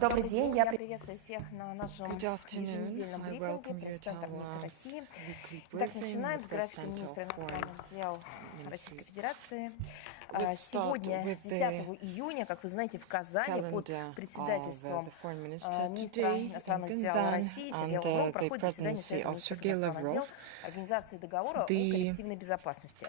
Добрый день, я приветствую всех на нашем Good afternoon. еженедельном I брифинге welcome you to пресс-центра МИД our России. weekly Итак, briefing начинаем with с Press графика Center министра of Foreign иностранных дел Российской Ministry. Федерации. We'll start Сегодня, with 10 the июня, как вы знаете, в Казани под calendar of председательством the Foreign Minister министра today in иностранных дел Kazan России Сергея Лаврова under the проходит заседание presidency Совета of министров Sergei иностранных дел Lavrov. Организации договора о The коллективной безопасности.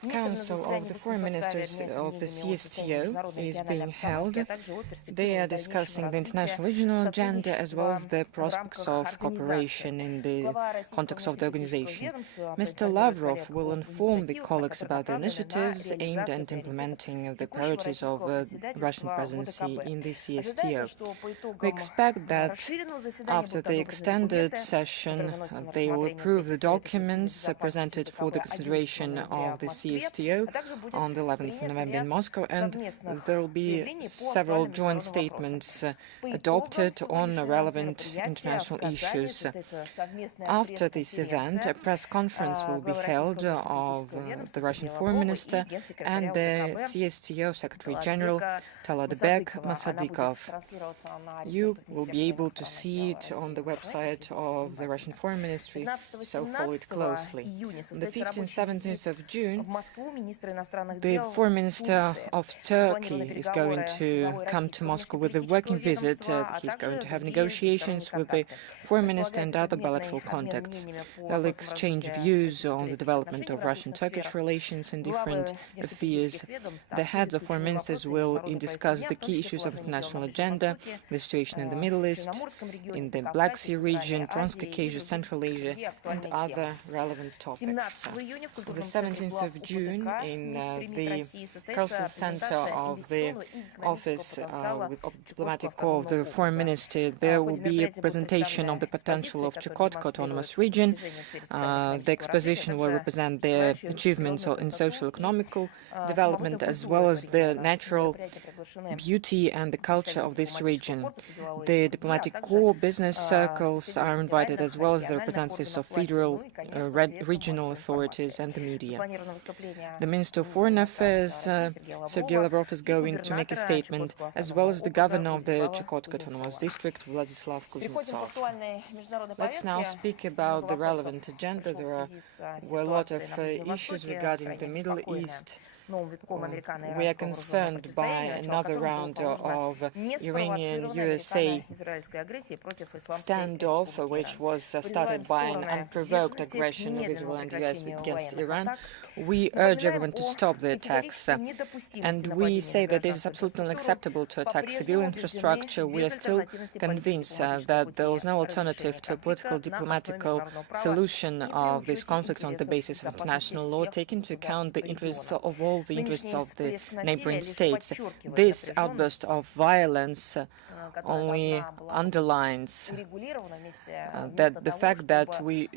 Министры на Council of заседании the выступят в Foreign составе Ministers обменяются of the мнениями о состоянии CSTO международной и is региональной being обстановки, а held. также о They are перспективах дальнейшего discussing the развития international regional agenda as well as сотрудничества the в prospects рамках of организации. cooperation in the Глава российского context of the внешнеполитического organization. ведомства Mr. проинформирует Lavrov коллег will об inform the инициативах, colleagues которые about the направлены на initiatives aimed реализацию at приоритетов implementing the текущего priorities of российского Russian председательства в presidency ОДКБ. in the Ожидается, CSTO. что по We итогам expect that расширенного заседания after будут the одобрены extended документы, которые session, выносятся на they will рассмотрение approve the сессии Совета коллективной documents безопасности presented for the ОДКБ 11 consideration ноября of в the Москве, CSTO а также будет on the 11th of принят November in ряд Moscow, and совместных there will be заявлений по several актуальным joint международным вопросам. statements По итогам adopted on сегодняшнего relevant мероприятия в international Казани issues. состоится совместная After this event, a пресс-конференция press conference will be главы held российского of внешнеполитического ведомства the Russian Сергея Foreign Лаврова Minister и генсекретаря and the ОДКБ CSTO Secretary General Талатбека Talatbek Мосадыкова. Она будет Masadykov. транслироваться на You ресурсах will be Министерства able to иностранных see дел it on России the в интернете, website of the Russian Foreign Ministry, so follow it 15-17 closely. июня On the состоится 15th, рабочий 17th визит of June, в Москву министра иностранных the дел Foreign Minister Турции. of Запланированы Turkey is going переговоры to главой come to российского Moscow with a внешнеполитического working visit. ведомства, а He's going также to have другие двусторонние negotiations with the контакты. Foreign Minister and Предполагается other предметный bilateral обмен contacts. мнениями по They'll вопросам exchange развития views on the российско-турецких development отношений в of Russian-Turkish различных сферах. relations in different Главы spheres. внешнеполитических ведомств The heads обсудят of foreign ключевые ministers вопросы will международной повестки discuss дня, the в том key числе issues of положение дел на international Ближнем agenda, Востоке, the situation in the Middle East, Черноморском регионе, in the Black Закавказье, Sea region, Центральной Азии и Transcaucasia, Central Asia, другие and актуальные темы. other relevant topics. 17 июня в On the культурном центре 17th глав of June, УПТК in МИД при МИД the России cultural состоится center презентация of the инвестиционного и экономического office потенциала of the Чукотского diplomatic corps of автономного the foreign округа. ministry, В there will ходе be a мероприятия будут presentation of представлены the potential экспозиции, of которые Chukotka Autonomous демонстрируют region. достижения в сфере The социально-экономического развития, exposition will а represent также their раскрывающие achievements международную in красоту и social-economical самобытную development, as культуру well этого as the региона. На natural мероприятие приглашены beauty and the culture of представители this дипломатического region. корпуса, деловой The семьи, а diplomatic также corps business circles are представители invited, as федеральных, well as the региональных representatives органов of власти, federal, ну и, конечно, средств regional массовой authorities информации. and the media. Запланировано выступление The Minister of министра Foreign иностранных Affairs, дел России Sergei Сергея Lavrov, is Лаврова и going to make a губернатора statement, Чукотского as well автономного as the округа governor of the Владислава Chukotka Autonomous Кузнецова. District, Vladislav Переходим к Kuznetsov. актуальной международной Let's now повестке. speak Много about the вопросов relevant agenda. пришло в There связи с were a lot ситуацией of на Ближнем issues Востоке, regarding the крайне Middle беспокойная East. новым витком We are американо-иранского вооруженного concerned by противостояния, начало another которого было round положено of неспровоцированной Iranian-USA американо-израильской агрессии против Исламской standoff, Республики which Иран. was Призываем started by an стороны к unprovoked сдержанности, к aggression of Israel немедленному and US прекращению against военных Iran. атак. We urge Напоминаем everyone to о stop the attacks, категорической недопустимости and we нападения say на that it is гражданскую absolutely инфраструктуру. unacceptable to attack civil По-прежнему убеждены infrastructure. в We are still безальтернативности политики convinced дипломатического that there пути is no разрешения alternative to a конфликта political, на основе diplomatical международного права solution и при of this учете conflict on the интересов basis of безопасности international law, всех take into account государств the interests региона. of all the interests Нынешний of the всплеск насилия neighboring лишь states. подчеркивает This outburst напряженность, of violence которая only должна была быть underlines урегулирована вместо that the того, fact that чтобы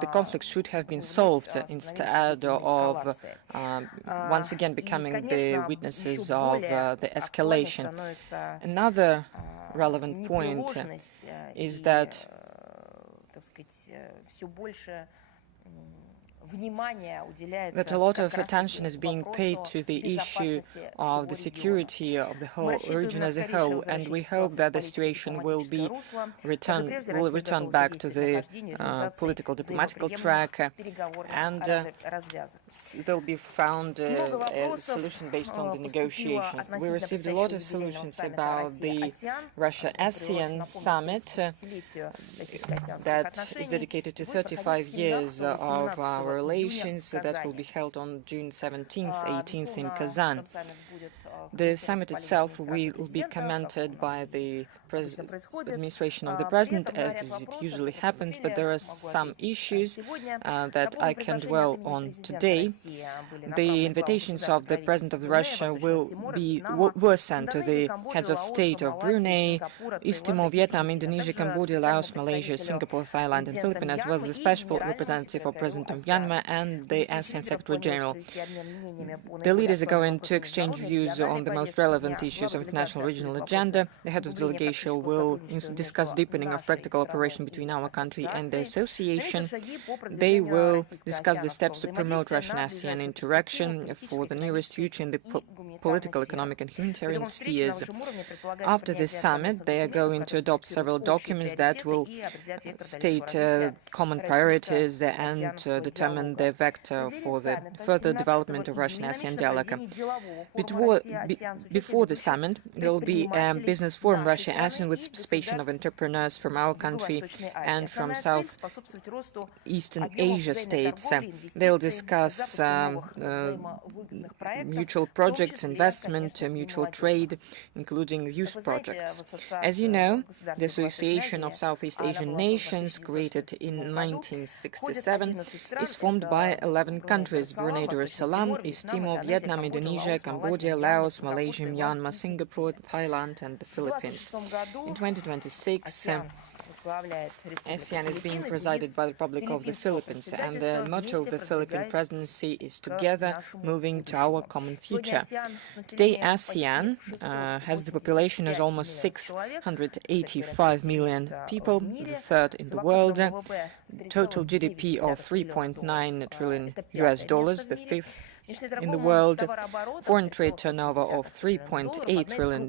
the conflict should have been вновь solved становиться instead свидетелями of эскалации. once again И, becoming the конечно, witnesses еще of более the актуальной escalation. становится Another relevant point непреложность is и, that так сказать, все больше внимание уделяется that a lot как of attention is раз-таки being paid вопросу to the issue безопасности of всего the региона. security of the Мы whole рассчитываем region на as a скорейшее whole, and we возвращение hope ситуации that в the situation will политико-дипломатическое be русло. Как и прежде, will Россия return готова back to содействовать the нахождению и реализации political diplomatical взаимоприемлемых track, переговорных and развязок. there'll be found Много a вопросов solution based on the поступило negotiations. We относительно received a lot предстоящего of юбилейного solutions саммита about the Россия-АСЕАН, Russia-ASEAN напомню, summit 35-летию российско-асианских that is отношений, dedicated to и будет 35 проходить years of 17-18 our июня relations в that will be Казани. held on June 17th, 18th in Безусловно, Kazan. сам саммит будет The комментировать summit по линии itself администрации will be президента, как commented у нас by the обычно происходит. administration of the При president, этом на as ряд it вопросов, usually которые happens, but поступили, there are могу some ответить issues сегодня. that I can Напомню, dwell предложения от on имени президента today. России были The направлены главам invitations государств of the president of правительств Russia Брунея, will Тимора, be Вьетнама, were sent to Индонезии, the Камбоджи, heads of Лаоса, state of Малайзии, Brunei, Сингапура, East Таиланда Timor, и Vietnам, Филиппин, а Indonesia, также Cambodia, специальному Laos, Malaysia, представителю Singapore, Thailand, and президента Philippines, as well as Мьянмы the и special генеральному representative of секретарю President of АСЕАН. Myanmar and the Министры ASEAN лидеров Secretary планируют General. провести обмен мнениями по The наиболее leaders are актуальным going to вопросам exchange международной, views views on the most relevant issues of international regional agenda. The head of delegation will discuss deepening of practical cooperation between our country and the association. They will discuss the steps to promote Russian-ASEAN interaction for the nearest future in the political, economic and humanitarian spheres. After this summit, they are going to adopt several documents that will state common priorities and determine the vector for the further development of Russian-ASEAN dialogue. Before the summit, there will be a business forum Russia-ASEAN with participation of entrepreneurs from our country and from Southeastern Asia states. They'll discuss mutual projects, investment, mutual trade, including youth projects. As you know, the Association of Southeast Asian Nations, created in 1967, is formed by 11 countries: Brunei Darussalam, East Timor, Vietnam, Indonesia, Cambodia, Laos, Malaysia, Myanmar, Singapore, Thailand and the Philippines. In 2026, ASEAN is being presided by the Republic of the Philippines, and the motto of the Philippine presidency is "Together, moving to our common future." Today, ASEAN has the population of almost 685 million people, the third in the world, total GDP of $3.9 trillion, the fifth in the world, foreign trade turnover of $3.8 trillion.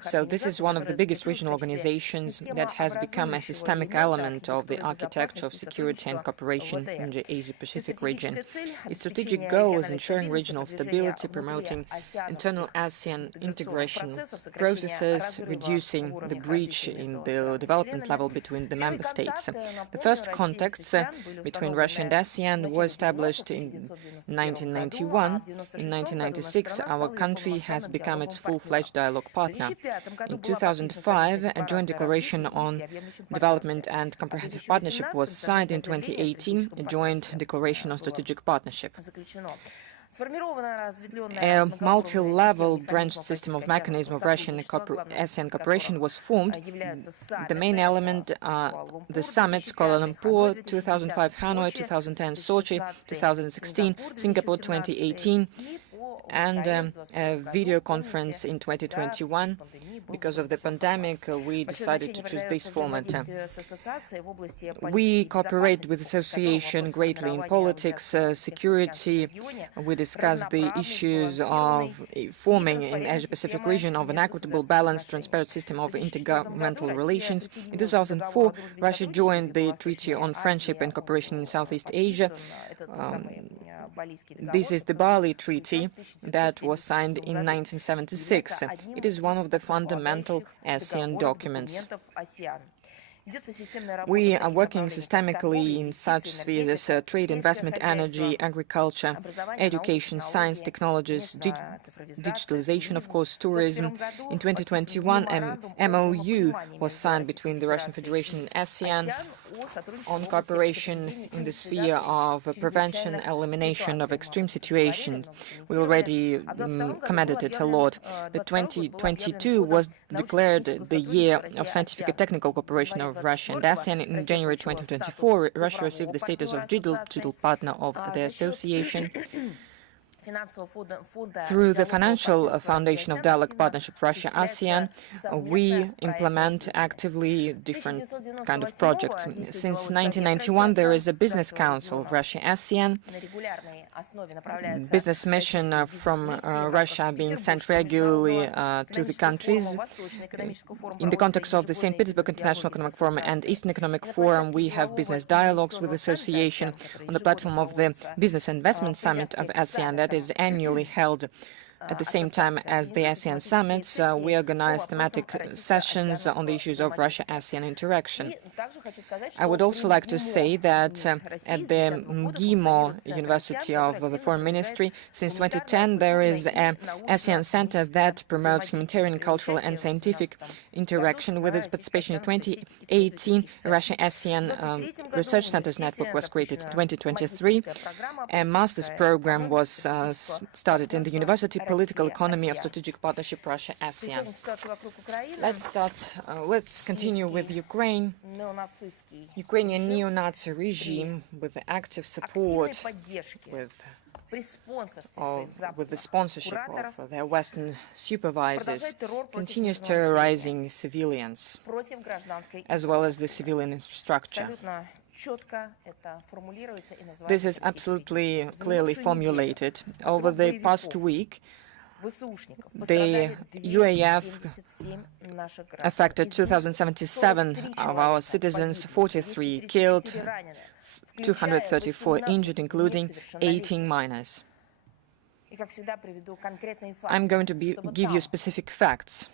So this is one of the biggest regional organizations that has become a systemic element of the architecture of security and cooperation in the Asia-Pacific region. Its strategic goal is ensuring regional stability, promoting internal ASEAN integration processes, reducing the breach in the development level between the member states. The first contacts between Russia and ASEAN were established in 1991. In 1996, our country has become its full-fledged dialogue partner. In 2005, a joint declaration on development and comprehensive partnership was signed. In 2018, a joint declaration on strategic partnership. A multi-level branched system of mechanism of Russian ASEAN cooperation was formed. The main element are the summits: Kuala Lumpur 2005, Hanoi 2010, Sochi 2016, Singapore 2018, and a video conference in 2021. Because of the pandemic, we decided to choose this format. We cooperate with the association greatly in politics, security. We discuss the issues of forming in Asia-Pacific region of an equitable, balanced, transparent system of intergovernmental relations. In 2004, Russia joined the Treaty on Friendship and Cooperation in Southeast Asia. This is the Bali Treaty that was signed in 1976. It is one of the fundamental ASEAN documents. We are working systemically in such spheres as trade, investment, energy, agriculture, education, science, technologies, digitalization, of course, tourism. In 2021, an MOU was signed between the Russian Federation and ASEAN on cooperation in the sphere of prevention and elimination of extreme situations. We already commended it a lot. The 2022 was declared the year of scientific and technical cooperation of Russia and ASEAN. In January 2024, Russia received the status of digital partner of the association. Through the financial foundation of dialogue partnership Russia-ASEAN, we implement actively different kind of projects. Since 1991, there is a business council of Russia-ASEAN, business mission from Russia being sent regularly to the countries. In the context of the St. Petersburg International Economic Forum and Eastern Economic Forum, we have business dialogues with the association on the platform of the Business Investment Summit of ASEAN that is annually held at the same time as the ASEAN summits. We organize thematic sessions on the issues of Russia-ASEAN interaction. I would also like to say that at the MGIMO University of the Foreign Ministry, since 2010, there is an ASEAN Center that promotes humanitarian, cultural and scientific interaction. With its participation in 2018, Russia-ASEAN Research Centers Network was created. In 2023, a master's program was started in the University Political Economy of Strategic Partnership Russia-ASEAN. Let's continue with Ukraine. Ukrainian neo-Nazi regime with active support, with with the sponsorship of their Western supervisors, continues terrorizing civilians, as well as the civilian infrastructure. This is absolutely clearly formulated. Over the past week, the UAF affected 2,077 of our citizens, 43 killed, 234 injured, including 18 minors. I'm going to give you specific facts,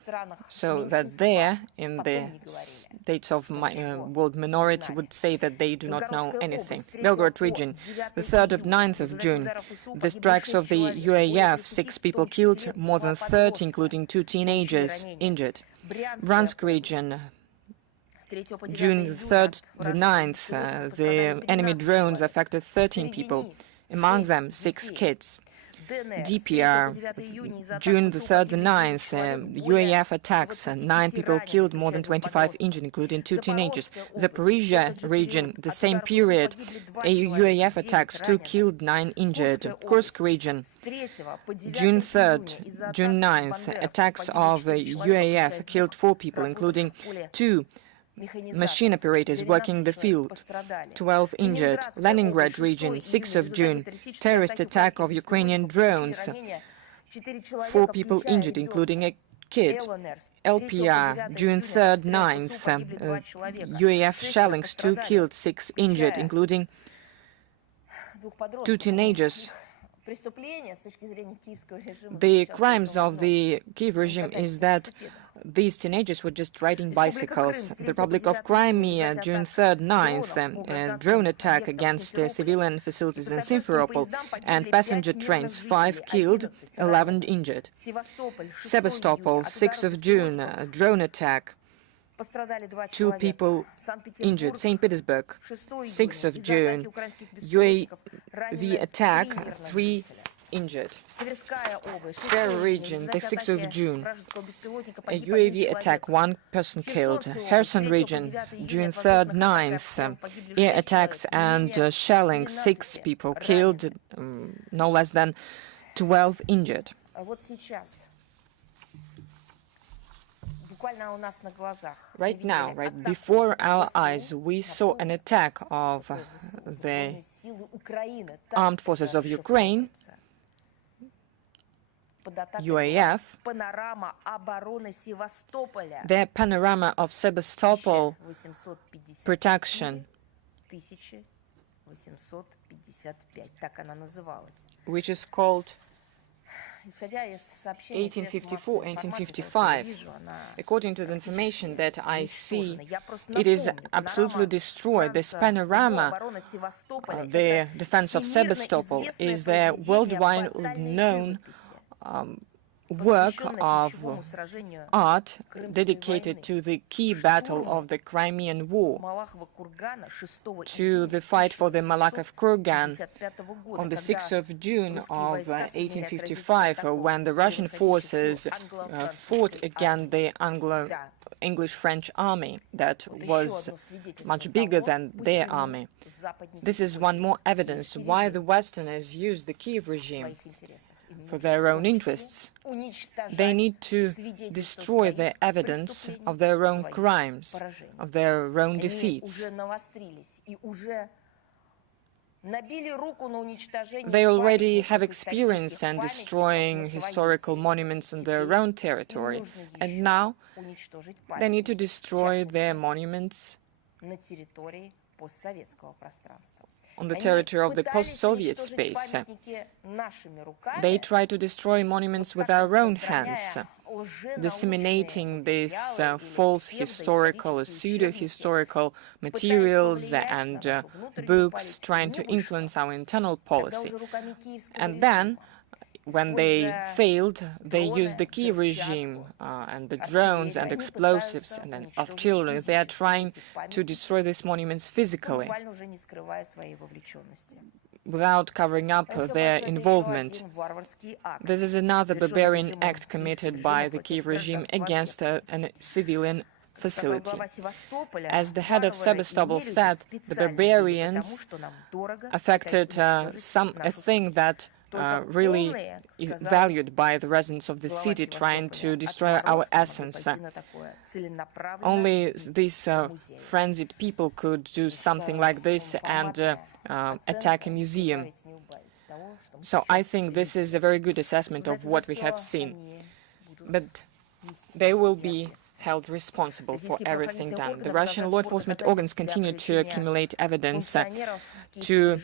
so that there, in the states of world minority, would say that they do not know anything. Belgorod region, the 3rd of 9th of June, the strikes of the UAF, 6 people killed, more than 30, including 2 teenagers, injured. Bryansk region, June 3rd to 9th, the enemy drones affected 13 people, among them 6 kids. DPR, June the 3rd and 9th, UAF attacks, 9 people killed, more than 25 injured, including 2 teenagers. Zaporizhia region, the same period, UAF attacks, 2 killed, 9 injured. Kursk region, June 3rd, June 9th, attacks of UAF killed 4 people, including 2 machine operators working the field, 12 injured. Leningrad region, 6th of June, terrorist attack of Ukrainian drones, 4 people injured, including a kid. LPR, June 3rd, 9th, UAF shellings, 2 killed, 6 injured, including 2 teenagers. The crimes of the Kiev regime is that these teenagers were just riding bicycles. The Republic of Crimea, June 3rd, 9th, a drone attack against civilian facilities in Simferopol and passenger trains, 5 killed, 11 injured. Sevastopol, 6th of June, a drone attack, 2 people injured. St. Petersburg, 6th of June, UAV attack, 3 injured. Tver region, the 6th of June, a UAV attack, 1 person killed. Kherson region, June 3rd, 9th, air attacks and shelling, 6 people killed, no less than 12 injured. Right now, right before our eyes, we saw an attack of the armed forces of Ukraine, UAF. Their panorama of Sebastopol protection, which is called 1854, 1855. According to the information that I see, it is absolutely destroyed. This panorama, the defense of Sebastopol, is the worldwide known work of art dedicated to the key battle of the Crimean War, to the fight for the Malakhov Kurgan on the 6th of June of 1855, when the Russian forces fought against the English-French army that was much bigger than their army. This is one more evidence why the Westerners use the Kiev regime for their own interests. They need to destroy the evidence of their own crimes, of their own defeats. They already have experience in destroying historical monuments on their own territory, and now they need to destroy their monuments on the territory of the post-Soviet space. They try to destroy monuments with our own hands, disseminating these false historical, pseudo-historical materials and books, trying to influence our internal policy. And then, when they failed, they used the Kiev regime and the drones and explosives and artillery. They are trying to destroy these monuments physically, without covering up their involvement. This is another barbarian act committed by the Kiev regime against a civilian facility. As the head of Sebastopol said, the barbarians affected a thing that really is valued by the residents of the city, trying to destroy our essence. Only these frenzied people could do something like this and attack a museum. So I think this is a very good assessment of what we have seen. But they will be held responsible for everything done. The Russian law enforcement organs continue to accumulate evidence to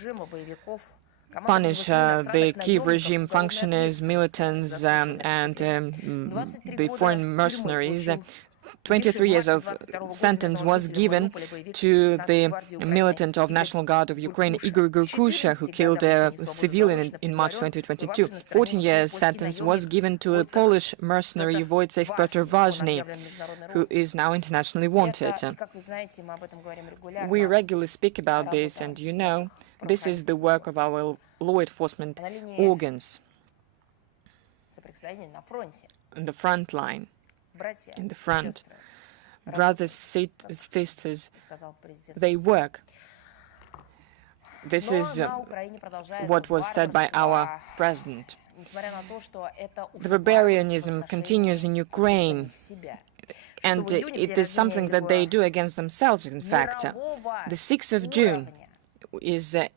punish the Kiev regime functionaries, militants, and the foreign mercenaries. 23 years of sentence was given to the militant of National Guard of Ukraine, Igor Gurkusha, who killed a civilian in March 2022. 14 years sentence was given to a Polish mercenary, Wojciech Piotr Ważny, who is now internationally wanted. We regularly speak about this, and you know, this is the work of our law enforcement organs in the front line. In the front, brothers, sisters, they work. This is what was said by our president. The barbarianism continues in Ukraine, and it is something that they do against themselves, in fact. The 6th of June is a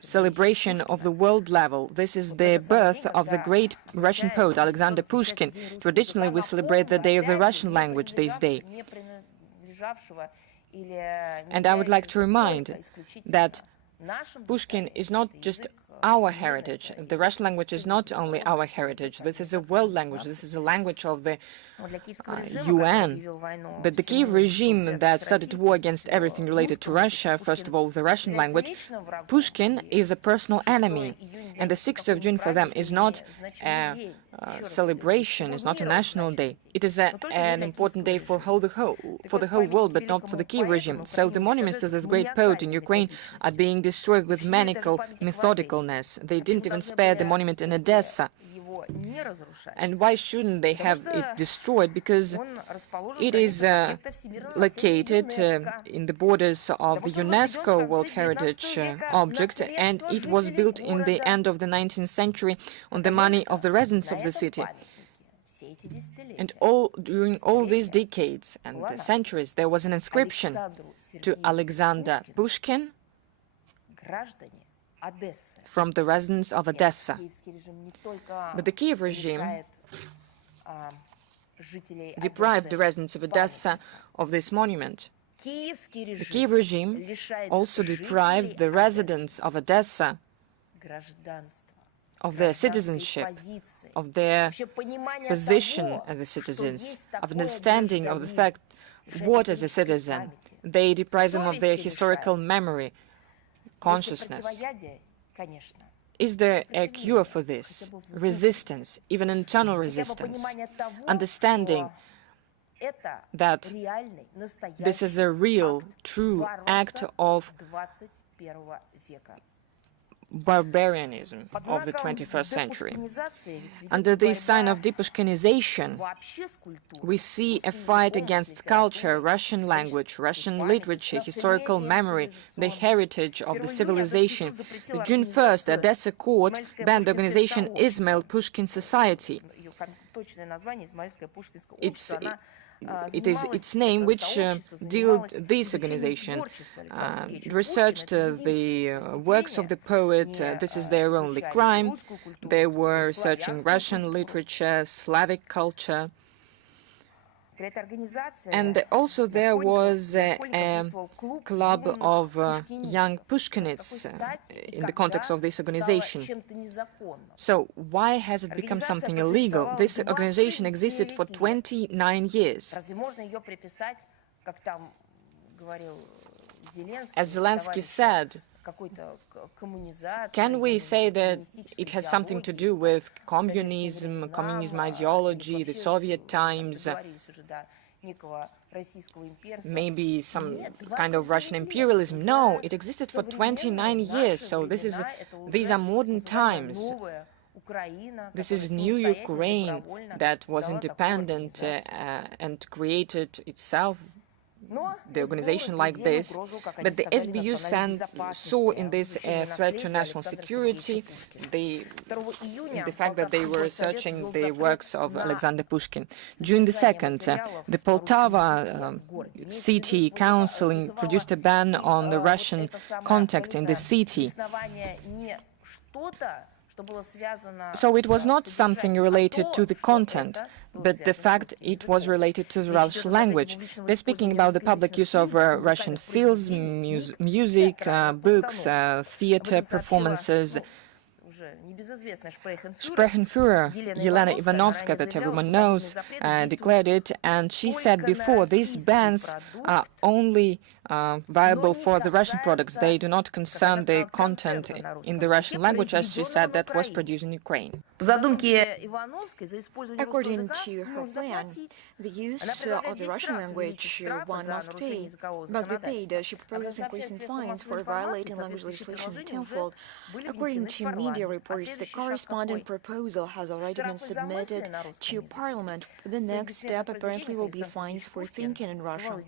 celebration of the world level. This is the birth of the great Russian poet Alexander Pushkin. Traditionally, we celebrate the Day of the Russian language this day. And I would like to remind that Pushkin is not just our heritage. The Russian language is not only our heritage. This is a world language. This is a language of the UN. But the Kiev regime that started war against everything related to Russia, first of all, the Russian language, Pushkin is a personal enemy. And the 6th of June for them is not a celebration, is not a national day. It is an important day for the whole world, but not for the Kiev regime. So the monuments to this great poet in Ukraine are being destroyed with maniacal methodicalness. They didn't even spare the monument in Odessa. And why shouldn't they have it destroyed? Because it is located in the borders of the UNESCO World Heritage object, and it was built in the end of the 19th century on the money of the residents of the city. And during all these decades and the centuries, there was an inscription to Alexander Pushkin from the residents of Odessa. But the Kiev regime deprived the residents of Odessa of this monument. The Kiev regime also deprived the residents of Odessa of their citizenship, of their position as citizens, of understanding of the fact what is a citizen. They deprive them of their historical memory, consciousness. Is there a cure for this? Resistance, even internal resistance. Understanding that this is a real, true act of barbarianism of the 21st century. Under this sign of depushkinization, we see a fight against culture, Russian language, Russian literature, historical memory, the heritage of the civilization. The June 1st, Odessa court banned the organization Ismail Pushkin Society. It is its name which dealt this organization, researched the works of the poet. This is their only crime. They were researching Russian literature, Slavic culture. And also there was a club of young Pushkinists in the context of this organization. So why has it become something illegal? This organization existed for 29 years. As Zelensky said, can we say that it has something to do with communism ideology, the Soviet times, maybe some kind of Russian imperialism? No, it existed for 29 years, so these are modern times. This is new Ukraine that was independent and created itself the organization like this. But the SBU saw in this a threat to national security, the fact that they were searching the works of Alexander Pushkin. June the 2nd, the Poltava City Council produced a ban on the Russian contact in the city. So it was not something related to the content, but the fact it was related to the Russian language. They're speaking about the public use of Russian films, music, books, theater performances. Sprachenführer Yelena Ivanovska, that everyone knows, declared it, and she said before these bans are only viable for the Russian products. They do not concern the content in the Russian language, as she said, that was produced in Ukraine. According to her plan, the use of the Russian language one must be paid. She proposes increasing fines for violating language legislation tenfold. According to media reports, the corresponding proposal has already been submitted to Parliament. The next step apparently will be fines for thinking in Russian.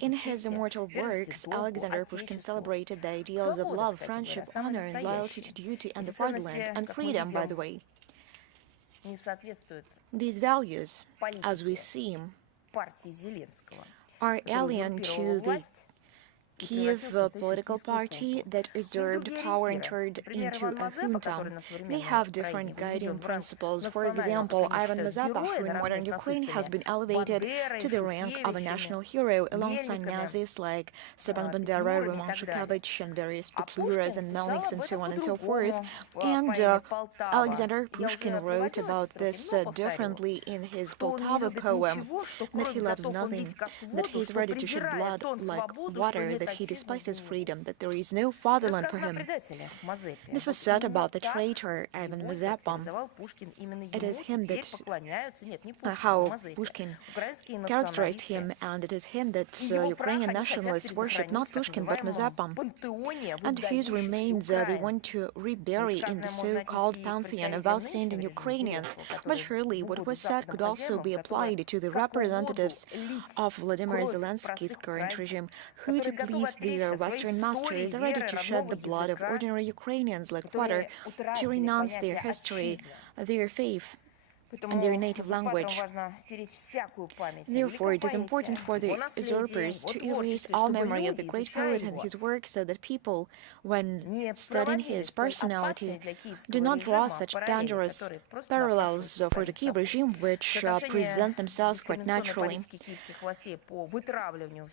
In his immortal works, Alexander Pushkin celebrated the ideals of love, friendship, honor, and loyalty to duty and the fatherland, and freedom, by the way. These values, as we see, are alien to the Kiev political party that usurped power and turned into a junta. They have different guiding principles. For example, Ivan Mazeppa, who in modern Ukraine has been elevated to the rank of a national hero alongside Nazis like Stepan Bandera, Roman Shukevich, and various Petluras and Melniks and so on and so forth. And Alexander Pushkin wrote about this differently in his Poltava poem, that he loves nothing, that he is ready to shed blood like water, that he despises freedom, that there is no fatherland for him. This was said about the traitor Ivan Mazeppa. It is him that, how Pushkin characterized him, and it is him that Ukrainian nationalists worship, not Pushkin, but Mazeppa. And his remains they want to rebury in the so-called pantheon of outstanding Ukrainians. But surely what was said could also be applied to the representatives of Vladimir Zelensky's current regime, who, to please their Western masters, are ready to shed the blood of ordinary Ukrainians like water, to renounce their history, their faith, and their native language. Therefore, it is important for the usurpers to erase all memory of the great poet and his works, so that people, when studying his personality, do not draw such dangerous parallels for the Kiev regime, which present themselves quite naturally.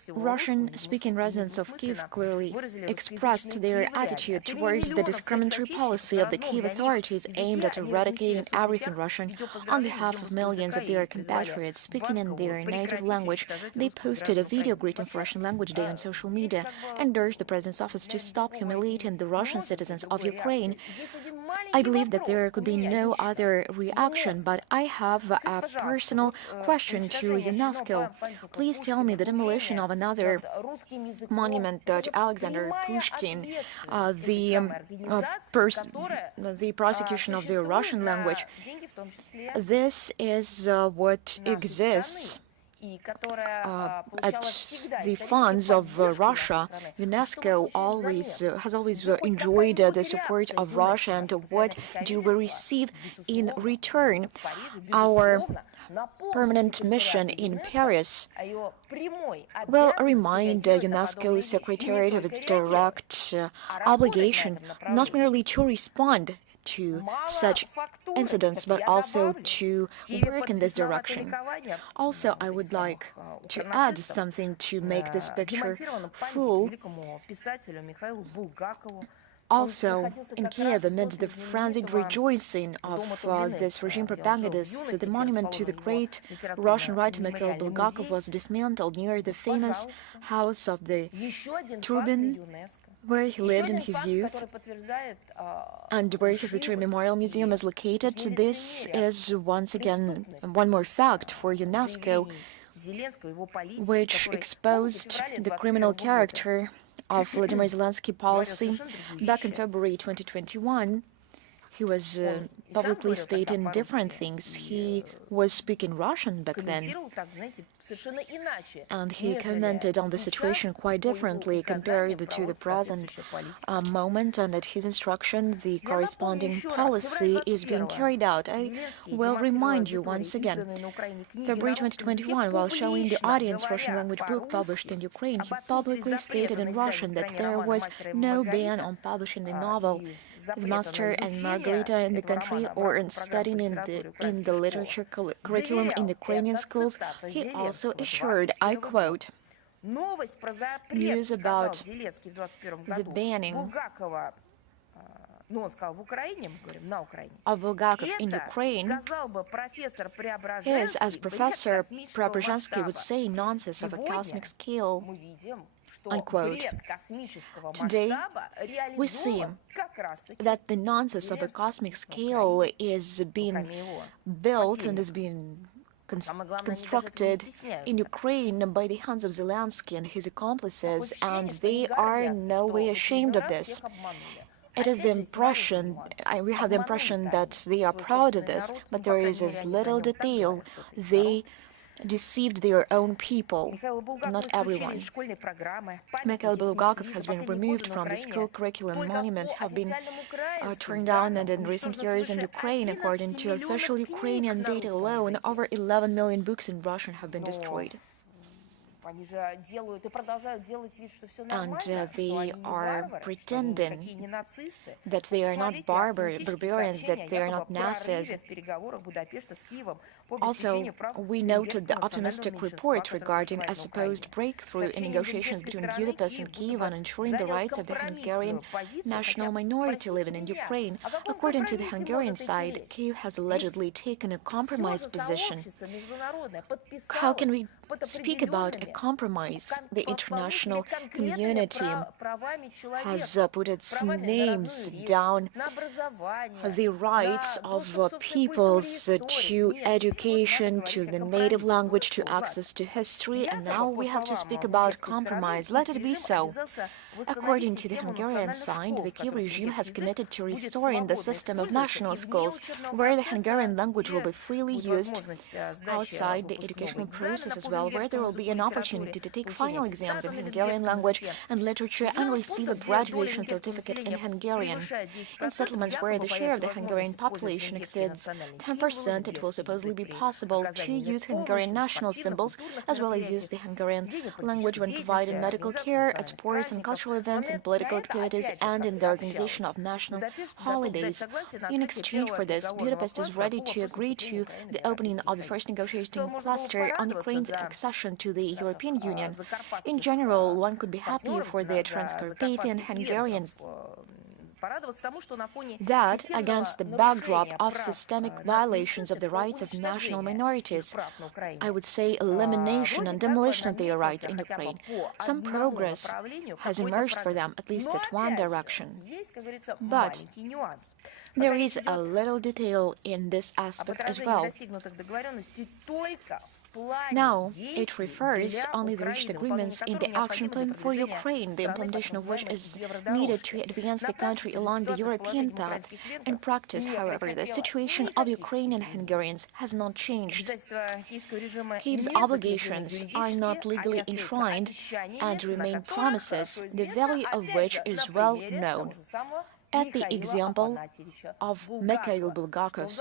Russian-speaking residents of Kiev clearly expressed their attitude towards the discriminatory policy of the Kiev authorities aimed at eradicating everything Russian. On behalf of millions of their compatriots speaking in their native language, they posted a video greeting for Russian Language Day on social media and urged the President's office to stop humiliating the Russian citizens of Ukraine. I believe that there could be no other reaction, but I have a personal question to UNESCO. Please tell me the demolition of another monument to Alexander Pushkin, the prosecution of the Russian language. This is what exists at the funds of Russia. UNESCO has always enjoyed the support of Russia, and what do we receive in return? Our permanent mission in Paris will remind UNESCO Secretariat of its direct obligation not merely to respond to such incidents, but also to work in this direction. Also, I would like to add something to make this picture full. Also, in Kiev, amidst the frenzied rejoicing of this regime propagandists, the monument to the great Russian writer Mikhail Bulgakov was dismantled near the famous house of the Turbin, where he lived in his youth, and where his literary memorial museum is located. This is once again one more fact for UNESCO, which exposed the criminal character of Vladimir Zelensky's policy. Back in February 2021, he was publicly stating different things. He was speaking Russian back then, and he commented on the situation quite differently compared to the present moment, and at his instruction, the corresponding policy is being carried out. I will remind you once again, February 2021, while showing the audience Russian language book published in Ukraine, he publicly stated in Russian that there was no ban on publishing the novel The Master and Margarita in the country or in studying in the literature curriculum in Ukrainian schools. He also assured, I quote, news about the banning of Bulgakov in Ukraine is, as Professor Preobrazhensky would say, nonsense of a cosmic scale, unquote. Today, we see that the nonsense of a cosmic scale is being built and is being constructed in Ukraine by the hands of Zelensky and his accomplices, and they are in no way ashamed of this. It is the impression, we have the impression that they are proud of this, but there is as little detail. They deceived their own people, not everyone. Mikhail Bulgakov has been removed from the school curriculum. Monuments have been torn down, and in recent years in Ukraine, according to official Ukrainian data alone, over 11 million books in Russian have been destroyed. And they are pretending that they are not barbarians, that they are not Nazis. Also, we noted the optimistic report regarding a supposed breakthrough in negotiations between Budapest and Kyiv on ensuring the rights of the Hungarian national minority living in Ukraine. According to the Hungarian side, Kyiv has allegedly taken a compromise position. How can we speak about a compromise? The international community has put its names down the rights of peoples to education, to the native language, to access to history, and now we have to speak about compromise. Let it be so. According to the Hungarian side, the Kyiv regime has committed to restoring the system of national schools, where the Hungarian language will be freely used outside the educational process as well, where there will be an opportunity to take final exams in Hungarian language and literature and receive a graduation certificate in Hungarian. In settlements where the share of the Hungarian population exceeds 10%, it will supposedly be possible to use Hungarian national symbols, as well as use the Hungarian language when providing medical care, at sports and cultural events, in political activities, and in the organization of national holidays. In exchange for this, Budapest is ready to agree to the opening of the first negotiating cluster on Ukraine's accession to the European Union. In general, one could be happy for the Transcarpathian Hungarians that, against the backdrop of systemic violations of the rights of national minorities, I would say elimination and demolition of their rights in Ukraine, some progress has emerged for them, at least at one direction. But there is a little detail in this aspect as well. Now, it refers only the reached agreements in the action plan for Ukraine, the implementation of which is needed to advance the country along the European path. In practice, however, the situation of Ukrainian Hungarians has not changed. Kyiv's obligations are not legally enshrined and remain promises, the value of which is well known. At the example of Mikhail Bulgakov,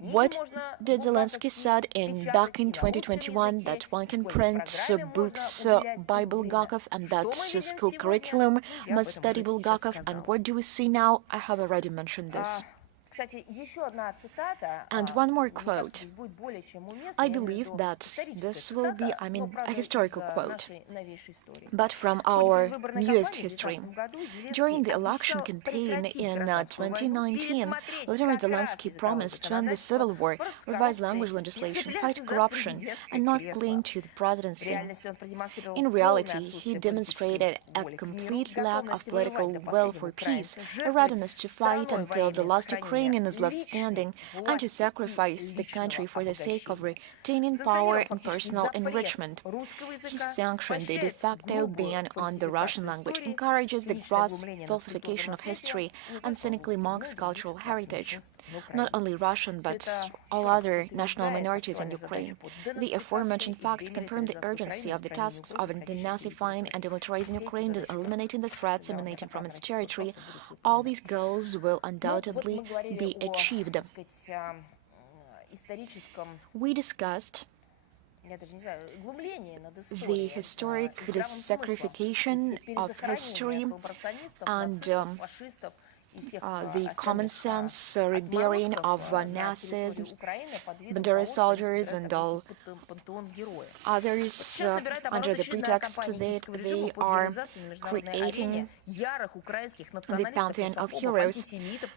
what did Zelensky said back in 2021, that one can print books by Bulgakov and that school curriculum must study Bulgakov, and what do we see now? I have already mentioned this. And one more quote. I believe that this will be, a historical quote, but from our newest history. During the election campaign in 2019, Vladimir Zelensky promised to end the civil war, revise language legislation, fight corruption, and not cling to the presidency. In reality, he demonstrated a complete lack of political will for peace, a readiness to fight until the last Ukrainian Ukrainian is left standing and to sacrifice the country for the sake of retaining power and personal enrichment. He sanctioned the de facto ban on the Russian language, encourages the gross falsification of history, and cynically mocks cultural heritage. Not only Russian, but all other national minorities in Ukraine. The aforementioned facts confirm the urgency of the tasks of denazifying and demilitarizing Ukraine and eliminating the threats emanating from its territory. All these goals will undoubtedly be achieved. We discussed the historic sacrification of history and the common sense reburying of Nazis, Bandera soldiers, and all others under the pretext that they are creating the pantheon of heroes.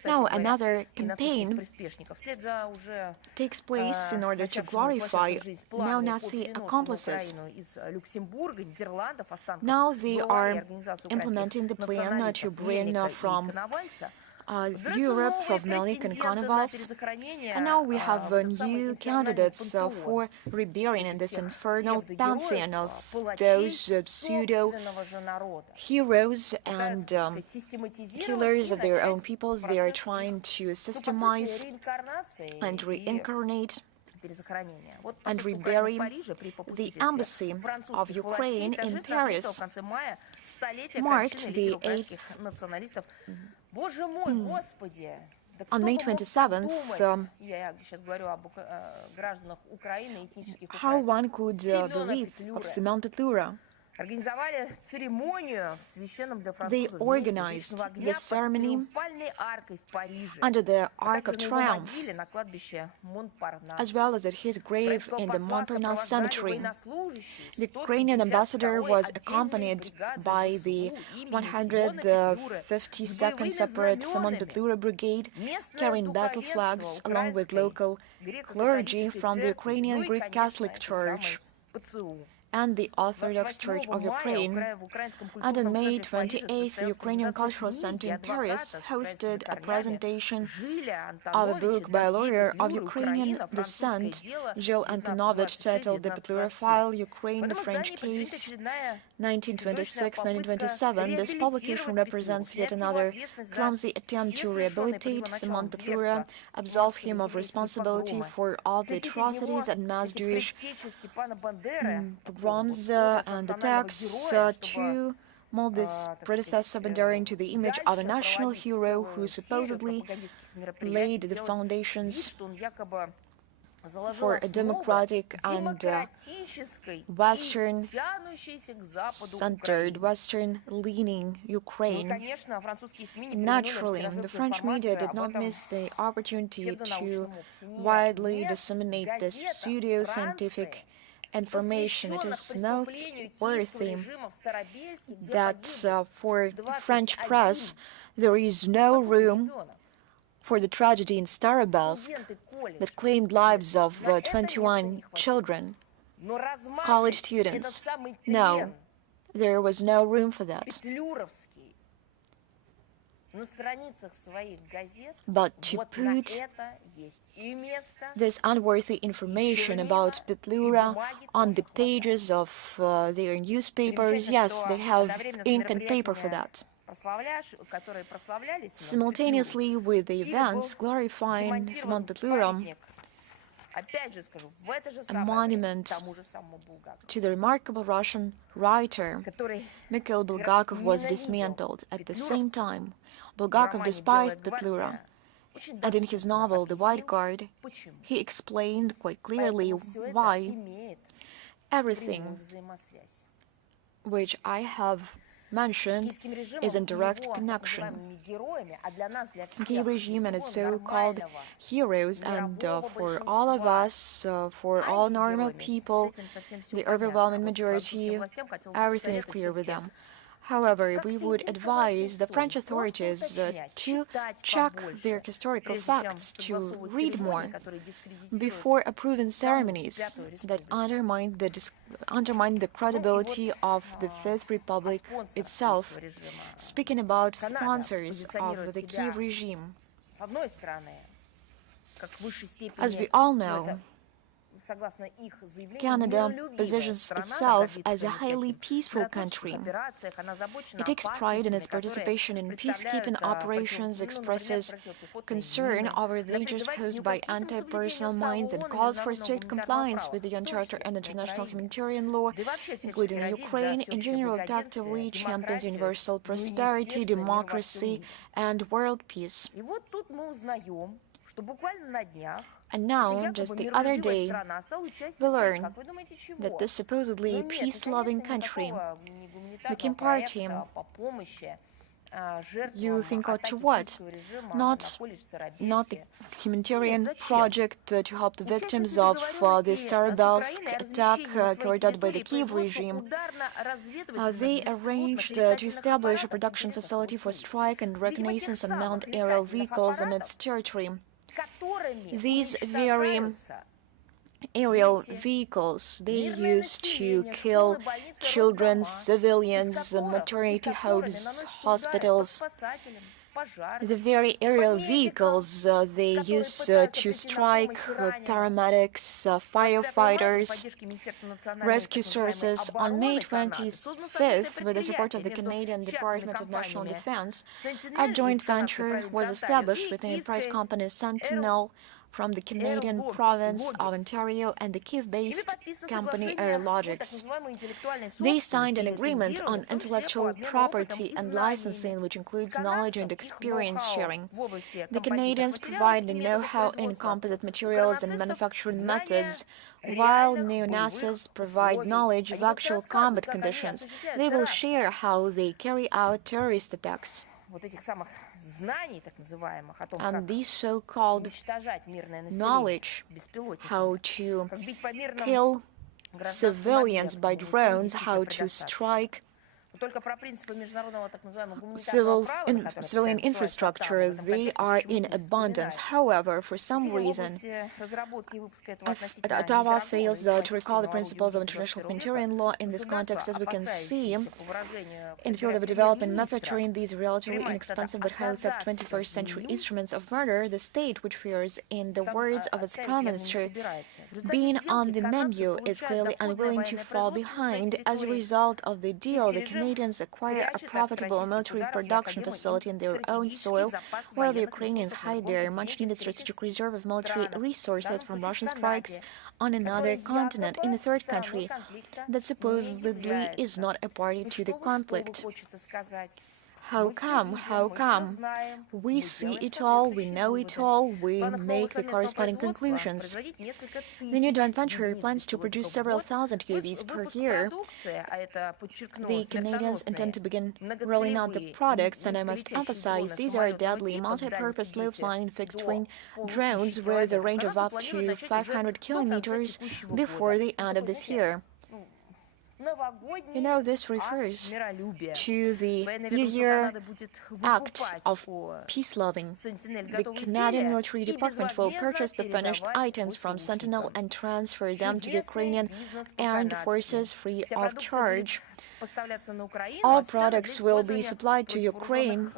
Now, another campaign takes place in order to glorify neo-Nazi accomplices. Now they are implementing the plan to bring from Europe of Melnik and Konovals, and now we have new candidates for reburying in this infernal pantheon of those pseudo-heroes and killers of their own peoples. They are trying to systemize and reincarnate and rebury. The embassy of Ukraine in Paris marked the 8th on May 27th, how one could believe of Semyon Petlura. They organized the ceremony under the Arc of Triumph, as well as at his grave in the Montparnasse Cemetery. The Ukrainian ambassador was accompanied by the 152nd Separate Semyon Petlura Brigade, carrying battle flags along with local clergy from the Ukrainian Greek Catholic Church and the Orthodox Church of Ukraine. And on May 28th, the Ukrainian Cultural Center in Paris hosted a presentation of a book by a lawyer of Ukrainian descent, Gilles Antonovich, titled The Petlura File, Ukraine, the French Case, 1926-1927. This publication represents yet another clumsy attempt to rehabilitate Semyon Petlura, absolve him of responsibility for all the atrocities and mass Jewish pogroms and attacks, to mold this predecessor Bandera into the image of a national hero who supposedly laid the foundations for a democratic and Western-centered, Western-leaning Ukraine. Naturally, the French media did not miss the opportunity to widely disseminate this pseudo-scientific information. It is noteworthy that for French press there is no room for the tragedy in Starobelsk that claimed lives of 21 children, college students. No, there was no room for that. But to put this unworthy information about Petlura on the pages of their newspapers, yes, they have ink and paper for that. Simultaneously with the events glorifying Semyon Petlura, a monument to the remarkable Russian writer Mikhail Bulgakov was dismantled. At the same time, Bulgakov despised Petlura, and in his novel *The White Guard*, he explained quite clearly why everything which I have mentioned is in direct connection. Kiev regime and its so-called heroes, and for all of us, for all normal people, the overwhelming majority, everything is clear with them. However, we would advise the French authorities to check their historical facts, to read more before approving ceremonies that undermine the credibility of the Fifth Republic itself. Speaking about sponsors of the Kiev regime, As we all know, Canada positions itself as a highly peaceful country. It takes pride in its participation in peacekeeping operations, expresses concern over the dangers posed by anti-personnel mines, and calls for strict compliance with the UN Charter and international humanitarian law, including Ukraine. In general, it actively champions universal prosperity, democracy, and world peace. And now, just the other day, we learned that this supposedly peace-loving country became party. You think out to what? Not the humanitarian project to help the victims of the Starobelsk attack carried out by the Kiev regime. They arranged to establish a production facility for strike and reconnaissance unmanned aerial vehicles on its territory. These very aerial vehicles they used to kill children, civilians, maternity homes, hospitals. The very aerial vehicles they used to strike paramedics, firefighters, rescue services. On May 25th, with the support of the Canadian Department of National Defense, a joint venture was established within a private company, Sentinel, from the Canadian province of Ontario and the Kiev-based company Aerologics. They signed an agreement on intellectual property and licensing, which includes knowledge and experience sharing. The Canadians provide the know-how in composite materials and manufacturing methods, while neo-Nazis provide knowledge of actual combat conditions. They will share how they carry out terrorist attacks. And these so-called knowledge, how to kill civilians by drones, how to strike civilian infrastructure, they are in abundance. However, for some reason, Ottawa fails to recall the principles of international humanitarian law in this context. As we can see, in the field of development manufacturing these relatively inexpensive but highly effective 21st century instruments of murder, the state, which fears, in the words of its prime minister, being on the menu, is clearly unwilling to fall behind. As a result of the deal, the Canadians acquire a profitable military production facility in their own soil, while the Ukrainians hide their much-needed strategic reserve of military resources from Russian strikes on another continent, in a third country that supposedly is not a party to the conflict. How come? How come? We see it all, we know it all, we make the corresponding conclusions. The new joint venture plans to produce several thousand UAVs per year. The Canadians intend to begin rolling out the products, and I must emphasize these are deadly, multi-purpose, low-flying, fixed-wing drones with a range of up to 500 kilometers before the end of this year. You know, this refers to the New Year Act of Peace-Loving. The Canadian Military Department will purchase the finished items from Sentinel and transfer them to the Ukrainian Armed Forces free of charge. All products will be supplied to Ukraine,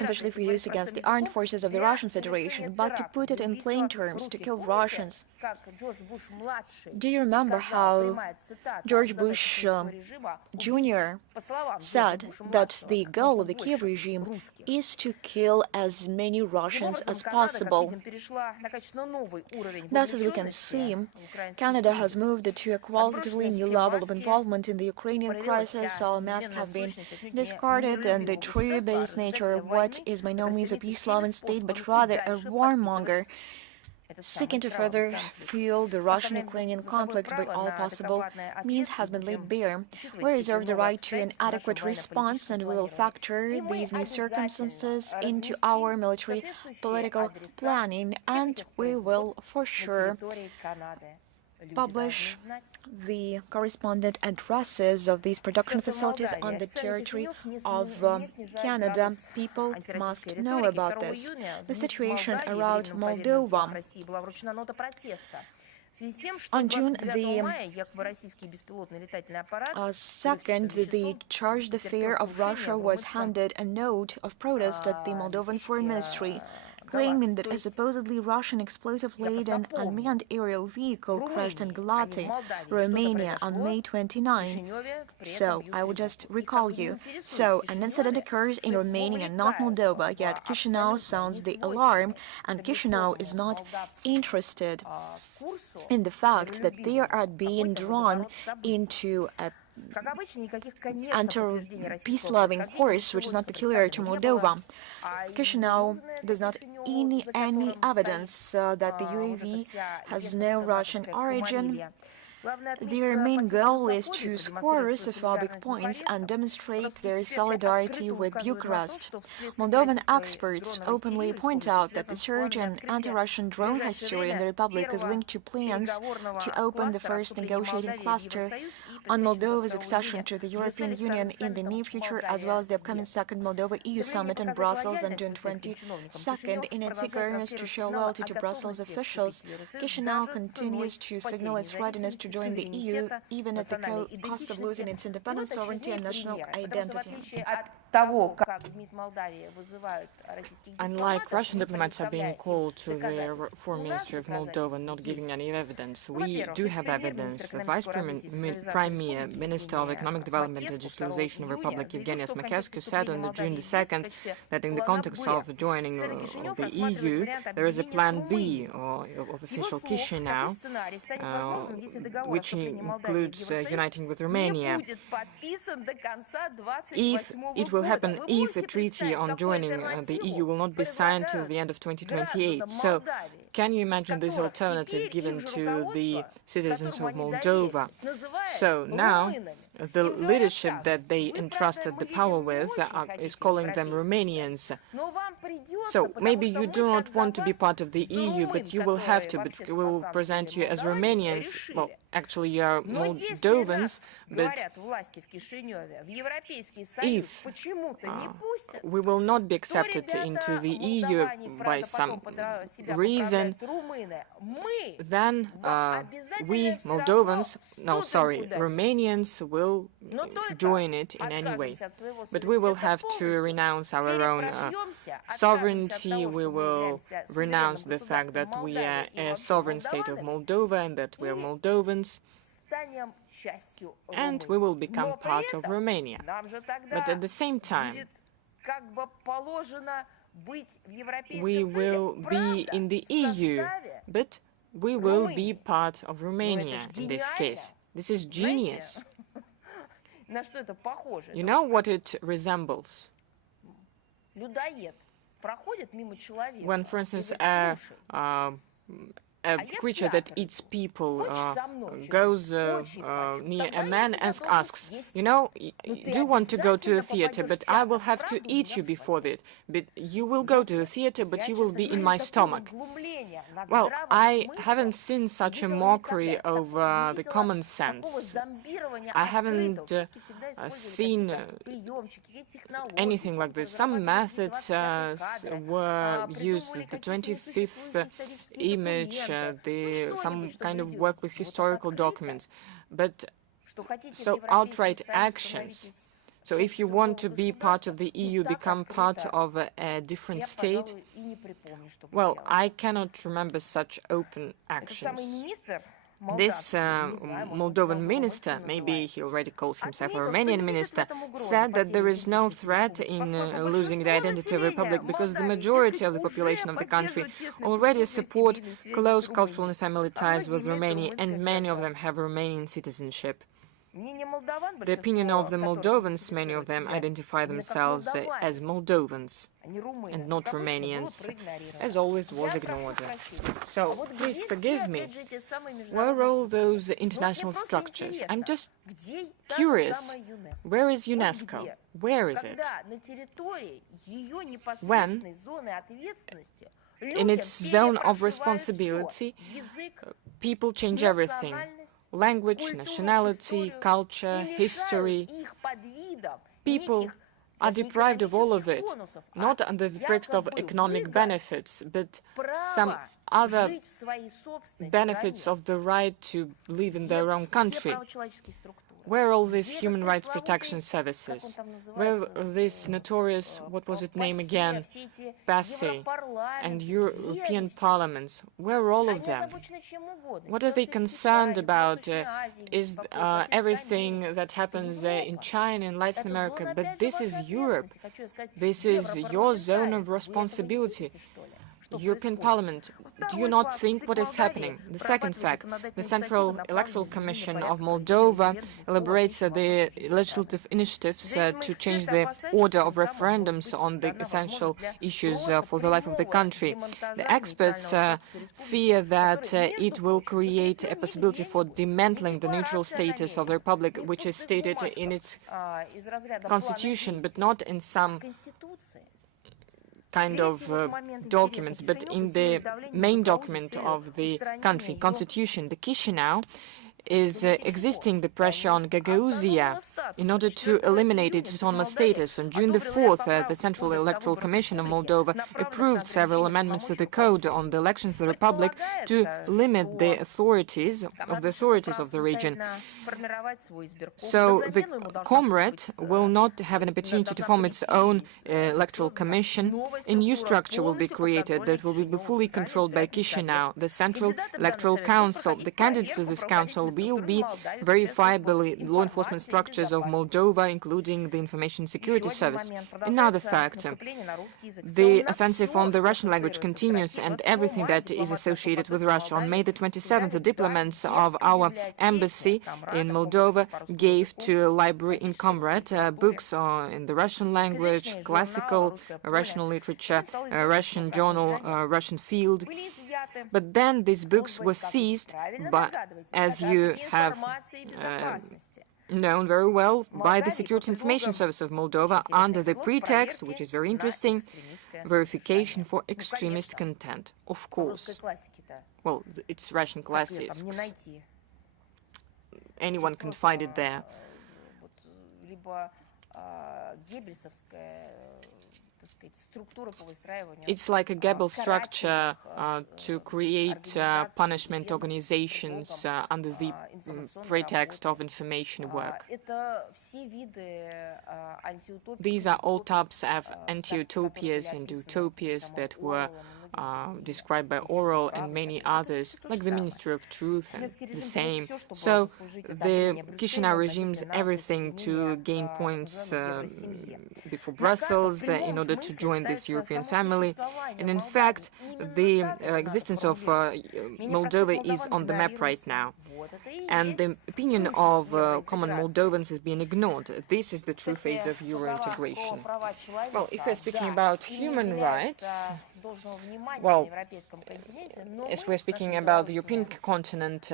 especially for use against the armed forces of the Russian Federation. But to put it in plain terms, to kill Russians. Do you remember how George Bush Jr. said that the goal of the Kiev regime is to kill as many Russians as possible? Thus, as we can see, Canada has moved to a qualitatively new level of involvement in the Ukrainian crisis. All masks have been discarded, and the true-based nature of what is by no means a peace-loving state, but rather a warmonger, seeking to further fuel the Russian-Ukrainian conflict by all possible means, has been laid bare. We reserve the right to an adequate response, and we will factor these new circumstances into our military political planning, and we will for sure publish the correspondent addresses of these production facilities on the territory of Canada. People must know about this. The situation around Moldova. On June the 2nd, the chargé d'affaires of Russia was handed a note of protest at the Moldovan Foreign Ministry. claiming that a supposedly Russian explosive-laden unmanned aerial vehicle crashed in Galati, Romania on May 29. So, I will just recall you. So, an incident occurs in Romania, not Moldova, yet Chisinau sounds the alarm, and Chisinau is not interested in the fact that they are being drawn into a peace-loving course, which is not peculiar to Moldova. Chisinau does not any evidence that the UAV has no Russian origin. Their main goal is to score Russophobic points and demonstrate their solidarity with Bucharest. Moldovan experts openly point out that the surge in anti-Russian drone hysteria in the Republic is linked to plans to open the first negotiating cluster on Moldova's accession to the European Union in the near future, as well as the upcoming second Moldova-EU summit in Brussels on June 22nd. In its eagerness to show loyalty to Brussels officials, Chisinau continues to signal its readiness to join the EU, even at the cost of losing its independence, sovereignty, and national identity. Unlike Russian diplomats are being called to the Foreign Ministry of Moldova not giving any evidence, we do have evidence. The Vice Prime Minister of Economic Development and Digitalization of the Republic, Evgenia Smakescu, said on June the 2nd that in the context of joining of the EU, there is a Plan B of official Chisinau, which includes uniting with Romania. If it will happen if the treaty on joining the EU will not be signed till the end of 2028. So, can you imagine this alternative given to the citizens of Moldova? So now, the leadership that they entrusted the power with is calling them Romanians. So maybe you do not want to be part of the EU, but you will have to, but we will present you as Romanians. Well, actually you are Moldovans, but if we will not be accepted into the EU by some reason, then we Moldovans, Romanians will join it in any way. But we will have to renounce our own sovereignty, we will renounce the fact that we are a sovereign state of Moldova and that we are Moldovans, and we will become part of Romania. But at the same time, we will be in the EU, but we will be part of Romania in this case. This is genius. You know what it resembles? When, for instance, a creature that eats people goes near a man and asks, you know, do you want to go to the theater, but I will have to eat you before that. But you will go to the theater, but you will be in my stomach. Well, I haven't seen such a mockery of the common sense. I haven't seen anything like this. Some methods were used. The 25th image, some kind of work with historical documents, but so outright actions. So if you want to be part of the EU, become part of a different state, well, I cannot remember such open actions. This Moldovan minister, maybe he already calls himself a Romanian minister, said that there is no threat in losing the identity of the Republic because the majority of the population of the country already support close cultural and family ties with Romania, and many of them have Romanian citizenship. The opinion of the Moldovans, many of them identify themselves as Moldovans and not Romanians, as always was ignored. So, please forgive me. Where are all those international structures? I'm just curious. Where is UNESCO? Where is it? When, in its zone of responsibility, people change everything. Language, nationality, culture, history. People are deprived of all of it, not under the pretext of economic benefits, but some other benefits of the right to live in their own country. Where are all these human rights protection services? Where are these notorious, what was its name again, PASI and European parliaments? Where are all of them? What are they concerned about? Is everything that happens in China and Latin America? But this is Europe. This is your zone of responsibility. European Parliament, do you not think what is happening? The second fact, the Central Electoral Commission of Moldova elaborates the legislative initiatives to change the order of referendums on the essential issues for the life of the country. The experts fear that it will create a possibility for dismantling the neutral status of the Republic, which is stated in its constitution, but not in some kind of documents, but in the main document of the country, constitution. The Chisinau is existing the pressure on Gagauzia in order to eliminate its autonomous status. On June the 4th, the Central Electoral Commission of Moldova approved several amendments to the code on the elections of the Republic to limit the authorities of the region. So the Comrade will not have an opportunity to form its own electoral commission. A new structure will be created that will be fully controlled by Chisinau, the Central Electoral Council. The candidates of this council will be verified by law enforcement structures of Moldova, including the Information Security Service. Another fact, the offensive on the Russian language continues and everything that is associated with Russia. On May the 27th, the diplomats of our embassy in Moldova gave to a library in Comrade books in the Russian language, classical Russian literature, Russian journal, Russian field. But then these books were seized, as you have known very well, by the Security Information Service of Moldova under the pretext, which is very interesting, verification for extremist content. Of course. Well, it's Russian classics. Anyone can find it there. It's like a Goebbels structure to create punishment organizations under the pretext of information work. These are all types of anti-utopias and utopias that were described by Orwell and many others, like the Ministry of Truth and the same. So the Chisinau regimes everything to gain points before Brussels in order to join this European family. And in fact, the existence of Moldova is on the map right now. And the opinion of common Moldovans is being ignored. This is the true phase of Euro integration. Well, if we're speaking about human rights, well, as we're speaking about the European continent,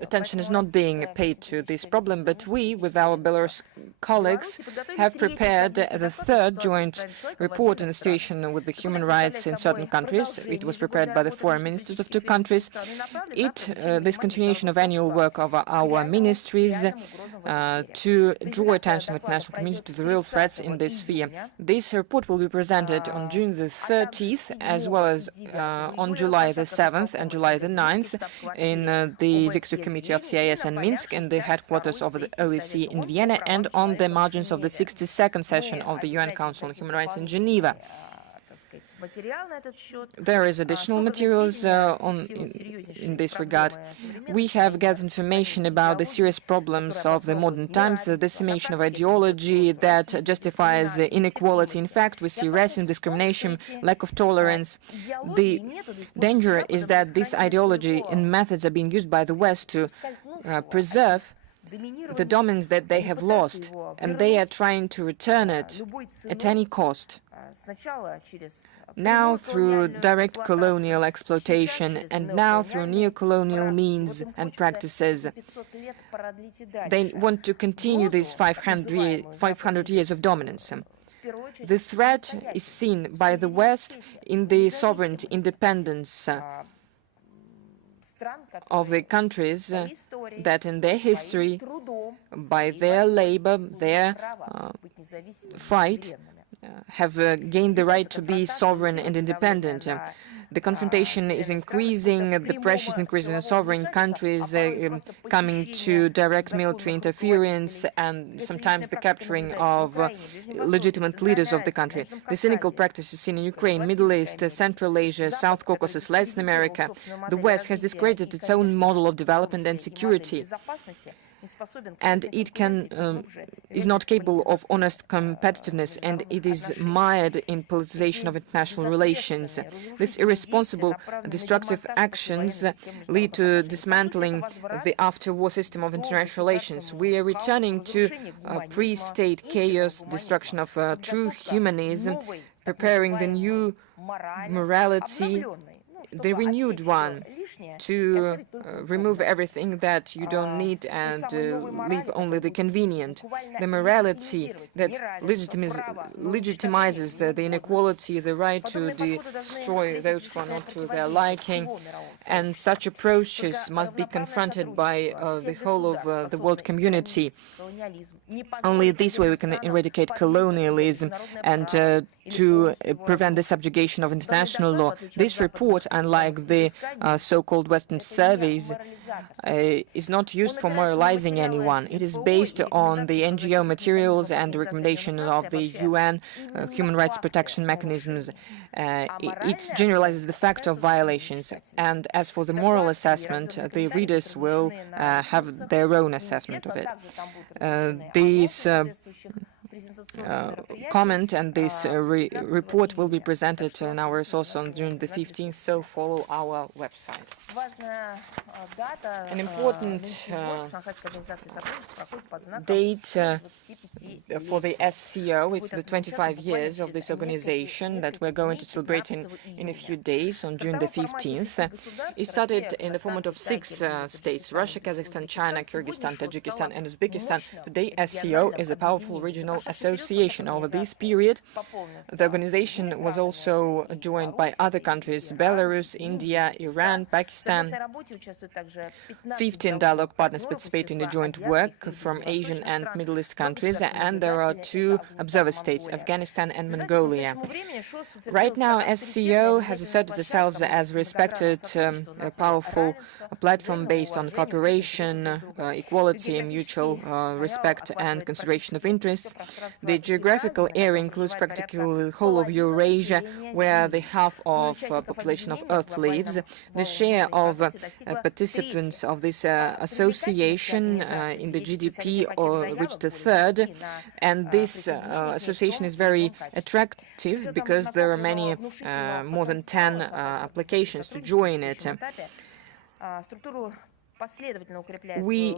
attention is not being paid to this problem, but we, with our Belarus colleagues, have prepared the third joint report on the situation with the human rights in certain countries. It was prepared by the foreign ministers of two countries. This continuation of annual work of our ministries to draw attention of the international community to the real threats in this sphere. This report will be presented on June the 30th, as well as on July the 7th and July the 9th in the Executive Committee of CIS in Minsk, in the headquarters of the OSCE in Vienna, and on the margins of the 62nd session of the UN Council on Human Rights in Geneva. There is additional materials in this regard. We have gathered information about the serious problems of the modern times, the decimation of ideology that justifies inequality. In fact, we see racism, discrimination, lack of tolerance. The danger is that this ideology and methods are being used by the West to preserve the dominance that they have lost, and they are trying to return it at any cost. Now through direct colonial exploitation, and now through neo-colonial means and practices. They want to continue these 500 years of dominance. The threat is seen by the West in the sovereignty independence of the countries that in their history, by their labor, their fight, have gained the right to be sovereign and independent. The confrontation is increasing, the pressure is increasing in sovereign countries, coming to direct military interference and sometimes the capturing of legitimate leaders of the country. The cynical practices seen in Ukraine, Middle East, Central Asia, South Caucasus, Latin America. The West has discredited its own model of development and security, and it is not capable of honest competitiveness, and it is mired in politicization of international relations. These irresponsible, destructive actions lead to dismantling the after-war system of international relations. We are returning to pre-state chaos, destruction of true humanism, preparing the new morality, the renewed one, to remove everything that you don't need and leave only the convenient. The morality that legitimizes the inequality, the right to destroy those who are not to their liking, and such approaches must be confronted by the whole of the world community. Only this way we can eradicate colonialism and to prevent the subjugation of international law. This report, unlike the so-called Western surveys, is not used for moralizing anyone. It is based on the NGO materials and the recommendation of the UN human rights protection mechanisms. It generalizes the fact of violations. And as for the moral assessment, the readers will have their own assessment of it. These comment and this report will be presented in our resource on June the 15th, so follow our website. An important date for the SCO, it's the 25 years of this organization that we're going to celebrate in a few days on June the 15th. It started in the format of 6 states: Russia, Kazakhstan, China, Kyrgyzstan, Tajikistan, and Uzbekistan. Today, SCO is a powerful regional association. Over this period, the organization was also joined by other countries: Belarus, India, Iran, Pakistan. 15 dialogue partners participate in the joint work from Asian and Middle East countries, and there are 2 observer states, Afghanistan and Mongolia. Right now, SCO has asserted itself as a respected, powerful platform based on cooperation, equality, mutual respect and consideration of interests. The geographical area includes practically the whole of Eurasia, where the half of population of Earth lives. The share of participants of this association in the GDP reached a third, and this association is very attractive because there are many, more than 10 applications to join it. We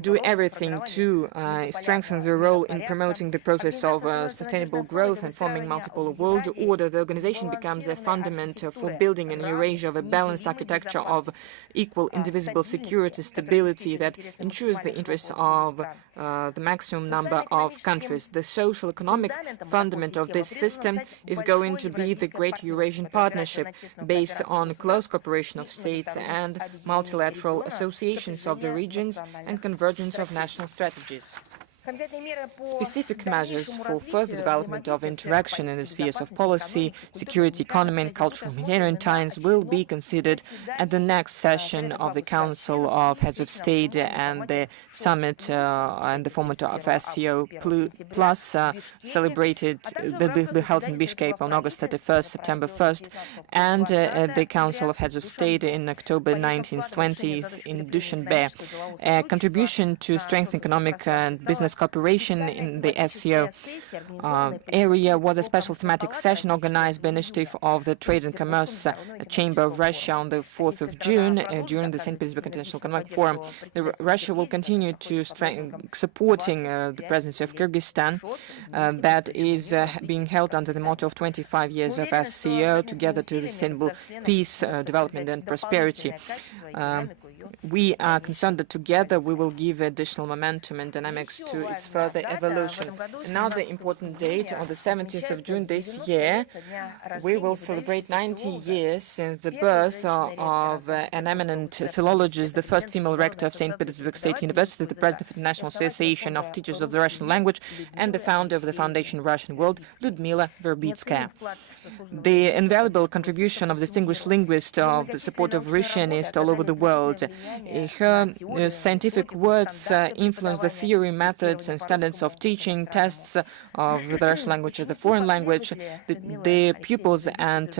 do everything to strengthen the role in promoting the process of sustainable growth and forming multiple world order. The organization becomes a fundament for building in Eurasia of a balanced architecture of equal, indivisible security, stability that ensures the interests of the maximum number of countries. The social economic fundament of this system is going to be the Great Eurasian Partnership, based on close cooperation of states and multilateral associations of the regions and convergence of national strategies. Specific measures for further development of interaction in the spheres of policy, security, economy, and cultural humanitarian ties will be considered at the next session of the Council of Heads of State and the summit and the format of SCO Plus celebrated will be held in Bishkek on August 31st, September 1st, and at the Council of Heads of State in October 19th, 20th in Dushanbe. A contribution to strengthen economic and business cooperation in the SCO area was a special thematic session organized by initiative of the Trade and Commerce Chamber of Russia on the 4th of June during the St. Petersburg International Economic Forum. Russia will continue to supporting the presidency of Kyrgyzstan that is being held under the motto of 25 years of SCO, together to sustainable peace, development and prosperity. We are concerned that together we will give additional momentum and dynamics to its further evolution. Another important date, on the 17th of June this year, we will celebrate 90 years since the birth of an eminent philologist, the first female rector of St. Petersburg State University, the president of the National Association of Teachers of the Russian Language, and the founder of the Foundation Russian World, Lyudmila Verbitskaya. The invaluable contribution of distinguished linguist of the support of Russianists all over the world. Her scientific works influenced the theory, methods, and standards of teaching, tests of the Russian language as a foreign language. The pupils and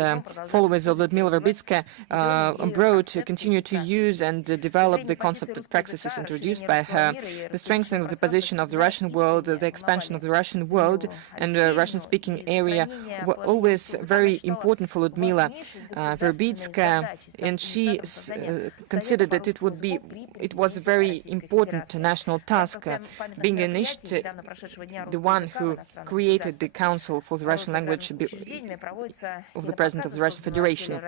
followers of Lyudmila Verbitskaya abroad continue to use and develop the concept of practices introduced by her. The strengthening of the position of the Russian world, the expansion of the Russian world and the Russian-speaking area were always very important for Lyudmila Verbitskaya, and she considered that it was a very important national task, being the one who created the Council for the Russian Language of the President of the Russian Federation.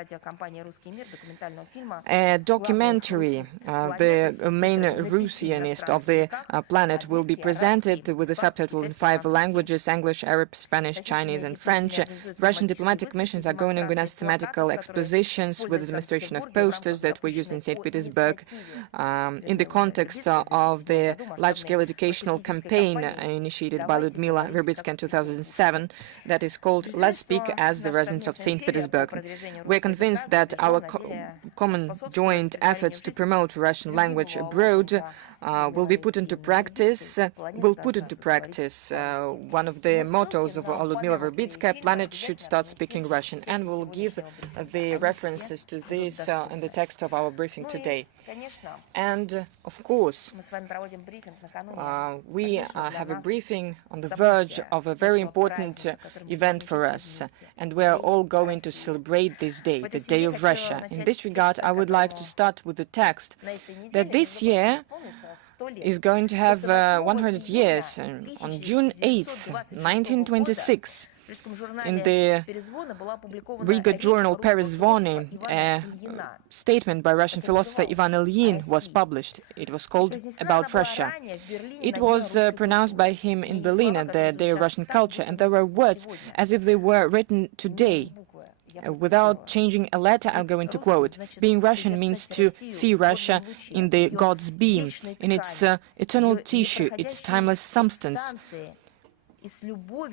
A documentary, the main Russianist of the planet, will be presented with the subtitle in 5 languages: English, Arab, Spanish, Chinese, and French. Russian diplomatic missions are going to organize thematical expositions with the demonstration of posters that were used in St. Petersburg in the context of the large-scale educational campaign initiated by Lyudmila Verbitskaya in 2007 that is called Let's Speak as the Residents of St. Petersburg. We're convinced that our common joint efforts to promote Russian language abroad will put into practice one of the mottos of Lyudmila Verbitskaya: planet should start speaking Russian, and we'll give the references to this in the text of our briefing today. And of course, we have a briefing on the verge of a very important event for us, and we are all going to celebrate this day, the Day of Russia. In this regard, I would like to start with the text that this year is going to have 100 years. On June 8th, 1926, in the Riga journal Peresvony, a statement by Russian philosopher Ivan Ilyin was published. It was called About Russia. It was pronounced by him in Berlin at the Day of Russian Culture, and there were words as if they were written today. Without changing a letter, I'm going to quote: being Russian means to see Russia in the God's beam, in its eternal tissue, its timeless substance,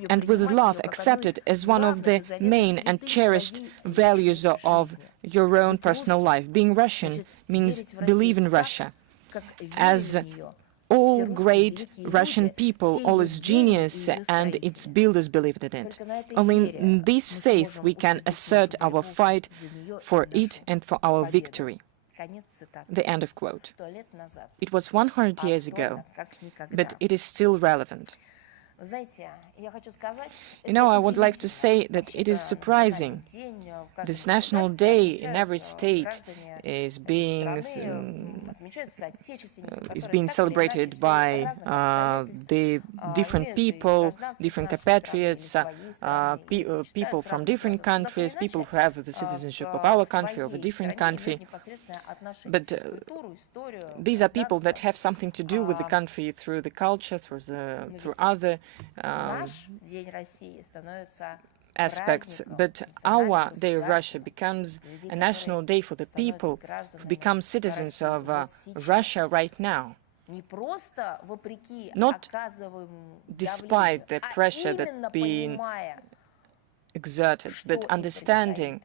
and with love accept it as one of the main and cherished values of your own personal life. Being Russian means believe in Russia. As all great Russian people, all its genius and its builders believed in it. Only in this faith we can assert our fight for it and for our victory. The end of quote. It was 100 years ago, but it is still relevant. You know, I would like to say that it is surprising. This national day in every state is being celebrated by the different people, different compatriots, people from different countries, people who have the citizenship of our country or of a different country. But these are people that have something to do with the country through the culture, through other aspects. But our Day of Russia becomes a national day for the people who become citizens of Russia right now. Not despite the pressure that's being exerted, but understanding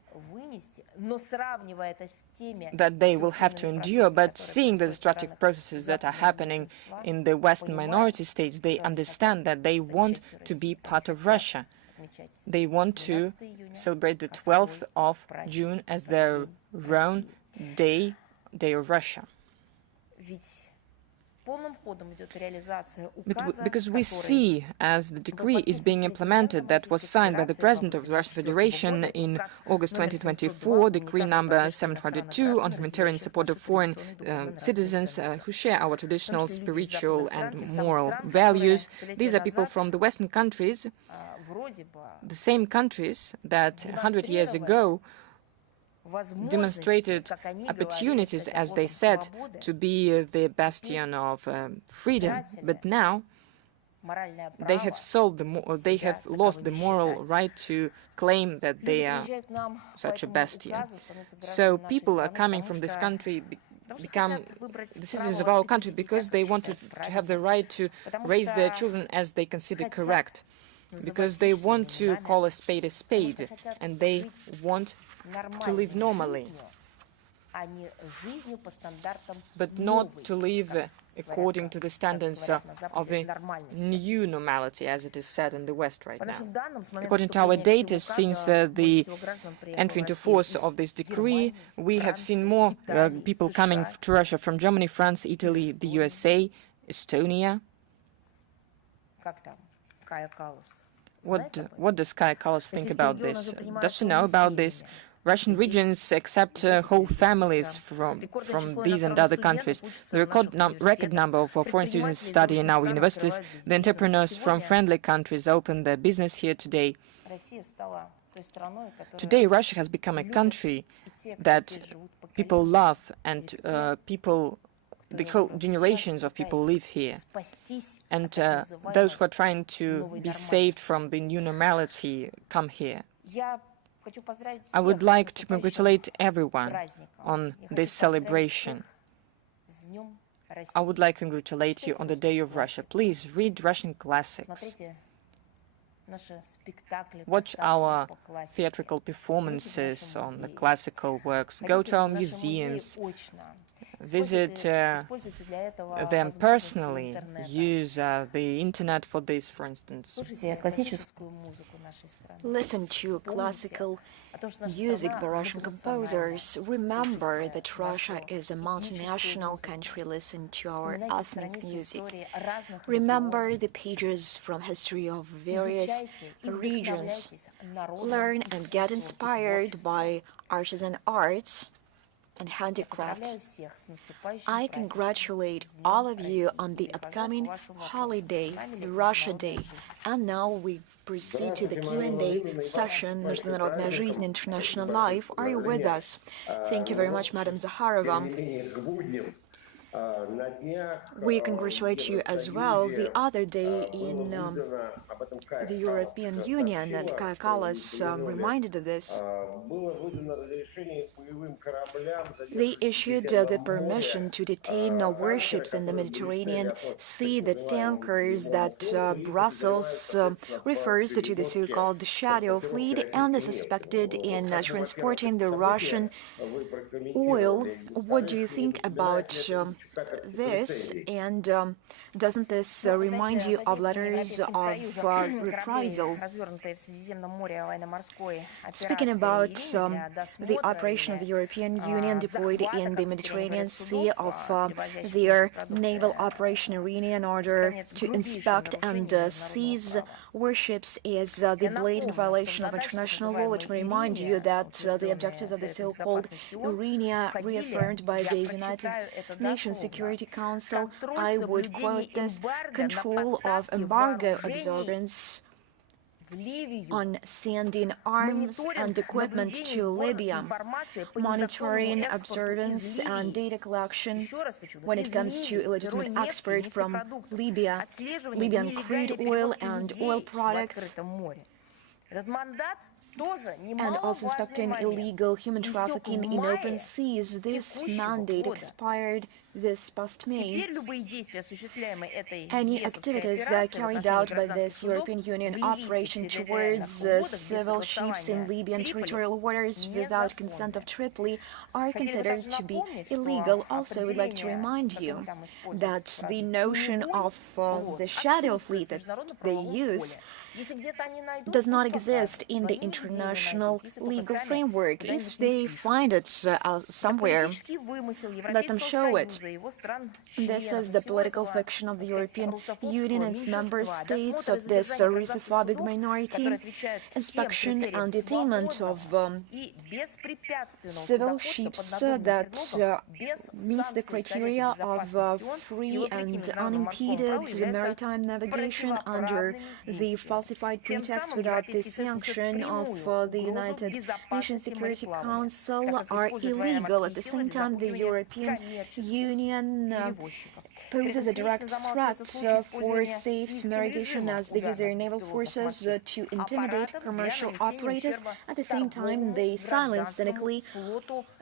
that they will have to endure, but seeing the destructive processes that are happening in the Western minority states, they understand that they want to be part of Russia. They want to celebrate the 12th of June as their own Day of Russia. Because we see, as the decree is being implemented that was signed by the President of the Russian Federation in August 2024, decree number 702 on humanitarian support of foreign citizens who share our traditional, spiritual and moral values. These are people from the Western countries, the same countries that 100 years ago demonstrated opportunities, as they said, to be the bastion of freedom. But now they have lost the moral right to claim that they are such a bastion. So people are coming from this country become the citizens of our country because they want to have the right to raise their children as they consider correct, because they want to call a spade, and they want to live normally, but not to live according to the standards of a new normality, as it is said in the West right now. According to our data, since the entry into force of this decree, we have seen more people coming to Russia from Germany, France, Italy, the USA, Estonia. What does Kaya Kallas think about this? Does she know about this? Russian regions accept whole families from these and other countries. The record number of foreign students study in our universities. The entrepreneurs from friendly countries open their business here today. Today, Russia has become a country that people love, and the whole generations of people live here. And those who are trying to be saved from the new normality come here. I would like to congratulate everyone on this celebration. I would like to congratulate you on the Day of Russia. Please read Russian classics. Watch our theatrical performances on the classical works. Go to our museums. Visit them personally. Use the internet for this, for instance. Listen to classical music by Russian composers. Remember that Russia is a multinational country. Listen to our ethnic music. Remember the pages from history of various regions. Learn and get inspired by artisan arts and handicraft. I congratulate all of you on the upcoming holiday, the Russia Day. And now we proceed to the Q&A session, Международная жизнь, International Life. Are you with us? Thank you very much, Madam Zakharova. We congratulate you as well. The other day in the European Union, and Kaya Kallas reminded of this, they issued the permission to detain warships in the Mediterranean Sea, the tankers that Brussels refers to the so-called Shadow Fleet, and is suspected in transporting the Russian oil. What do you think about this, and doesn't this remind you of letters of reprisal? Speaking about the operation of the European Union deployed in the Mediterranean Sea, of their naval operation Irina in order to inspect and seize warships, is the blatant violation of international law. Let me remind you that the objectives of the so-called Irina, reaffirmed by the United Nations Security Council, I would quote this: control of embargo observance on sending arms and equipment to Libya, monitoring, observance, and data collection when it comes to illegitimate export from Libya, Libyan crude oil and oil products, and also inspecting illegal human trafficking in open seas. This mandate expired this past May. Any activities carried out by this European Union operation towards civil ships in Libyan territorial waters without consent of Tripoli are considered to be illegal. Also, I would like to remind you that the notion of the shadow fleet that they use does not exist in the international legal framework. If they find it somewhere, let them show it. This is the political fiction of the European Union and its member states of this Russophobic minority. Inspection and detainment of civil ships that meet the criteria of free and unimpeded maritime navigation under the falsified pretext without the sanction of the United Nations Security Council are illegal. At the same time, the European Union Union poses a direct threat for safe navigation as they use their naval forces to intimidate commercial operators. At the same time, they silence cynically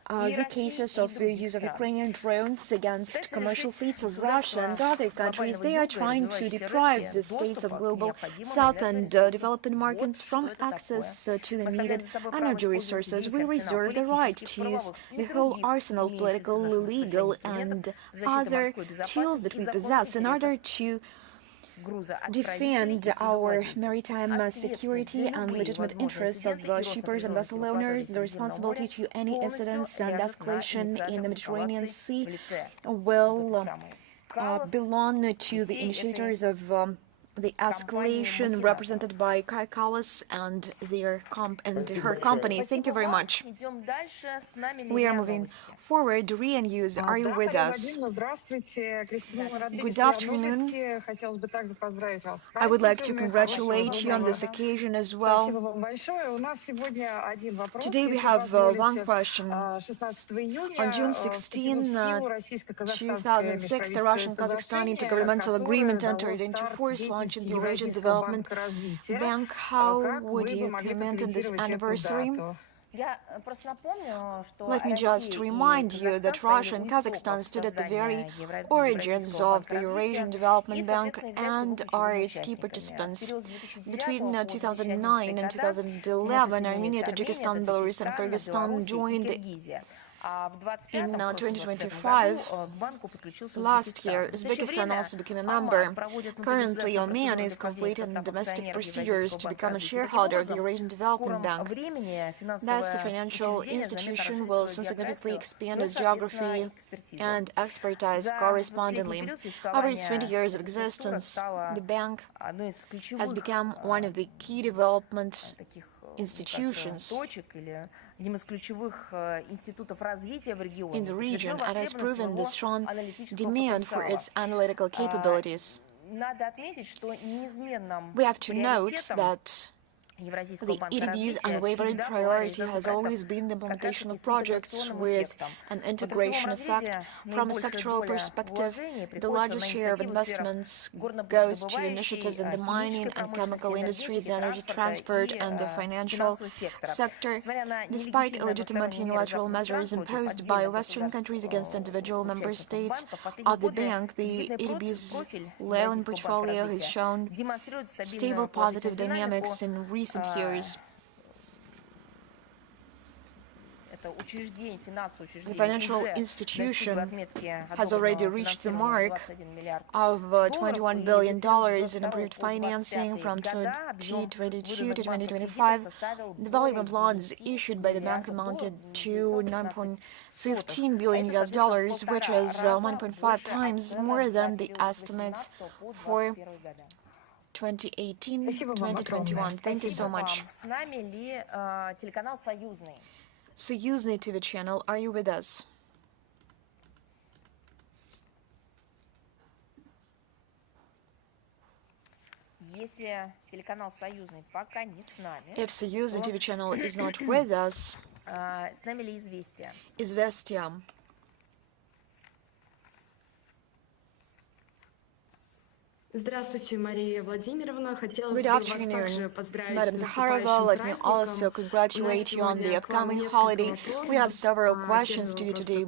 the cases of the use of Ukrainian drones against commercial fleets of Russia and other countries. They are trying to deprive the states of global south and developing markets from access to the needed energy resources. We reserve the right to use the whole arsenal of political, legal, and other tools that we possess in order to defend our maritime security and legitimate interests of shippers and vessel owners. The responsibility to any incidents and escalation in the Mediterranean Sea will belong to the initiators of the escalation represented by Kai Kallas and her company. Thank you very much. We are moving forward. RIA News, are you with us? Good afternoon. I would like to congratulate you on this occasion as well. Today we have one question. On June 16, 2006, the Russian-Kazakhstan intergovernmental agreement entered into force, launching the Eurasian Development Bank. How would you comment on this anniversary? Let me just remind you that Russia and Kazakhstan stood at the very origins of the Eurasian Development Bank and are its key participants. Between 2009 and 2011, Armenia, Tajikistan, Belarus, and Kyrgyzstan joined. In 2025, last year, Uzbekistan also became a member. Currently, Oman is completing domestic procedures to become a shareholder of the Eurasian Development Bank. Thus, the financial institution will significantly expand its geography and expertise correspondingly. Over its 20 years of existence, the bank has become one of the key development institutions in the region and has proven the strong demand for its analytical capabilities. We have to note that the EDB's unwavering priority has always been the implementation of projects with an integration effect. From a sectoral perspective, the largest share of investments goes to initiatives in the mining and chemical industries, energy transport, and the financial sector. Despite illegitimate unilateral measures imposed by Western countries against individual member states of the bank, the EDB's loan portfolio has shown stable positive dynamics in recent years. The financial institution has already reached the mark of $21 billion in approved financing from 2022 to 2025. The volume of loans issued by the bank amounted to $9.15 billion, which is 1.5 times more than the estimates for 2018-2021. Thank you so much. Союзный TV channel, are you with us? If Союзный TV channel is not with us, Известия. Здравствуйте, Мария Владимировна. Good afternoon, Madam Zakharova. Let me also congratulate you on the upcoming holiday. We have several questions to you today.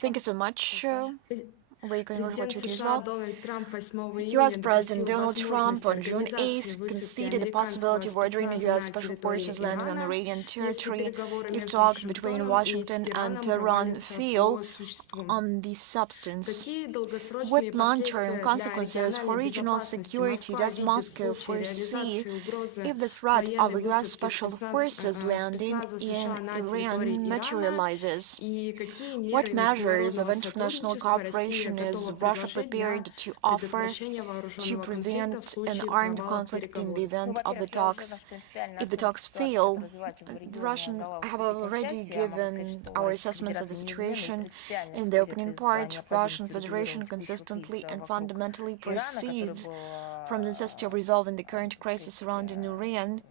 Thank you so much. We congratulate you as well. U.S. President Donald Trump on June 8th conceded the possibility of ordering U.S. special forces landing on Iranian territory if talks between Washington and Tehran fail on the substance. What long-term consequences for regional security does Moscow foresee if the threat of U.S. special forces landing in Iran materializes? What measures of international cooperation is Russia prepared to offer to prevent an armed conflict in the event of the talks? If the talks fail, I have already given our assessments of the situation. In the opening part, Russian Federation consistently and fundamentally proceeds from the necessity of resolving the current crisis surrounding Iran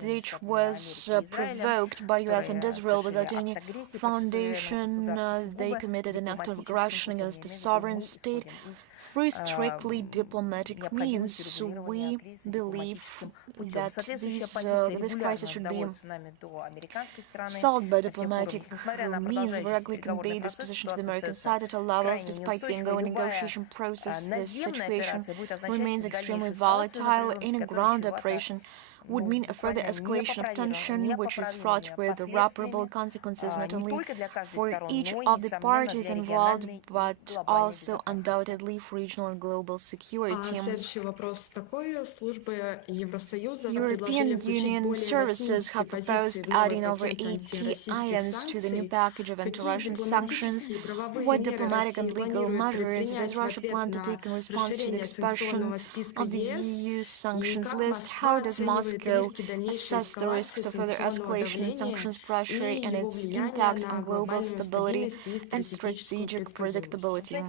which was provoked by US and Israel without any foundation. They committed an act of aggression against a sovereign state through strictly diplomatic means. So we believe that this crisis should be solved by diplomatic means. We regularly convey this position to the American side at all levels. Despite the ongoing negotiation process, this situation remains extremely volatile. Any ground operation would mean a further escalation of tension, which is fraught with irreparable consequences not only for each of the parties involved, but also undoubtedly for regional and global security. European Union services have proposed adding over 80 items to the new package of anti-Russian sanctions. What diplomatic and legal measures does Russia plan to take in response to the expansion of the EU sanctions list? How does Moscow assess the risks of further escalation in sanctions pressure and its impact on global stability and strategic predictability?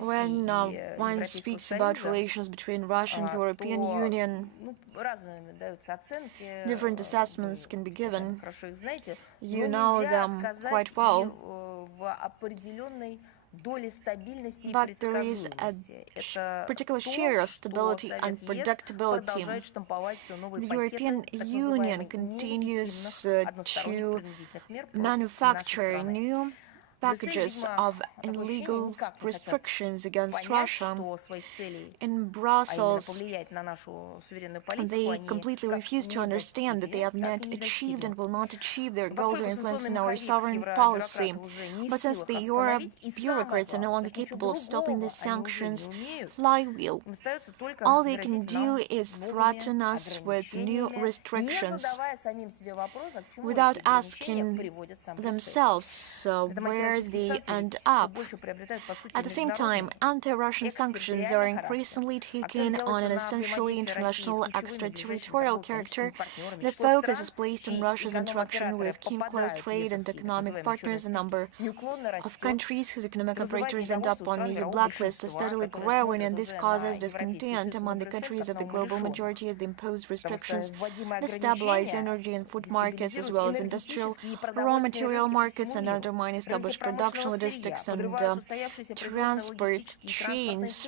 When one speaks about relations between Russia and European Union, different assessments can be given. You know them quite well. But there is a particular share of stability and predictability. The European Union continues to manufacture new packages of illegal restrictions against Russia. In Brussels, they completely refuse to understand that they have not achieved and will not achieve their goals or influence in our sovereign policy. But since the Europe bureaucrats are no longer capable of stopping the sanctions flywheel, all they can do is threaten us with new restrictions without asking themselves where they end up. At the same time, anti-Russian sanctions are increasingly taking on an essentially international extraterritorial character. The focus is placed on Russia's interaction with key close trade and economic partners. A number of countries whose economic operators end up on the EU blacklist are steadily growing, and this causes discontent among the countries of the global majority as the imposed restrictions destabilize energy and food markets as well as industrial raw material markets and undermine established production, logistics, and transport chains.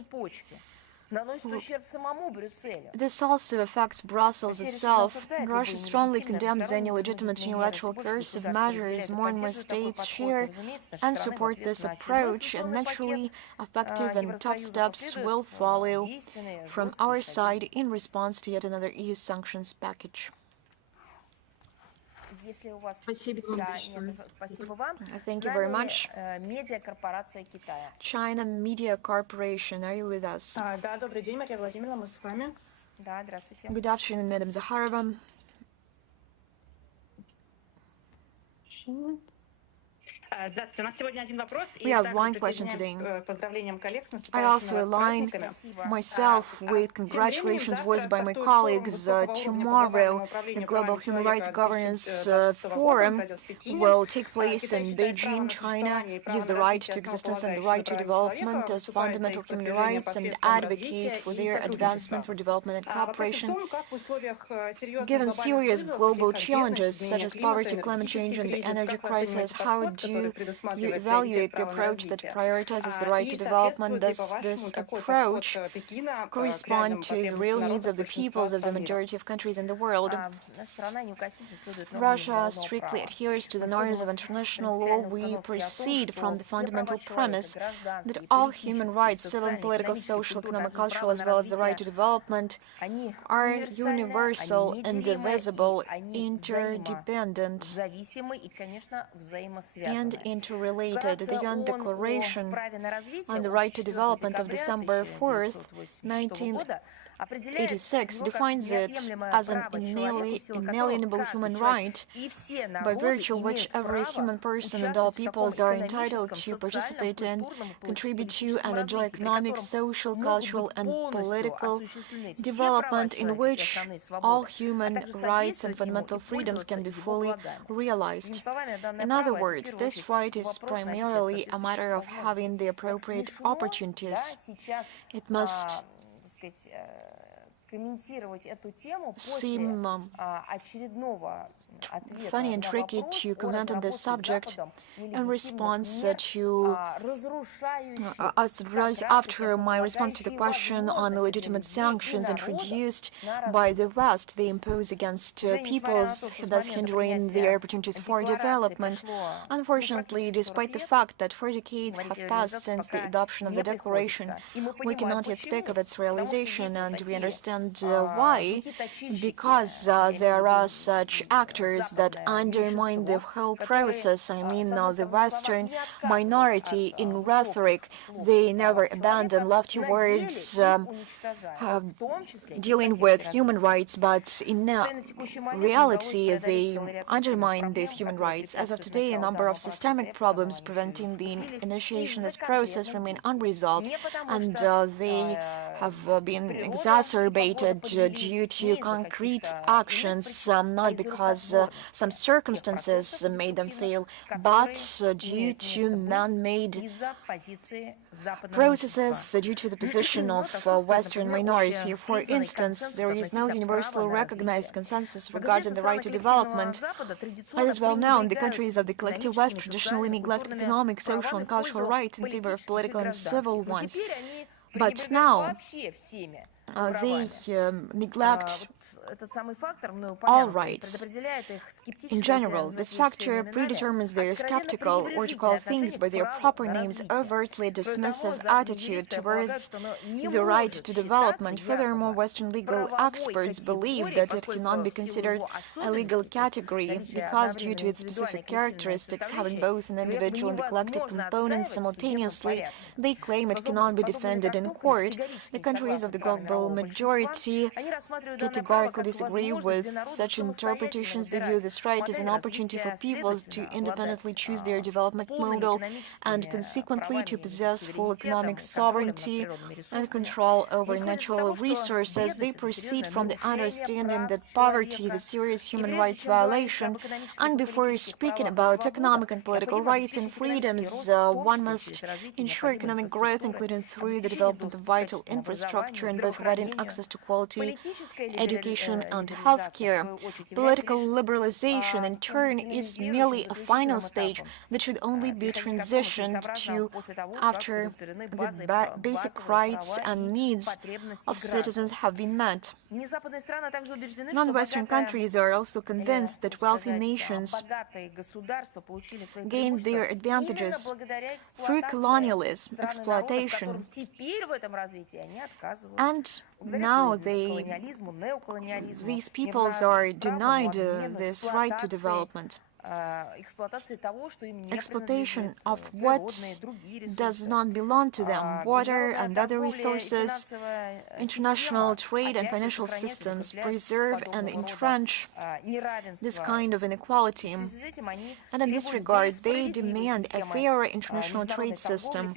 This also affects Brussels itself. Russia strongly condemns any legitimate unilateral coercive measures. More and more states share and support this approach, and naturally, effective and tough steps will follow from our side in response to yet another EU sanctions package. Thank you very much. China Media Corporation, are you with us? Good afternoon, Madam Zakharova. We have one question today. I also align myself with congratulations voiced by my colleagues. Tomorrow, the Global Human Rights Governance Forum will take place in Beijing, China. Use the right to existence and the right to development as fundamental human rights and advocates for their advancement through development and cooperation. Given serious global challenges such as poverty, climate change, and the energy crisis, how do you evaluate the approach that prioritizes the right to development? Does this approach correspond to the real needs of the peoples of the majority of countries in the world? Russia strictly adheres to the norms of international law. We proceed from the fundamental premise that all human rights, civil and political, social, economic, cultural, as well as the right to development, are universal, indivisible, interdependent, and interrelated. The UN Declaration on the Right to Development of December 4th, 1986 defines it as an inalienable human right, by virtue of which every human person and all peoples are entitled to participate in, contribute to, and enjoy economic, social, cultural, and political development in which all human rights and fundamental freedoms can be fully realized. In other words, this right is primarily a matter of having the appropriate opportunities. It must seem funny and tricky to comment on this subject in response to right after my response to the question on the legitimate sanctions introduced by the West they impose against peoples, thus hindering their opportunities for development. Unfortunately, despite the fact that 4 decades have passed since the adoption of the declaration, we cannot yet speak of its realization, and we understand why. Because there are such actors that undermine the whole process. I mean, the Western minority in rhetoric, they never abandon lofty words dealing with human rights, but in reality, they undermine these human rights. As of today, a number of systemic problems preventing the initiation of this process remain unresolved, and they have been exacerbated due to concrete actions, not because some circumstances made them fail, but due to man-made processes, due to the position of Western minority. For instance, there is no universally recognized consensus regarding the right to development. As is well known, the countries of the collective West traditionally neglect economic, social, and cultural rights in favor of political and civil ones. But now they neglect all rights. In general, this factor predetermines their skeptical, or to call things by their proper names, overtly dismissive attitude towards the right to development. Furthermore, Western legal experts believe that it cannot be considered a legal category because, due to its specific characteristics, having both an individual and a collective component simultaneously, they claim it cannot be defended in court. The countries of the global majority categorically disagree with such interpretations. They view this right as an opportunity for peoples to independently choose their development model and consequently to possess full economic sovereignty and control over natural resources. They proceed from the understanding that poverty is a serious human rights violation, and before speaking about economic and political rights and freedoms, one must ensure economic growth, including through the development of vital infrastructure and by providing access to quality education and healthcare. Political liberalization, in turn, is merely a final stage that should only be transitioned to after the basic rights and needs of citizens have been met. Non-Western countries are also convinced that wealthy nations gained their advantages through colonialism, exploitation, and now these peoples are denied this right to development. Exploitation of what does not belong to them, water and other resources. International trade and financial systems preserve and entrench this kind of inequality. And in this regard, they demand a fairer international trade system,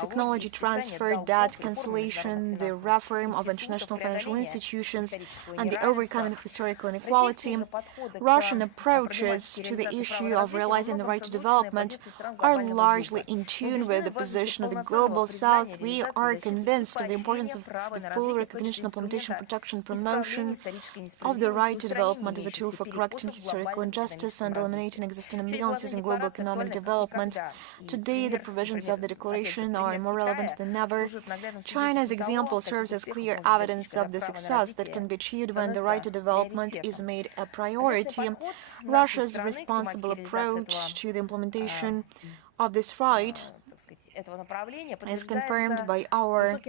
technology transfer, debt cancellation, the reform of international financial institutions, and the overcoming of historical inequality. Russian approaches to the issue of realizing the right to development are largely in tune with the position of the global South. We are convinced of the importance of the full recognition, implementation, protection, promotion of the right to development as a tool for correcting historical injustice and eliminating existing imbalances in global economic development. Today, the provisions of the declaration are more relevant than ever. China's example serves as clear evidence of the success that can be achieved when the right to development is made a priority. Russia's responsible approach to the implementation of this right is confirmed by our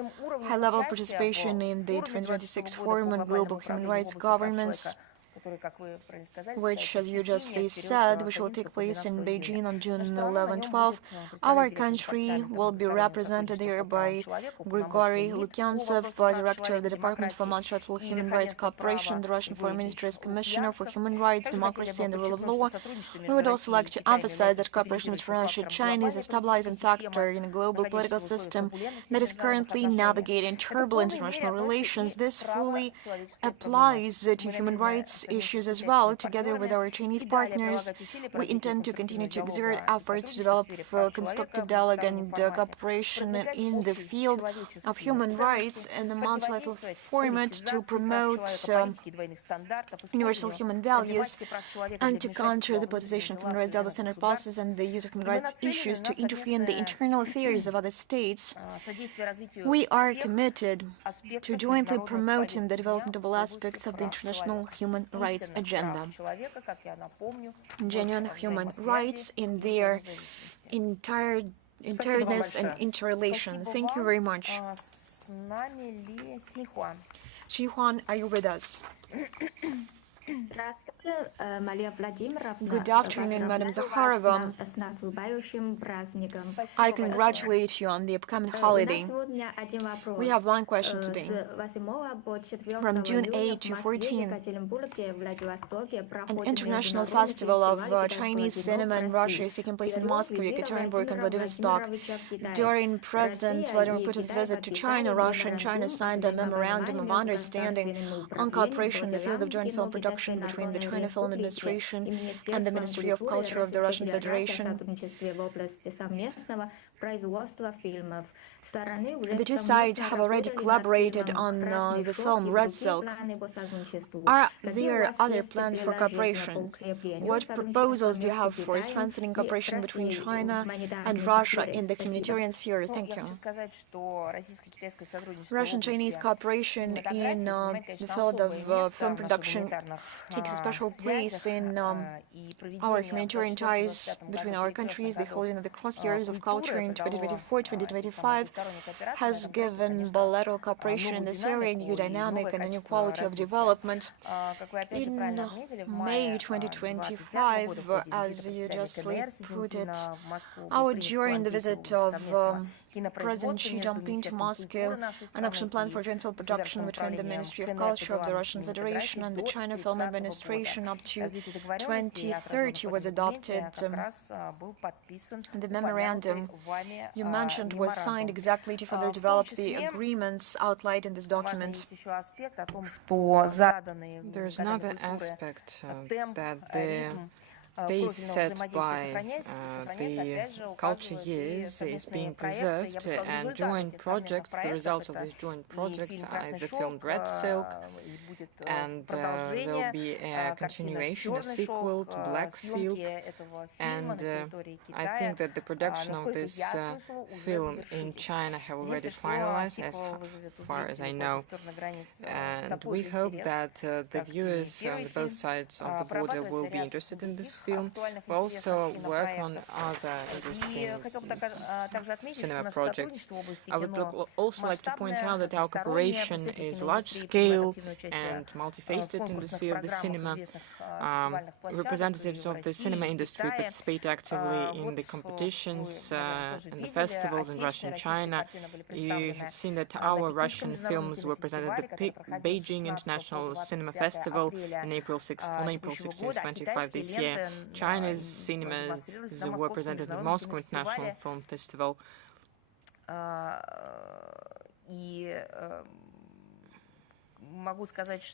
high-level participation in the 2026 Forum on Global Human Rights Governments, which, as you just said, which will take place in Beijing on June 11-12. Our country will be represented here by Grigory Lukyantsov, Director of the Department for Multilateral Human Rights Cooperation, the Russian Foreign Ministry's Commissioner for Human Rights, Democracy and the Rule of Law. We would also like to emphasize that cooperation with Russia and China is a stabilizing factor in a global political system that is currently navigating turbulent international relations. This fully applies to human rights issues as well. Together with our Chinese partners, we intend to continue to exert efforts to develop constructive dialogue and cooperation in the field of human rights in the multilateral format to promote universal human values and to counter the politicization of human rights, double-standard policies, and the use of human rights issues to interfere in the internal affairs of other states. We are committed to jointly promoting the development of all aspects of the international human rights agenda. Genuine human rights in their entireness and interrelation. Thank you very much. Xinhuan, are you with us? Good afternoon, Madam Zakharova. I congratulate you on the upcoming holiday. We have one question today. From June 8 to 14, an international festival of Chinese cinema in Russia is taking place in Moscow, Yekaterinburg, and Vladivostok. During President Vladimir Putin's visit to China, Russia and China signed a memorandum of understanding on cooperation in the field of joint film production between the China Film Administration and the Ministry of Culture of the Russian Federation. The two sides have already collaborated on the film Red Silk. Are there other plans for cooperation? What proposals do you have for strengthening cooperation between China and Russia in the humanitarian sphere? Thank you. Russian-Chinese cooperation in the field of film production takes a special place in our humanitarian ties between our countries. The holding of the cross years of culture in 2024-2025 has given bilateral cooperation in this area a new dynamic and a new quality of development. In May 2025, as you just put it, during the visit of President Xi Jinping to Moscow, an action plan for joint film production between the Ministry of Culture of the Russian Federation and the China Film Administration up to 2030 was adopted. The memorandum you mentioned was signed exactly to further develop the agreements outlined in this document. There's another aspect that the pace set by the culture years is being preserved, and joint projects, the results of these joint projects are the film Red Silk, and there will be a continuation, a sequel to Black Silk, and I think that the production of this film in China have already finalized, as far as I know, and we hope that the viewers on both sides of the border will be interested in this film. We also work on other interesting cinema projects. I would also like to point out that our cooperation is large-scale and multifaceted in the sphere of the cinema. Representatives of the cinema industry participate actively in the competitions and the festivals in Russia and China. You have seen that our Russian films were presented at the Beijing International Cinema Festival on April 16, 25 this year. China's cinemas were presented at Moscow International Film Festival.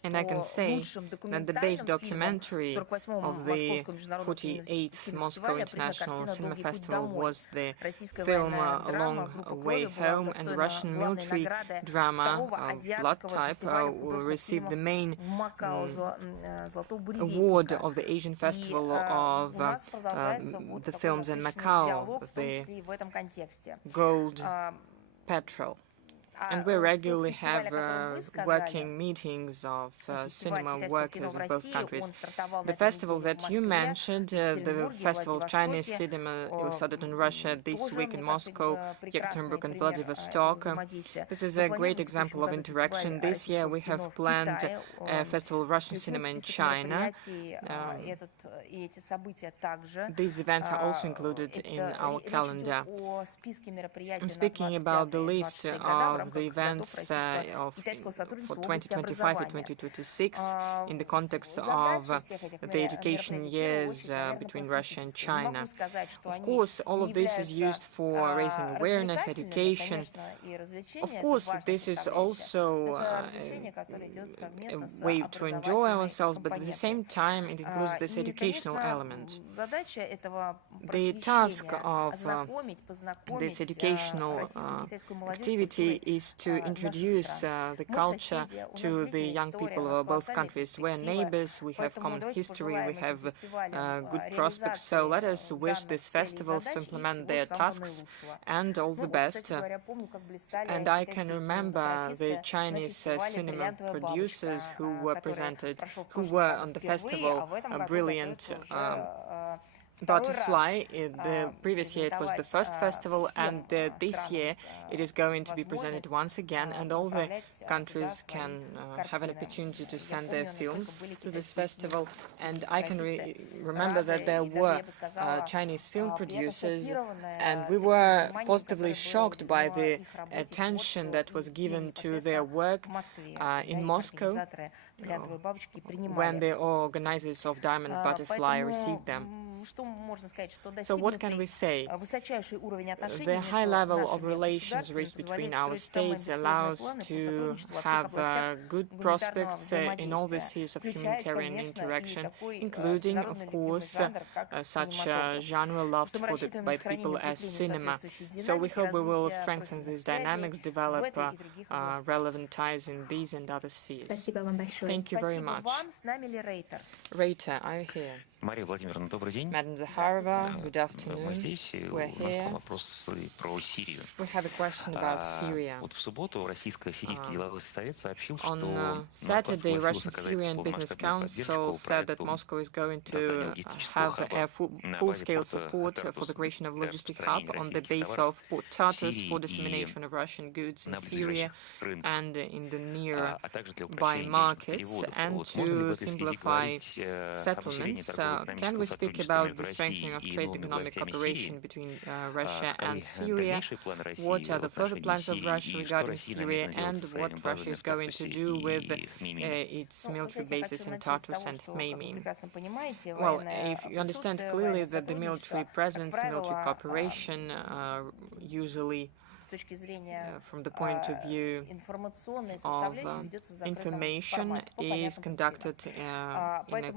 And I can say that the base documentary of the 48th Moscow International Cinema Festival was the film A Long Way Home, and the Russian military drama of Blood Type received the main award of the Asian Festival of the films in Macau, the Gold Petrel. And we regularly have working meetings of cinema workers in both countries. The festival that you mentioned, the Festival of Chinese Cinema, started in Russia this week in Moscow, Yekaterinburg, and Vladivostok. This is a great example of interaction. This year we have planned a Festival of Russian Cinema in China. These events are also included in our calendar. I'm speaking about the list of of the events for 2025 and 2026 in the context of the education years between Russia and China. Of course, all of this is used for raising awareness, education. Of course, this is also a way to enjoy ourselves, but at the same time, it includes this educational element. The task of this educational activity is to introduce the culture to the young people of both countries. We're neighbors, we have common history, we have good prospects, so let us wish these festivals to implement their tasks and all the best. And I can remember the Chinese cinema producers who were on the festival, a brilliant Butterfly. The previous year it was the first festival, and this year it is going to be presented once again, and all the countries can have an opportunity to send their films to this festival. And I can remember that there were Chinese film producers, and we were positively shocked by the attention that was given to their work in Moscow when the organizers of Diamond Butterfly received them. So what can we say? The high level of relations reached between our states allows to have good prospects in all the spheres of humanitarian interaction, including, of course, such genre loved by the people as cinema. So we hope we will strengthen these dynamics, develop relevant ties in these and other spheres. Thank you very much. Reiter, are you here? Maria Vladimirovna, добрый день. Madam Zakharova, good afternoon. We're here. We have a question about Syria. On Saturday, Russian-Syrian Business Council said that Moscow is going to have a full-scale support for the creation of logistic hub on the base of Port Tartus for dissemination of Russian goods in Syria and in the nearby markets, and to simplify settlements. Can we speak about the strengthening of trade economic cooperation between Russia and Syria? What are the further plans of Russia regarding Syria, and what Russia is going to do with its military bases in Tartus and Maymin? Well, if you understand clearly that the military presence, military cooperation usually from the point of view of information is conducted in a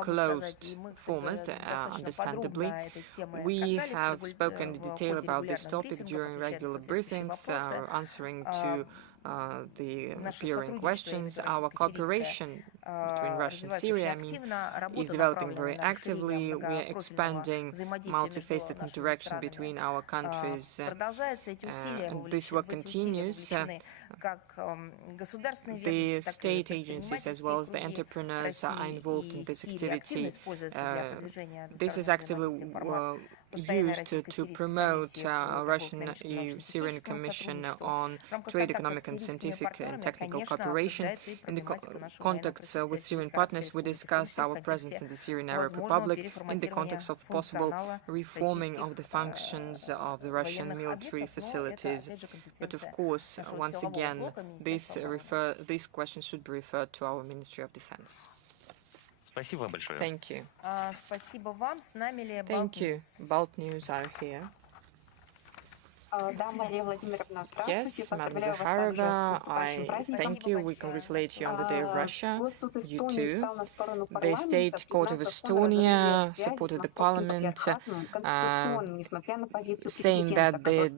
closed format, understandably. We have spoken in detail about this topic during regular briefings, answering to the appearing questions. Our cooperation between Russia and Syria, is developing very actively. We are expanding multifaceted interaction between our countries, and this work continues. The state agencies as well as the entrepreneurs are involved in this activity. This is actively used to promote Russian-Syrian Commission on Trade, Economic and Scientific and Technical Cooperation. In the contacts with Syrian partners, we discuss our presence in the Syrian Arab Republic in the context of possible reforming of the functions of the Russian military facilities. But of course, once again, these questions should be referred to our Ministry of Defense. Thank you. Thank you. Balt News are here. Yes, Madam Zakharova, I thank you. We congratulate you on the Day of Russia. You too. The State Court of Estonia supported the Parliament, saying that the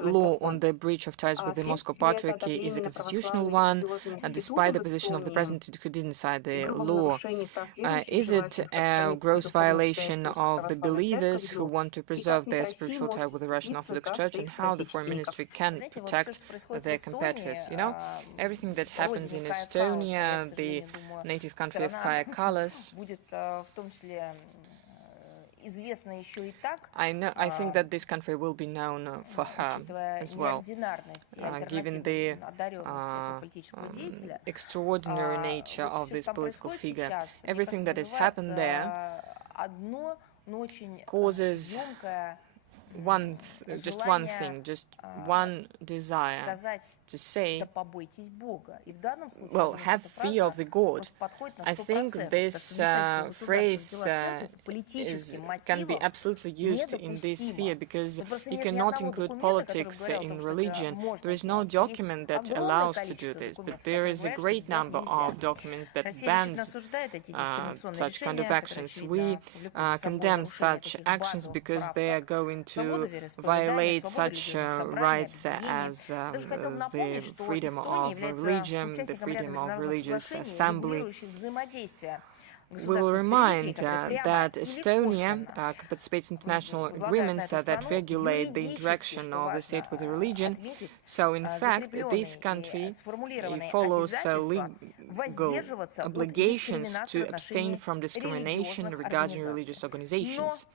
law on the breach of ties with the Moscow Patriarchy is a constitutional one, and despite the position of the President who didn't sign the law. Is it a gross violation of the believers who want to preserve their spiritual tie with the Russian Orthodox Church, and how the Foreign Ministry can protect their compatriots? You know, everything that happens in Estonia, the native country of Kaya Kallas, I think that this country will be known for her as well, given the extraordinary nature of this political figure. Everything that has happened there causes just one thing, just one desire to say, well, have fear of the God. I think this phrase can be absolutely used in this sphere because you cannot include politics in religion. There is no document that allows to do this, but there is a great number of documents that bans such kind of actions. We condemn such actions because they are going to violate such rights as the freedom of religion, the freedom of religious assembly. We will remind that Estonia participates in international agreements that regulate the interaction of the state with the religion. So, in fact, this country follows legal obligations to abstain from discrimination regarding religious organizations.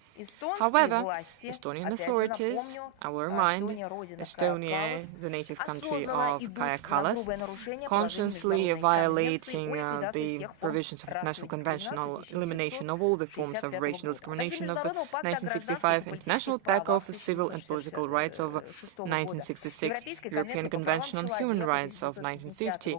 However, Estonian authorities, I will remind, Estonia, the native country of Kaja Kallas, consciously violating the provisions of the International Convention on Elimination of all the forms of racial discrimination of 1965, International Pact of Civil and Political Rights of 1966, European Convention on Human Rights of 1950,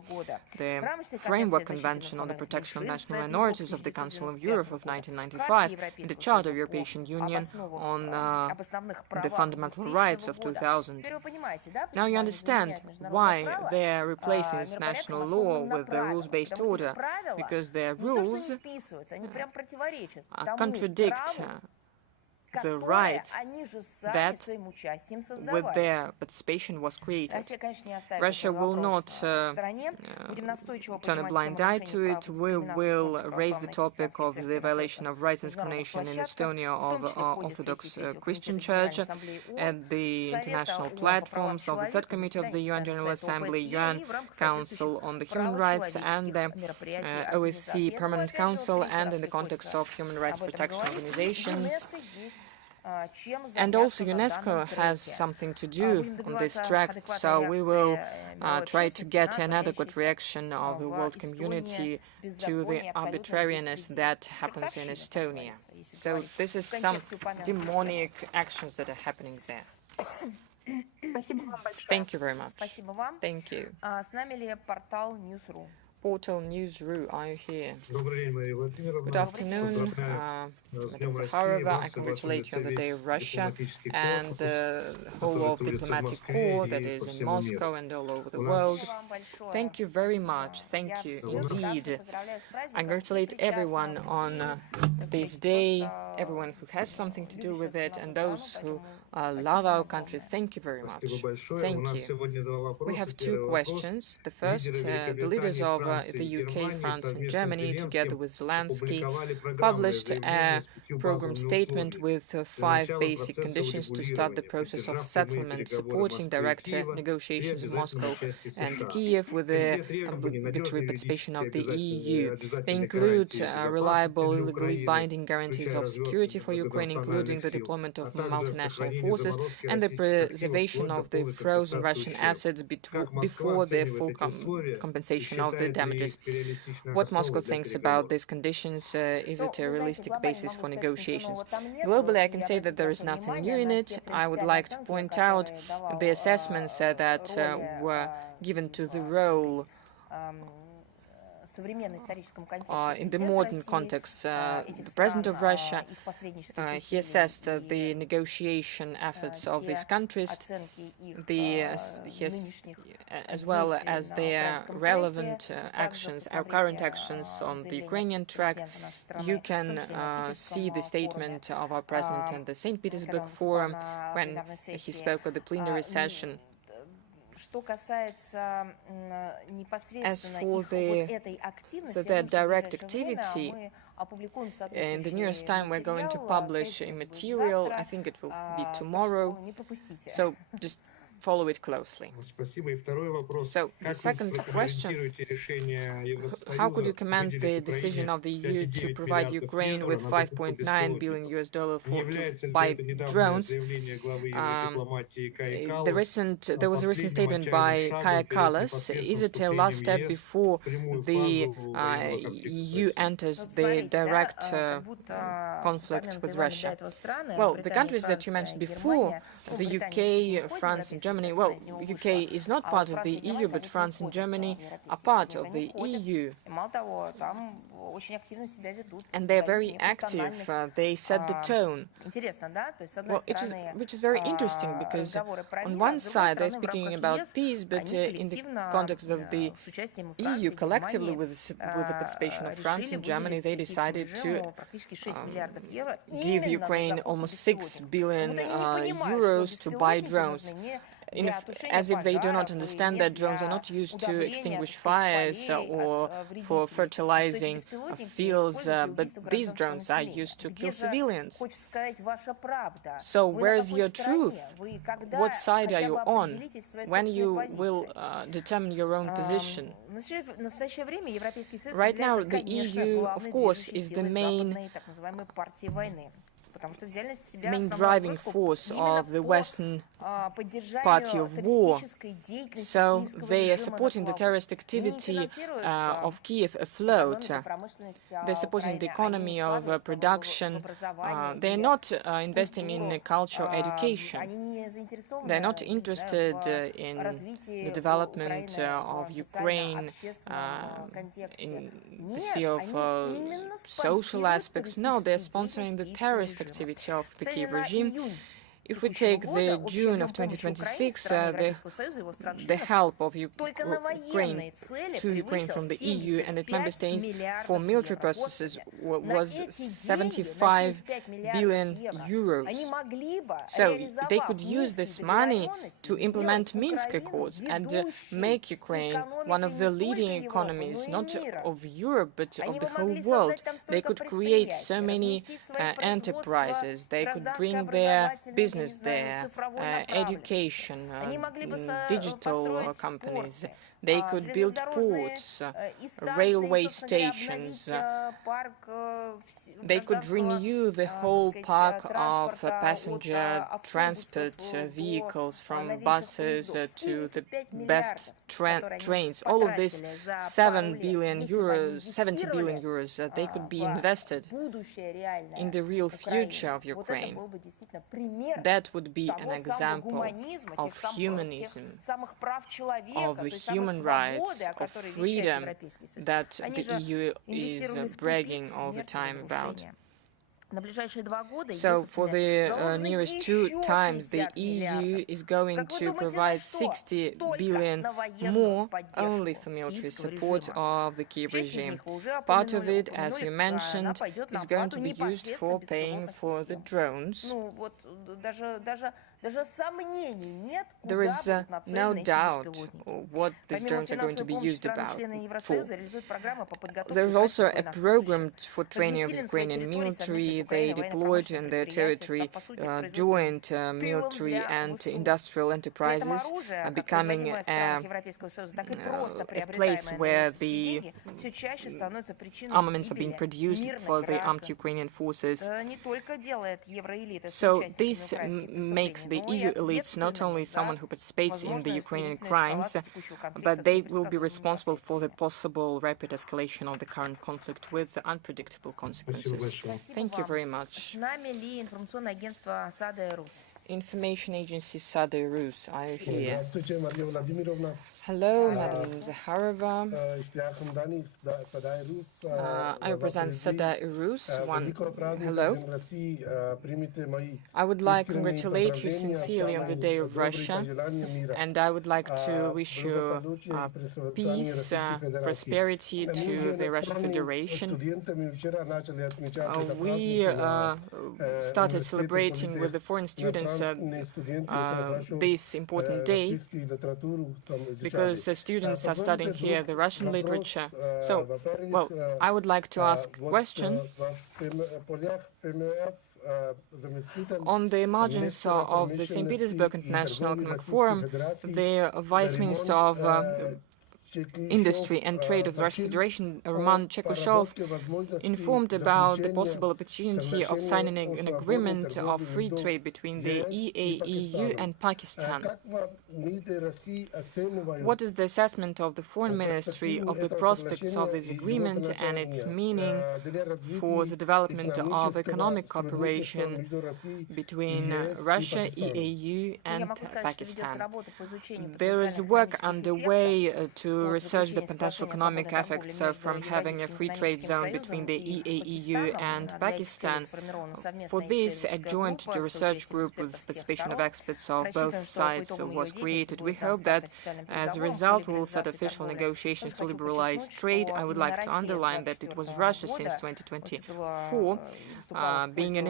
the Framework Convention on the Protection of National Minorities of the Council of Europe of 1995, and the Charter of European Union on the Fundamental Rights of 2000. Now you understand why they are replacing international law with the rules-based order, because their rules contradict the right that with their participation was created. Russia will not turn a blind eye to it. We will raise the topic of the violation of rights and discrimination in Estonia of Orthodox Christian Church at the international platforms of the Third Committee of the UN General Assembly, UN Council on the Human Rights, and the OSCE Permanent Council, and in the context of human rights protection organizations. And also UNESCO has something to do on this track, so we will try to get an adequate reaction of the world community to the arbitrariness that happens in Estonia. So this is some demonic actions that are happening there. Thank you very much. Thank you. Portal News.ru, are you here? Good afternoon, Maria Zakharova. I congratulate you on the Day of Russia and the whole of diplomatic corps that is in Moscow and all over the world. Thank you very much. Thank you indeed. I congratulate everyone on this day, everyone who has something to do with it, and those who love our country. Thank you very much. Thank you. We have two questions. The first, the leaders of the UK, France, and Germany, together with Zelensky, published a program statement with 5 basic conditions to start the process of settlement, supporting direct negotiations of Moscow and Kiev with the obligatory participation of the EU. They include reliable, legally binding guarantees of security for Ukraine, including the deployment of multinational forces and the preservation of the frozen Russian assets before the full compensation of the damages. What Moscow thinks about these conditions? Is it a realistic basis for negotiations? Globally, I can say that there is nothing new in it. I would like to point out the assessments that were given to the role in the modern context. The President of Russia, he assessed the negotiation efforts of these countries, as well as their relevant actions, our current actions on the Ukrainian track. You can see the statement of our President in the St. Petersburg Forum when he spoke at the plenary session. As for their direct activity, in the newest time we're going to publish a material. I think it will be tomorrow. So just follow it closely. So the second question, how could you comment the decision of the EU to provide Ukraine with $5.9 billion to buy drones? There was a recent statement by Kaja Kallas. Is it a last step before the EU enters the direct conflict with Russia? Well, the countries that you mentioned before, the UK, France and Germany, well, UK is not part of the EU, but France and Germany are part of the EU. And they're very active. They set the tone. Well, which is very interesting, because on one side they're speaking about peace, but in the context of the EU collectively, with the participation of France and Germany, they decided to give Ukraine almost 6 billion euros to buy drones. As if they do not understand that drones are not used to extinguish fires or for fertilizing fields, but these drones are used to kill civilians. So where's your truth? What side are you on? When you will determine your own position? Right now, the EU, of course, is the main driving force of the Western party of war. So they are supporting the terrorist activity of Kiev afloat. They're supporting the economy of production. They're not investing in culture or education. They're not interested in the development of Ukraine in the sphere of social aspects. No, they're sponsoring the terrorist activity of the Kiev regime. If we take the June of 2026, the help of Ukraine to Ukraine from the EU and its member states for military purposes was 75 billion euros. So they could use this money to implement Minsk Accords and make Ukraine one of the leading economies, not of Europe, but of the whole world. They could create so many enterprises. They could bring their business there, education, digital companies. They could build ports, railway stations. They could renew the whole park of passenger transport vehicles, from buses to the best trains. All of this 70 billion euros, they could be invested in the real future of Ukraine. That would be an example of humanism, of the human rights, of freedom that the EU is bragging all the time about. So for the nearest 2 times, the EU is going to provide 60 billion more only for military support of the Kiev regime. Part of it, as you mentioned, is going to be used for paying for the drones. There is no doubt what these drones are going to be used for. There is also a program for training of Ukrainian military. They deployed in their territory joint military and industrial enterprises, becoming a place where the armaments are being produced for the armed Ukrainian forces. So this makes the EU elites not only someone who participates in the Ukrainian crimes, but they will be responsible for the possible rapid escalation of the current conflict with unpredictable consequences. Thank you very much. Information agency Sada Rus, are you here? Hello, Madam Zakharova. I represent Sada Rus. Hello. I would like to congratulate you sincerely on the Day of Russia, and I would like to wish you peace, prosperity to the Russian Federation. We started celebrating with the foreign students this important day because students are studying here the Russian literature. So, well, I would like to ask a question. On the margins of the St. Petersburg International Economic Forum, the Vice Minister of Industry and Trade of the Russian Federation, Roman Chekushov, informed about the possible opportunity of signing an agreement of free trade between the EAEU and Pakistan. What is the assessment of the Foreign Ministry of the prospects of this agreement and its meaning for the development of economic cooperation between Russia, EAU, and Pakistan? There is work underway to research the potential economic effects from having a free trade zone between the EAEU and Pakistan. For this, a joint research group with participation of experts of both sides was created. We hope that as a result we will set official negotiations to liberalize trade. I would like to underline that it was Russia since 2024 being an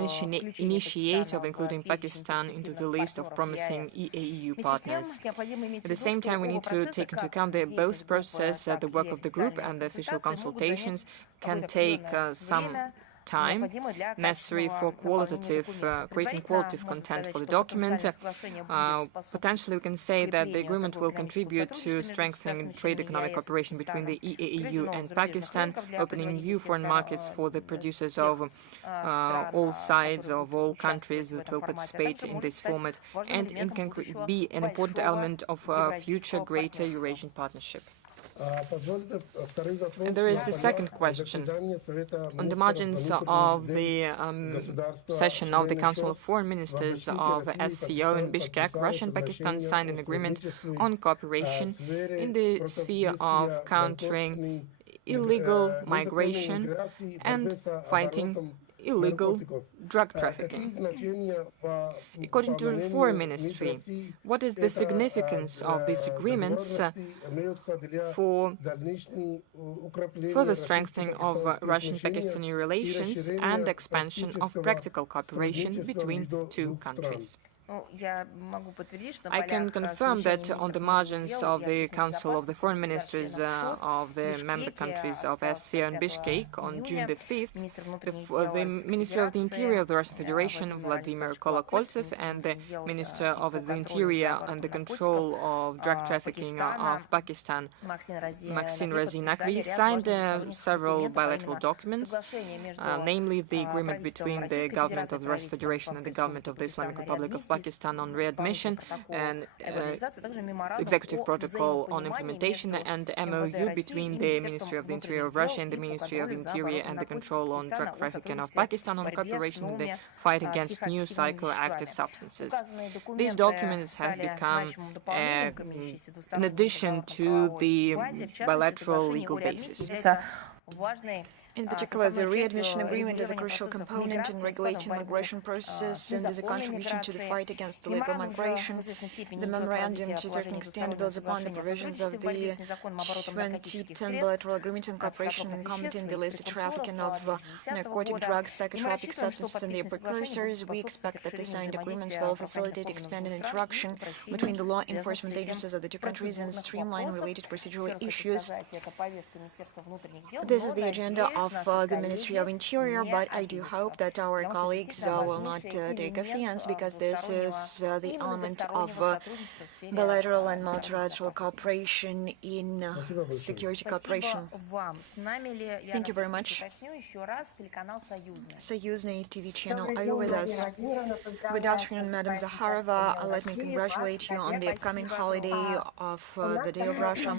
initiator of including Pakistan into the list of promising EAEU partners. At the same time, we need to take into account that both processes, the work of the group and the official consultations, can take some time necessary for creating qualitative content for the document. Potentially, we can say that the agreement will contribute to strengthening trade economic cooperation between the EAEU and Pakistan, opening new foreign markets for the producers of all sides, of all countries that will participate in this format, and it can be an important element of future greater Eurasian partnership. And there is a second question. On the margins of the session of the Council of Foreign Ministers of SCO in Bishkek, Russia and Pakistan signed an agreement on cooperation in the sphere of countering illegal migration and fighting illegal drug trafficking. According to the Foreign Ministry, what is the significance of these agreements for further strengthening of Russian-Pakistani relations and expansion of practical cooperation between two countries? I can confirm that on the margins of the Council of the Foreign Ministers of the member countries of SCO and Bishkek on June the 5th, the Minister of the Interior of the Russian Federation, Vladimir Kolokoltsev, and the Minister of the Interior and the Control of Drug Trafficking of Pakistan, Maxine Razi-Naqvi, signed several bilateral documents, namely the agreement between the government of the Russian Federation and the government of the Islamic Republic of Pakistan on readmission, and executive protocol on implementation, and MOU between the Ministry of the Interior of Russia and the Ministry of the Interior and the Control on Drug Trafficking of Pakistan on cooperation in the fight against new psychoactive substances. These documents have become an addition to the bilateral legal basis. In particular, the readmission agreement is a crucial component in regulating the migration process and is a contribution to the fight against illegal migration. The memorandum, to a certain extent, builds upon the provisions of the 2010 bilateral agreement on cooperation in combating the illicit trafficking of narcotic drugs, psychotropic substances, and their precursors. We expect that the signed agreements will facilitate expanded interaction between the law enforcement agencies of the two countries and streamline related procedural issues. This is the agenda of the Ministry of Interior, but I do hope that our colleagues will not take offense, because this is the element of bilateral and multilateral cooperation in security cooperation. Thank you very much. Soyuzny TV channel, are you with us? Good afternoon, Madam Zakharova. Let me congratulate you on the upcoming holiday of the Day of Russia.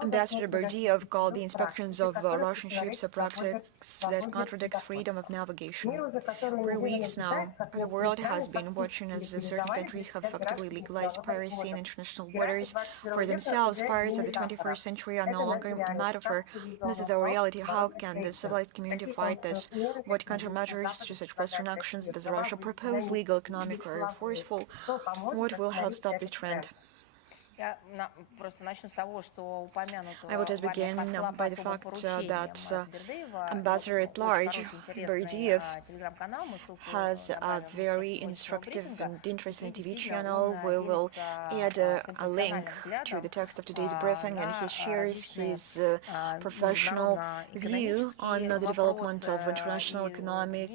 Ambassador Berdiev called the inspections of Russian ships a practice that contradicts freedom of navigation. For weeks now, the world has been watching as certain countries have effectively legalized piracy in international waters for themselves. Pirates of the 21st century are no longer a metaphor. This is our reality. How can the civilized community fight this? What countermeasures to such Western actions does Russia propose, legal, economic, or forceful? What will help stop this trend? I will just begin by the fact that Ambassador at Large, Berdiev, has a very instructive and interesting TV channel. We will add a link to the text of today's briefing, and he shares his professional view on the development of international economic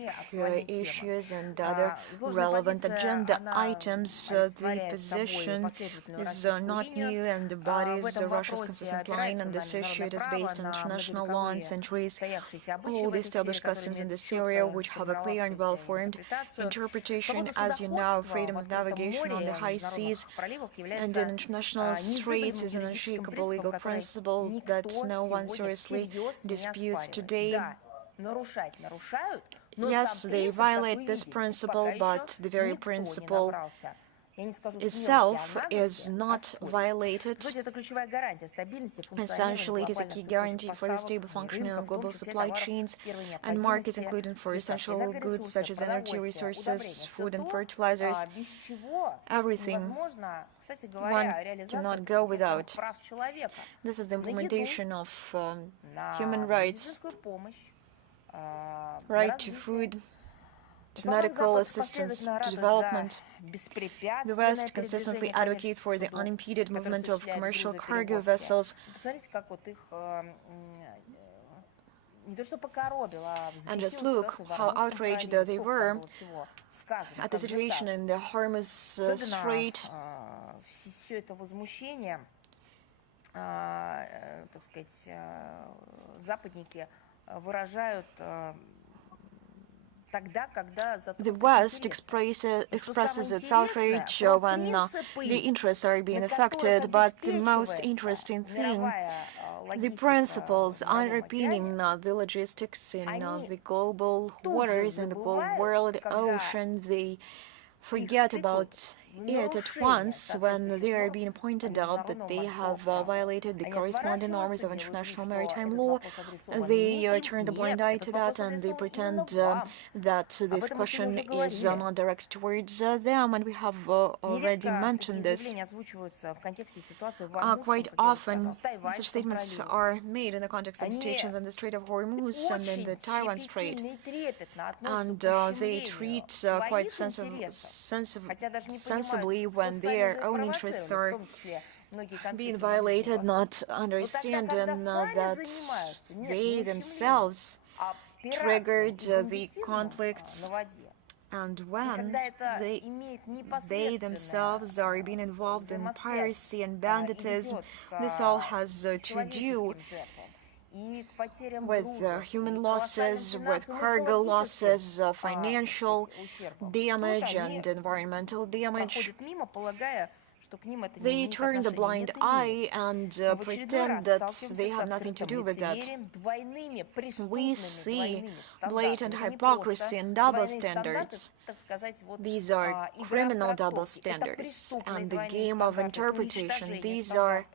issues and other relevant agenda items. The position is not new and embodies Russia's consistent line on this issue. It is based on international law and centuries all the established customs in this area, which have a clear and well-formed interpretation. As you know, freedom of navigation on the high seas and in international straits is an unshakable legal principle that no one seriously disputes today. Yes, they violate this principle, but the very principle itself is not violated. Essentially, it is a key guarantee for the stable functioning of global supply chains and markets, including for essential goods such as energy resources, food and fertilizers. Everything one cannot go without. This is the implementation of human rights, right to food, to medical assistance, to development. The West consistently advocates for the unimpeded movement of commercial cargo vessels. And just look how outraged they were at the situation in the Hormuz Strait. The West expresses its outrage when the interests are being affected, but the most interesting thing, the principles underpinning the logistics in the global waters and the global world ocean, they forget about it at once when they are being pointed out that they have violated the corresponding norms of international maritime law. They turn a blind eye to that and they pretend that this question is not directed towards them, and we have already mentioned this. Quite often, such statements are made in the context of situations in the Strait of Hormuz and in the Taiwan Strait, and they treat quite sensibly when their own interests are being violated, not understanding that they themselves triggered the conflicts, and when they themselves are being involved in piracy and banditism. This all has to do with human losses, with cargo losses, financial damage and environmental damage. They turn the blind eye and pretend that they have nothing to do with that. We see blatant hypocrisy and double standards. These are criminal double standards, and the game of interpretation. These are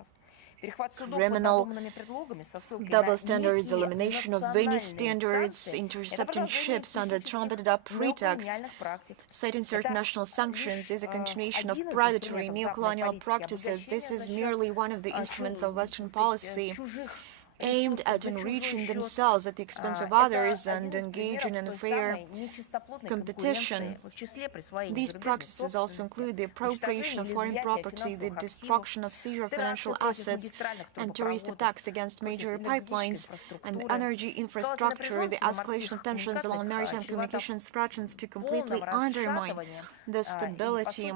criminal double standards, elimination of Venice standards, intercepting ships under trumpeted-up pretexts, citing certain national sanctions is a continuation of predatory neocolonial practices. This is merely one of the instruments of Western policy aimed at enriching themselves at the expense of others and engaging in fair competition. These practices also include the appropriation of foreign property, the destruction of seizure of financial assets, and terrorist attacks against major pipelines and energy infrastructure. The escalation of tensions along maritime communications threatens to completely undermine the stability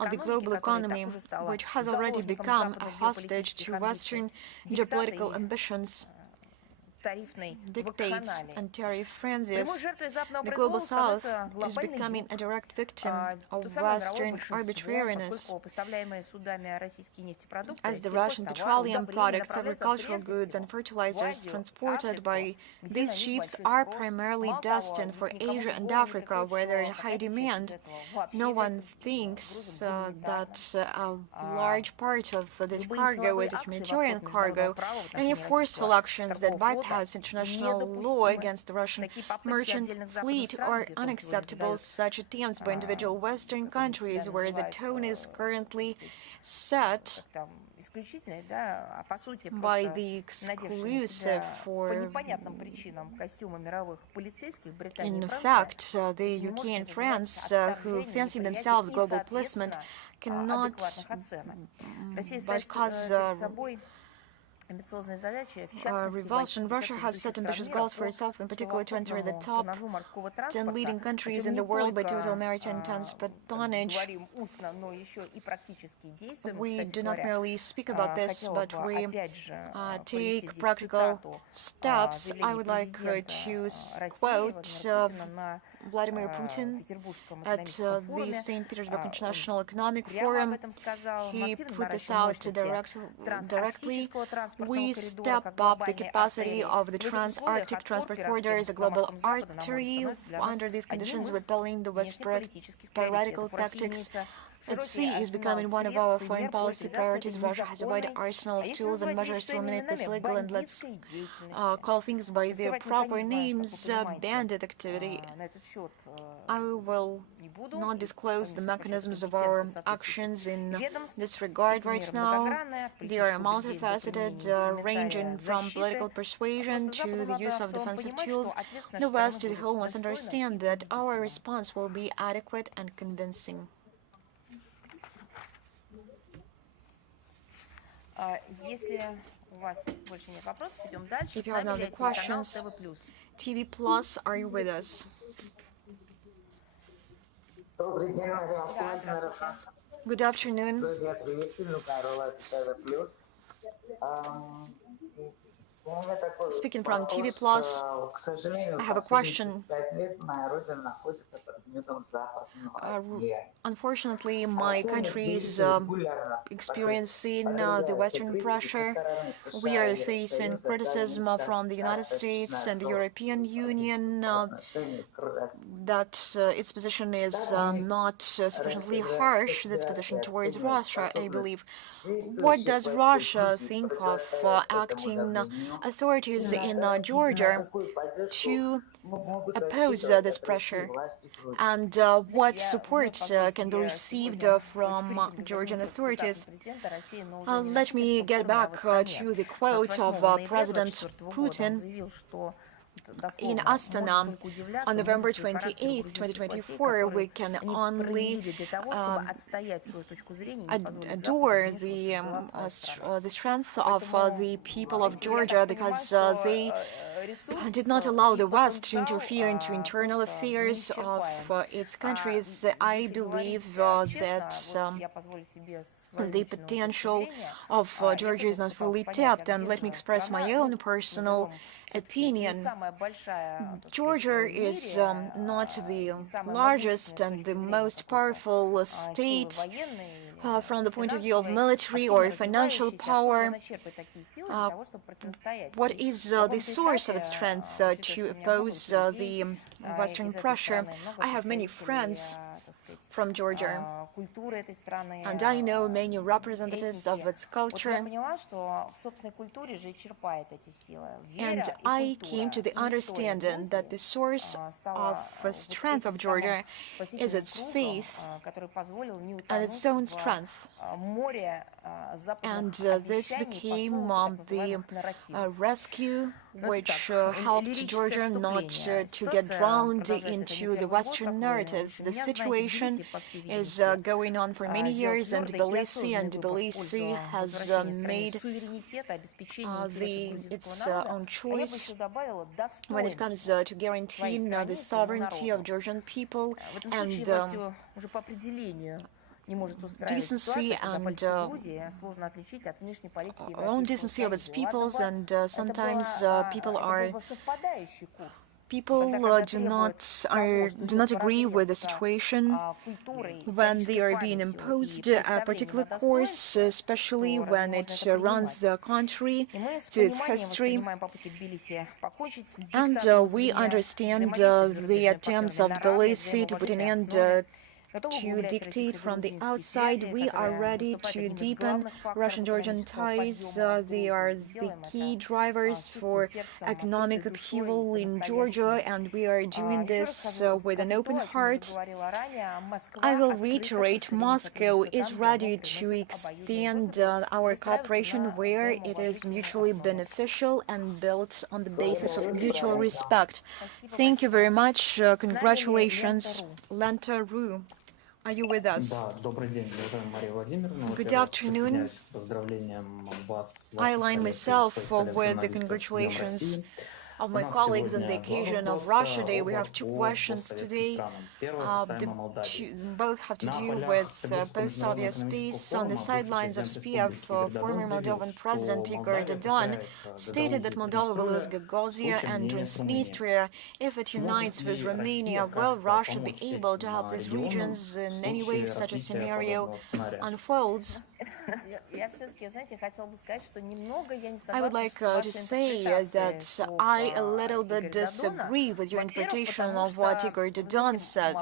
of the global economy, which has already become a hostage to Western geopolitical ambitions, dictates and tariff frenzies. The global South is becoming a direct victim of Western arbitrariness, as the Russian petroleum products, agricultural goods and fertilizers transported by these ships are primarily destined for Asia and Africa, where they're in high demand. No one thinks that a large part of this cargo is a humanitarian cargo. Any forceful actions that bypass has international law against the Russian merchant fleet are unacceptable. Such attempts by individual Western countries, where the tone is currently set by the exclusive for, in fact, the UK and France, who fancy themselves global policemen, cannot but cause revulsion. Russia has set ambitious goals for itself, in particular to enter the top 10 leading countries in the world by total maritime transport tonnage. We do not merely speak about this, but we take practical steps. I would like to quote Vladimir Putin at the St. Petersburg International Economic Forum. He put this out directly. We step up the capacity of the trans-Arctic transport corridor as a global artery. Under these conditions, repelling the westward radical tactics at sea is becoming one of our foreign policy priorities. Russia has a wide arsenal of tools and measures to eliminate this illegal and, let's call things by their proper names, bandit activity. I will not disclose the mechanisms of our actions in this regard right now. They are multifaceted, ranging from political persuasion to the use of defensive tools. The West as a whole must understand that our response will be adequate and convincing. If you have no other questions, TV Plus, are you with us? Good afternoon. Speaking from TV Plus, I have a question. Unfortunately, my country is experiencing the Western pressure. We are facing criticism from the United States and the European Union that its position is not sufficiently harsh, its position towards Russia, I believe. What does Russia think of acting authorities in Georgia to oppose this pressure, and what support can be received from Georgian authorities? Let me get back to the quote of President Putin in Astana on November 28, 2024. We can only adore the strength of the people of Georgia, because they did not allow the West to interfere into internal affairs of its countries. I believe that the potential of Georgia is not fully tapped, and let me express my own personal opinion. Georgia is not the largest and the most powerful state from the point of view of military or financial power. What is the source of its strength to oppose the Western pressure? I have many friends from Georgia, and I know many representatives of its culture, and I came to the understanding that the source of strength of Georgia is its faith and its own strength. And this became the rescue which helped Georgia not to get drowned into the Western narratives. The situation is going on for many years, and Tbilisi has made its own choice when it comes to guaranteeing the sovereignty of Georgian people and decency and own decency of its peoples, and sometimes people do not agree with the situation when they are being imposed a particular course, especially when it runs the country to its history. And we understand the attempts of Tbilisi to put an end to dictate from the outside. We are ready to deepen Russian-Georgian ties. They are the key drivers for economic upheaval in Georgia, and we are doing this with an open heart. I will reiterate, Moscow is ready to extend our cooperation where it is mutually beneficial and built on the basis of mutual respect. Thank you very much. Congratulations, Lenta Ru. Are you with us? Good afternoon. I align myself with the congratulations of my colleagues on the occasion of Russia Day. We have two questions today. Both have to do with post-Soviet space. On the sidelines of SPF, former Moldovan President Igor Dodon stated that Moldova will lose Gagauzia and Transnistria if it unites with Romania. Will Russia be able to help these regions in any way if such a scenario unfolds? I would like to say that I a little bit disagree with your interpretation of what Igor Dodon said.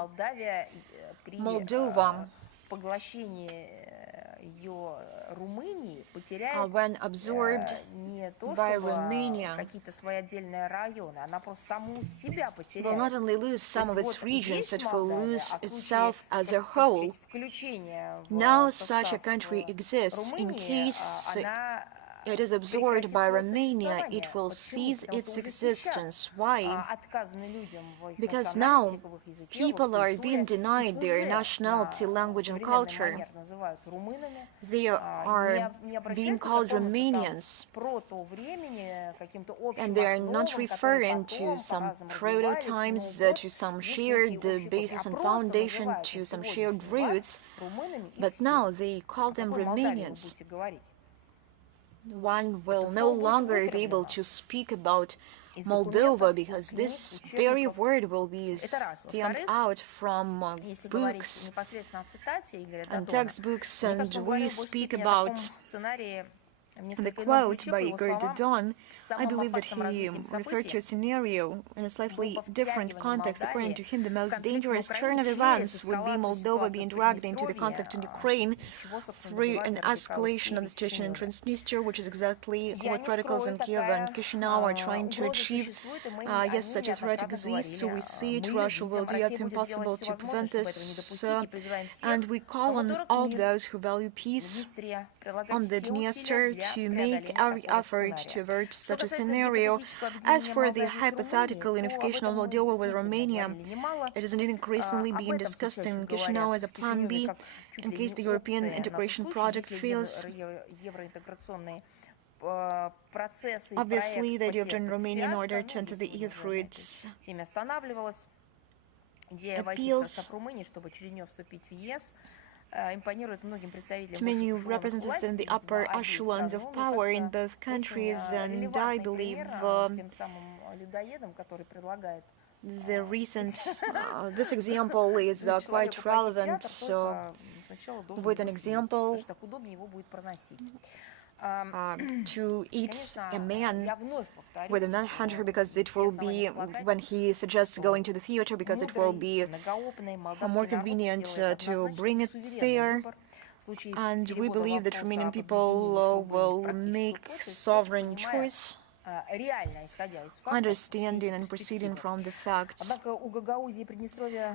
Moldova, when absorbed by Romania, will not only lose some of its regions, it will lose itself as a whole. Now such a country exists. In case it is absorbed by Romania, it will cease its existence. Why? Because now people are being denied their nationality, language and culture. They are being called Romanians, and they are not referring to some prototypes, to some shared basis and foundation, to some shared roots, but now they call them Romanians. One will no longer be able to speak about Moldova because this very word will be stamped out from books and textbooks, and we speak about the quote by Igor Dodon. I believe that he referred to a scenario in a slightly different context. According to him, the most dangerous turn of events would be Moldova being dragged into the conflict in Ukraine through an escalation of the situation in Transnistria, which is exactly what radicals in Kiev and Chisinau are trying to achieve. Yes, such a threat exists, so we see it. Russia will do everything possible to prevent this, and we call on all those who value peace on the Dniester to make every effort to avert such a scenario. As for the hypothetical unification of Moldova with Romania, it is indeed increasingly being discussed in Chisinau as a plan B in case the European integration project fails. Obviously, the idea of joining Romania in order to enter the EU through its appeals to many representatives in the upper echelons of power in both countries, and I believe the recent this example is quite relevant. So, with an example, to eat a man with a manhunter because it will be, when he suggests going to the theater, because it will be more convenient to bring it there. And we believe that Romanian people will make sovereign choice, understanding and proceeding from the facts.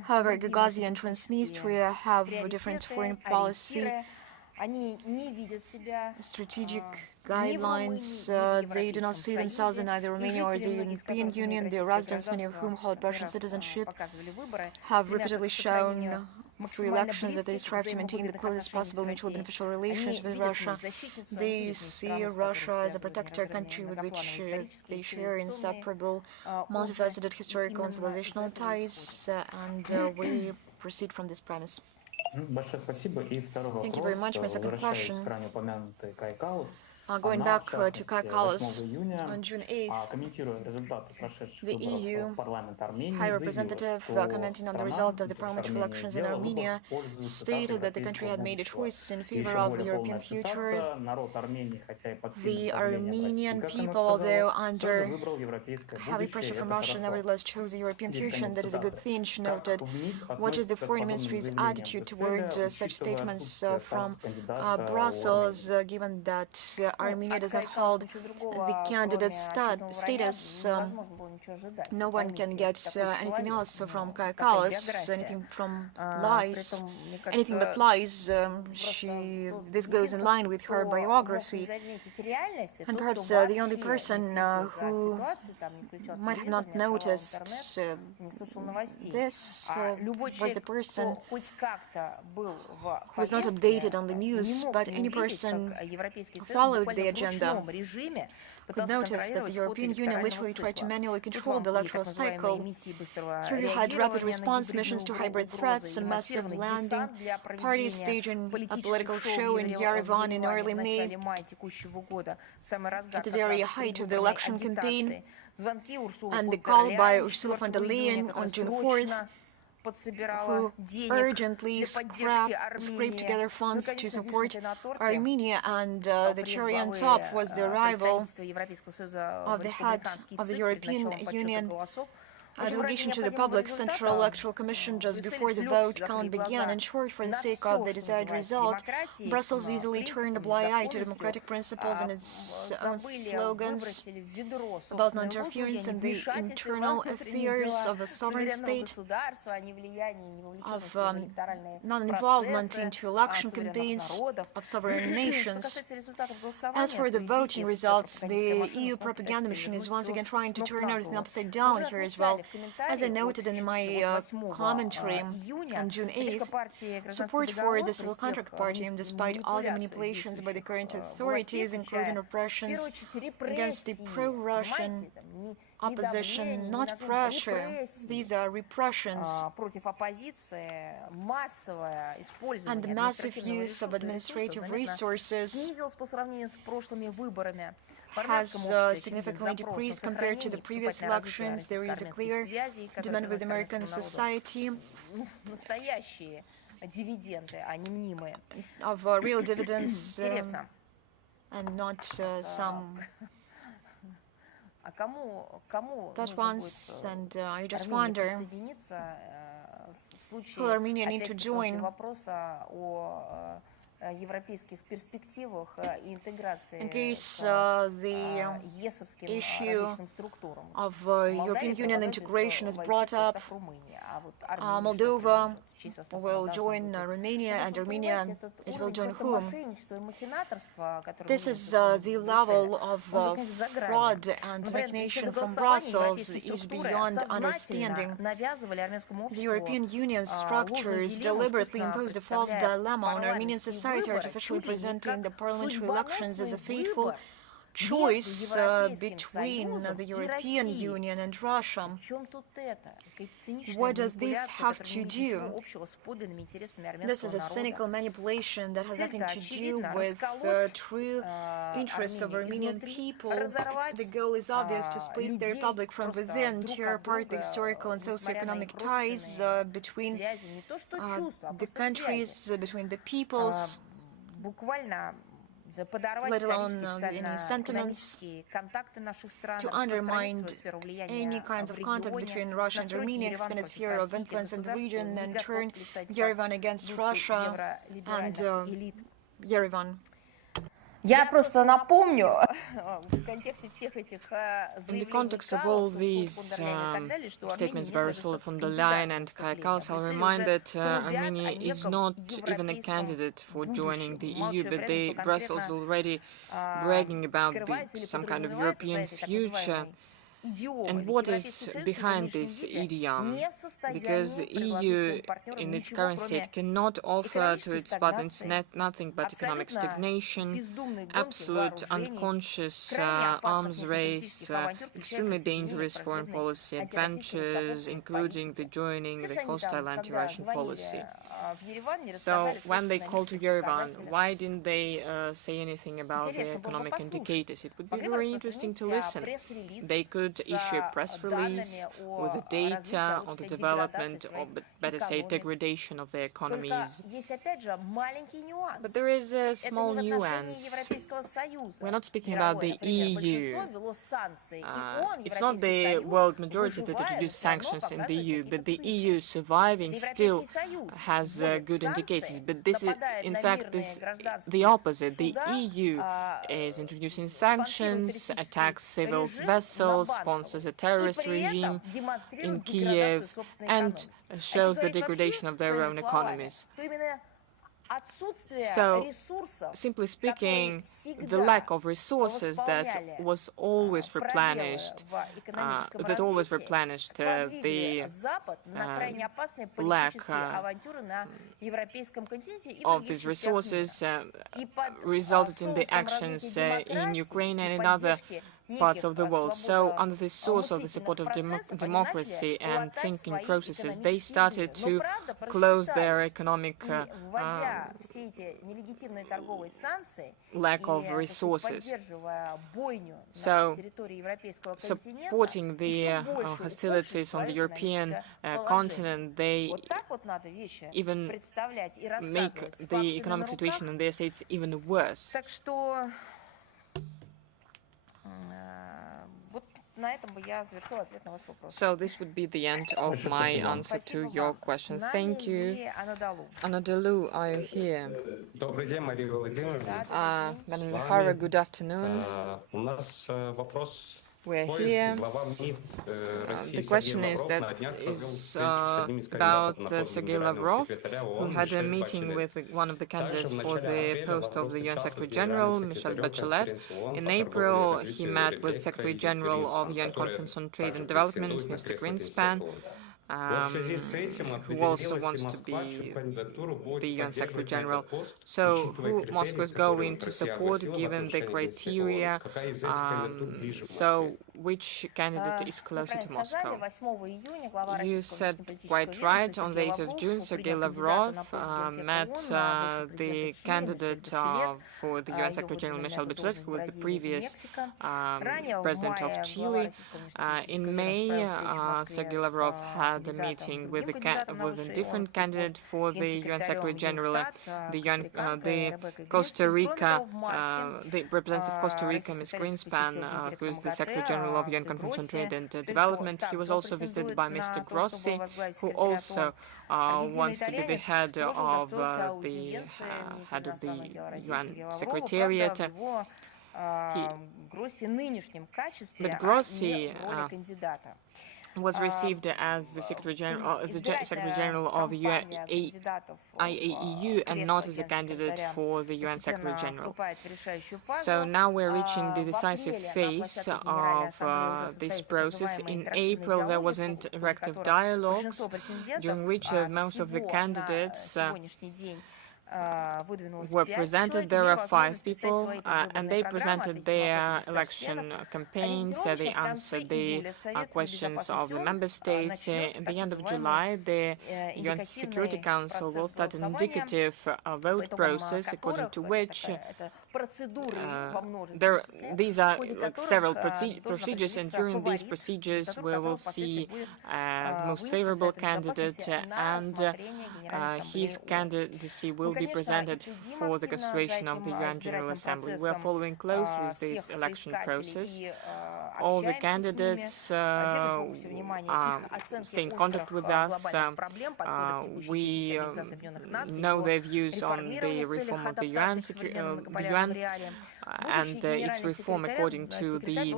However, Gagauzia and Transnistria have a different foreign policy, strategic guidelines. They do not see themselves in either Romania or the European Union. Their residents, many of whom hold Russian citizenship, have repeatedly shown through elections that they strive to maintain the closest possible mutual beneficial relations with Russia. They see Russia as a protector country with which they share inseparable, multifaceted historical and civilizational ties, and we proceed from this premise. Большое спасибо. И второй вопрос. Thank you very much. My second question. Возвращаясь к ранее упомянутой Кайкалос, Going back to Kallas, on June 8th, the EU High Representative, commenting on the result of the parliamentary elections in Armenia, stated that the country had made a choice in favor of European futures. The Armenian people, although under heavy pressure from Russia, nevertheless chose a European future, and that is a good thing, she noted. What is the foreign ministry's attitude toward such statements from Brussels, given that Armenia does not hold the candidate status? No one can get anything else from Kaja Kallas, anything from lies, anything but lies. This goes in line with her biography. And perhaps the only person who might have not noticed this was the person who was not updated on the news, but any person who followed the agenda could notice that the European Union literally tried to manually control the electoral cycle. Here you had rapid response missions to hybrid threats, a massive landing, parties staging a political show in Yerevan in early May, at the very height of the election campaign, and the call by Ursula von der Leyen on June 4th, who urgently scraped together funds to support Armenia, and the cherry on top was the arrival of the head of the European Union delegation to the Republic's Central Electoral Commission just before the vote count began. In short, for the sake of the desired result, Brussels easily turned a blind eye to democratic principles and its own slogans about non-interference in the internal affairs of a sovereign state, of non-involvement into election campaigns of sovereign nations. As for the voting results, the EU propaganda machine is once again trying to turn everything upside down here as well. As I noted in my commentary on June 8th, support for the Civil Contract Party, despite all the manipulations by the current authorities, including repressions against the pro-Russian opposition, not pressure, these are repressions, and the massive use of administrative resources has significantly decreased compared to the previous elections. There is a clear demand with American society of real dividends and not some thought ones, and I just wonder, will Armenia need to join in case the issue of European Union integration is brought up? Moldova will join Romania, and Armenia will join whom? This is the level of fraud and machination from Brussels is beyond understanding. The European Union structures deliberately imposed a false dilemma on Armenian society, artificially presenting the parliamentary elections as a fateful choice between the European Union and Russia. What does this have to do? This is a cynical manipulation that has nothing to do with the true interests of Armenian people. The goal is obvious: to split the republic from within, tear apart the historical and socioeconomic ties between the countries, between the peoples, let alone any sentiments, to undermine any kinds of contact between Russia and Armenia, expand its sphere of influence in the region, and turn Yerevan against Russia and Yerevan. In the context of all these statements by Ursula von der Leyen and Kaja Kallas, I'll remind that Armenia is not even a candidate for joining the EU, but Brussels already bragging about some kind of European future. And what is behind this idiom? Because the EU, in its current state, cannot offer to its partners nothing but economic stagnation, absolute unconscious arms race, extremely dangerous foreign policy adventures, including the joining the hostile anti-Russian policy. So when they call to Yerevan, why didn't they say anything about the economic indicators? It would be very interesting to listen. They could issue a press release with the data on the development, or better say, degradation of their economies. But there is a small nuance. We're not speaking about the EU. It's not the world majority that introduced sanctions in the EU, but the EU surviving still has good indicators. But this is, in fact, the opposite. The EU is introducing sanctions, attacks civil vessels, sponsors a terrorist regime in Kiev, and shows the degradation of their own economies. So, simply speaking, the lack of resources that was always replenished, the lack of these resources resulted in the actions in Ukraine and in other parts of the world. So, under the source of the support of democracy and thinking processes, they started to close their economic lack of resources. So, supporting the hostilities on the European continent, they even make the economic situation in their states even worse. So this would be the end of my answer to your question. Thank you. Anadolu, are you here? Madam Zakharova, good afternoon. We're here. The question is about Sergei Lavrov, who had a meeting with one of the candidates for the post of the UN Secretary General, Michelle Bachelet. In April, he met with Secretary General of UN Conference on Trade and Development, Mr. Greenspan, who also wants to be the UN Secretary General. So, who Moscow is going to support given the criteria? So, which candidate is closer to Moscow? You said quite right. On the 8th of June, Sergei Lavrov met the candidate for the UN Secretary General, Michelle Bachelet, who was the previous president of Chile. In May, Sergei Lavrov had a meeting with a different candidate for the UN Secretary General, the Costa Rica, the representative of Costa Rica, Ms. Greenspan, who is the Secretary General of UN Conference on Trade and Development. He was also visited by Mr. Grossi, who also wants to be the head of the UN Secretariat. But Grossi was received as the Secretary General of the IAEU and not as a candidate for the UN Secretary General. So now we're reaching the decisive phase of this process. In April, there was interactive dialogues during which most of the candidates were presented. There are 5 people, and they presented their election campaigns. They answered the questions of the member states. At the end of July, the UN Security Council will start an indicative vote process, according to which these are several procedures, and during these procedures, we will see the most favorable candidate, and his candidacy will be presented for the consideration of the UN General Assembly. We are following closely this election process. All the candidates stay in contact with us. We know their views on the reform of the UN. and its reform according to the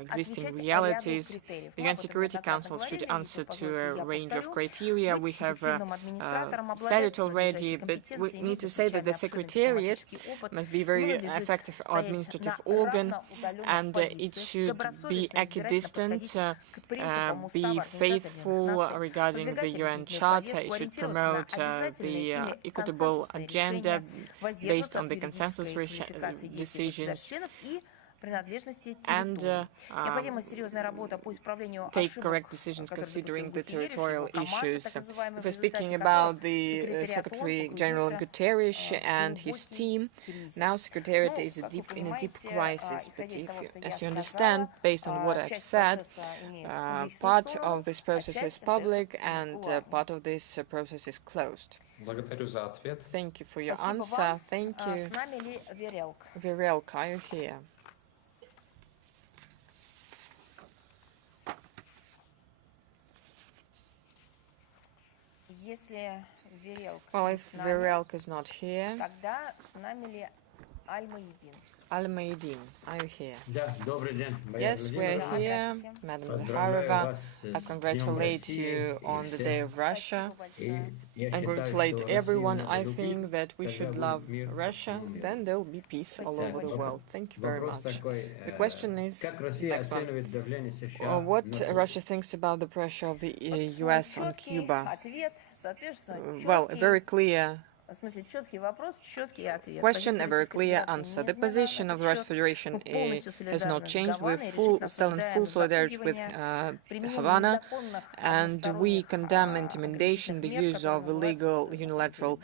existing realities. The UN Security Council should answer to a range of criteria. We have said it already, but we need to say that the Secretariat must be very effective administrative organ, and it should be equidistant, be faithful regarding the UN Charter. It should promote the equitable agenda based on the consensus decisions, and take correct decisions considering the territorial issues. If we're speaking about the Secretary General Guterres and his team, now Secretariat is in a deep crisis. But as you understand, based on what I've said, part of this process is public and part of this process is closed. Thank you for your answer. Thank you. Virelka, are you here? Well, if Virelka is not here, Al-Maidin, are you here? Yes, we are here. Madam Zakharova, I congratulate you on the Day of Russia. I congratulate everyone. I think that we should love Russia, then there will be peace all over the world. Thank you very much. The question is, next one, what Russia thinks about the pressure of the US on Cuba? Well, a very clear question, a very clear answer. The position of the Russian Federation has not changed. We're still in full solidarity with Havana, and we condemn intimidation, the use of illegal, unilateral,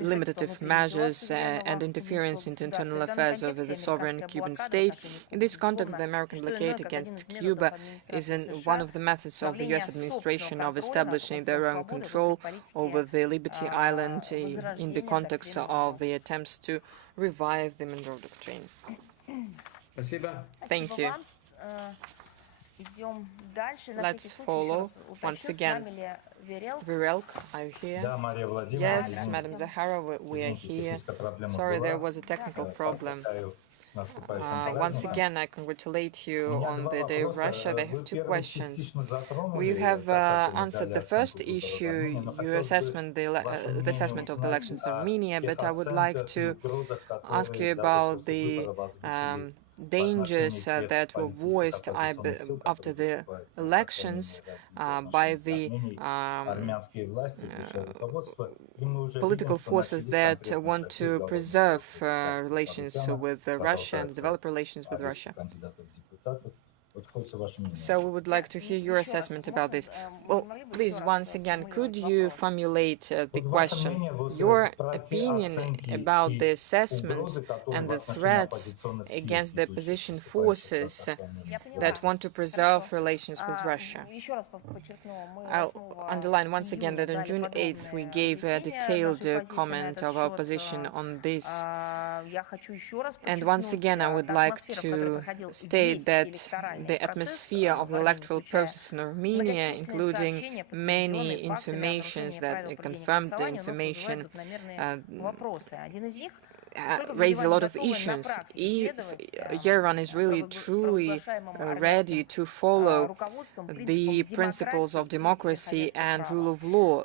limitative measures, and interference into internal affairs of the sovereign Cuban state. In this context, the American blockade against Cuba is one of the methods of the U.S. administration of establishing their own control over the Liberty Island in the context of the attempts to revive the Monroe Doctrine. Thank you. Let's follow once again. Virelka, are you here? Yes, Madam Zakharova, we are here. Sorry, there was a technical problem. Once again, I congratulate you on the Day of Russia. I have two questions. We have answered the first issue, your assessment, the assessment of the elections in Armenia, but I would like to ask you about the dangers that were voiced after the elections by the political forces that want to preserve relations with Russia and develop relations with Russia. So we would like to hear your assessment about this. Well, please, once again, could you formulate the question, your opinion about the assessment and the threats against the opposition forces that want to preserve relations with Russia? I'll underline once again that on June 8th we gave a detailed comment of our position on this. And once again, I would like to state that the atmosphere of the electoral process in Armenia, including many informations that confirmed the information, raised a lot of issues. If Yerevan is really truly ready to follow the principles of democracy and rule of law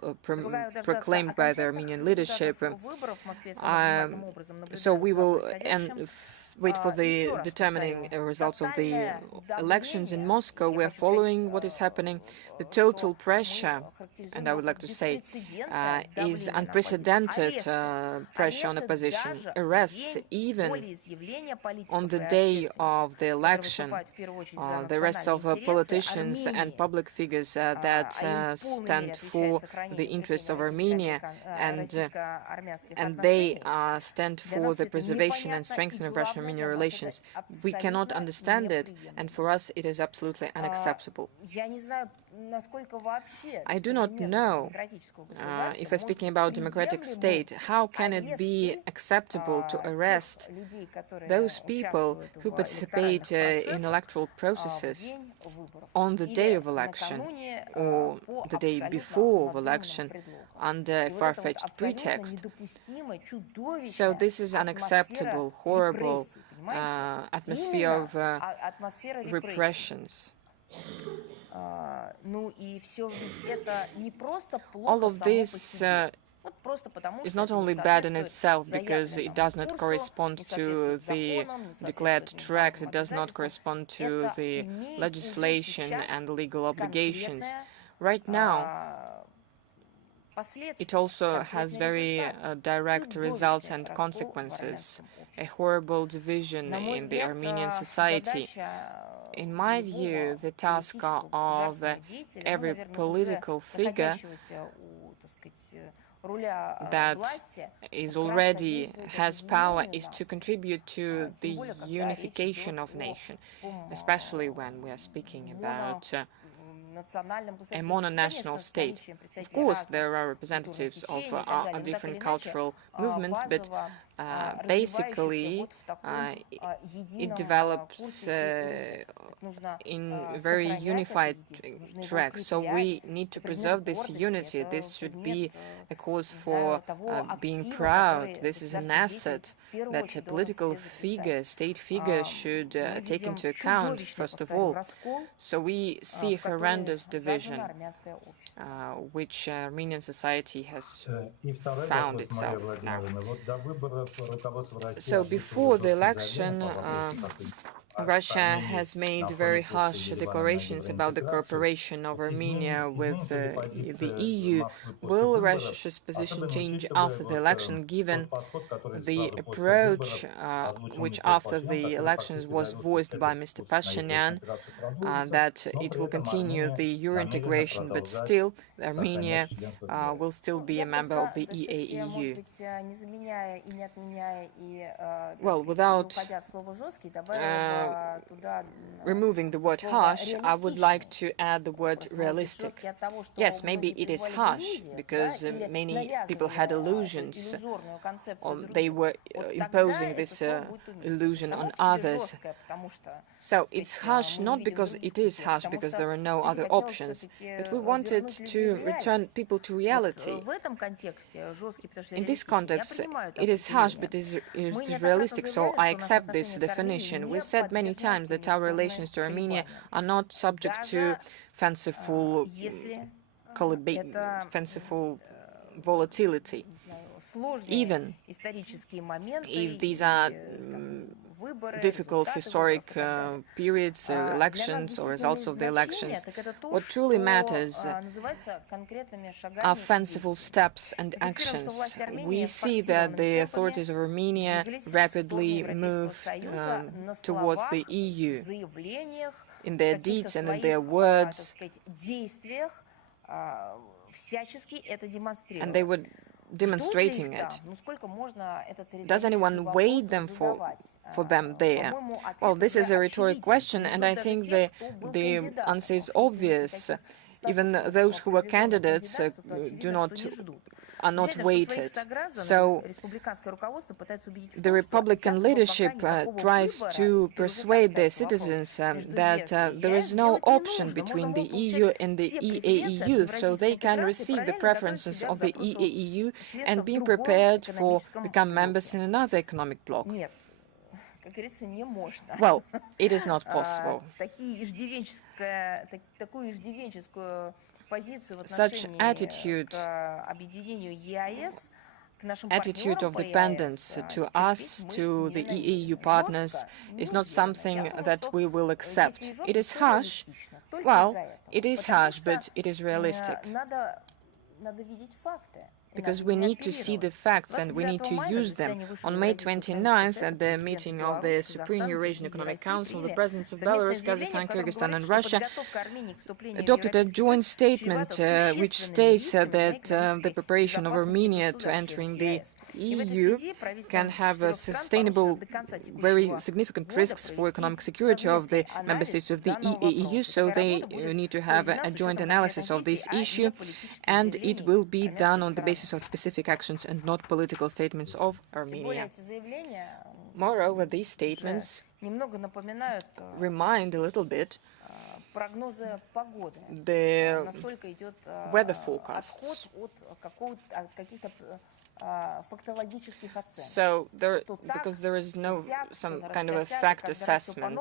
proclaimed by the Armenian leadership, so we will wait for the determining results of the elections in Moscow. We are following what is happening. The total pressure, and I would like to say, is unprecedented pressure on opposition. Arrests, even on the day of the election, the arrests of politicians and public figures that stand for the interests of Armenia, and they stand for the preservation and strengthening of Russian-Armenian relations. We cannot understand it, and for us it is absolutely unacceptable. I do not know, if we're speaking about democratic state, how can it be acceptable to arrest those people who participate in electoral processes on the day of election or the day before of election under a far-fetched pretext. So this is unacceptable, horrible atmosphere of repressions. All of this is not only bad in itself because it does not correspond to the declared track, it does not correspond to the legislation and legal obligations. Right now, it also has very direct results and consequences, a horrible division in the Armenian society. In my view, the task of every political figure that has power is to contribute to the unification of nation, especially when we are speaking about a mononational state. Of course, there are representatives of different cultural movements, but basically it develops in very unified track. So we need to preserve this unity. This should be a cause for being proud. This is an asset that a political figure, state figure should take into account, first of all. So we see horrendous division, which Armenian society has found itself now. So before the election, Russia has made very harsh declarations about the cooperation of Armenia with the EU. Will Russia's position change after the election, given the approach which after the elections was voiced by Mr. Pashinyan, that it will continue the Euro integration, but still Armenia will still be a member of the EAEU? Well, without removing the word harsh, I would like to add the word realistic. Yes, maybe it is harsh because many people had illusions, or they were imposing this illusion on others. So it's harsh not because it is harsh, because there are no other options, but we wanted to return people to reality. In this context, it is harsh, but it is realistic, so I accept this definition. We said many times that our relations to Armenia are not subject to fanciful volatility. Even if these are difficult historic periods, elections, or results of the elections, what truly matters are fanciful steps and actions. We see that the authorities of Armenia rapidly move towards the EU in their deeds and in their words, and they were demonstrating it. Does anyone wait them for them there? Well, this is a rhetorical question, and I think the answer is obvious. Even those who were candidates are not weighted. So the Republican leadership tries to persuade their citizens that there is no option between the EU and the EAEU, so they can receive the preferences of the EAEU and be prepared for become members in another economic bloc. Well, it is not possible. Such attitude of dependence to us, to the EAEU partners, is not something that we will accept. It is harsh. Well, it is harsh, but it is realistic. Because we need to see the facts and we need to use them. On May 29th, at the meeting of the Supreme Eurasian Economic Council, the presidents of Belarus, Kazakhstan, Kyrgyzstan and Russia adopted a joint statement which states that the preparation of Armenia to entering the EU can have a sustainable, very significant risks for economic security of the member states of the EAEU, so they need to have a joint analysis of this issue, and it will be done on the basis of specific actions and not political statements of Armenia. Moreover, these statements remind a little bit the weather forecasts. So because there is no some kind of a fact assessment.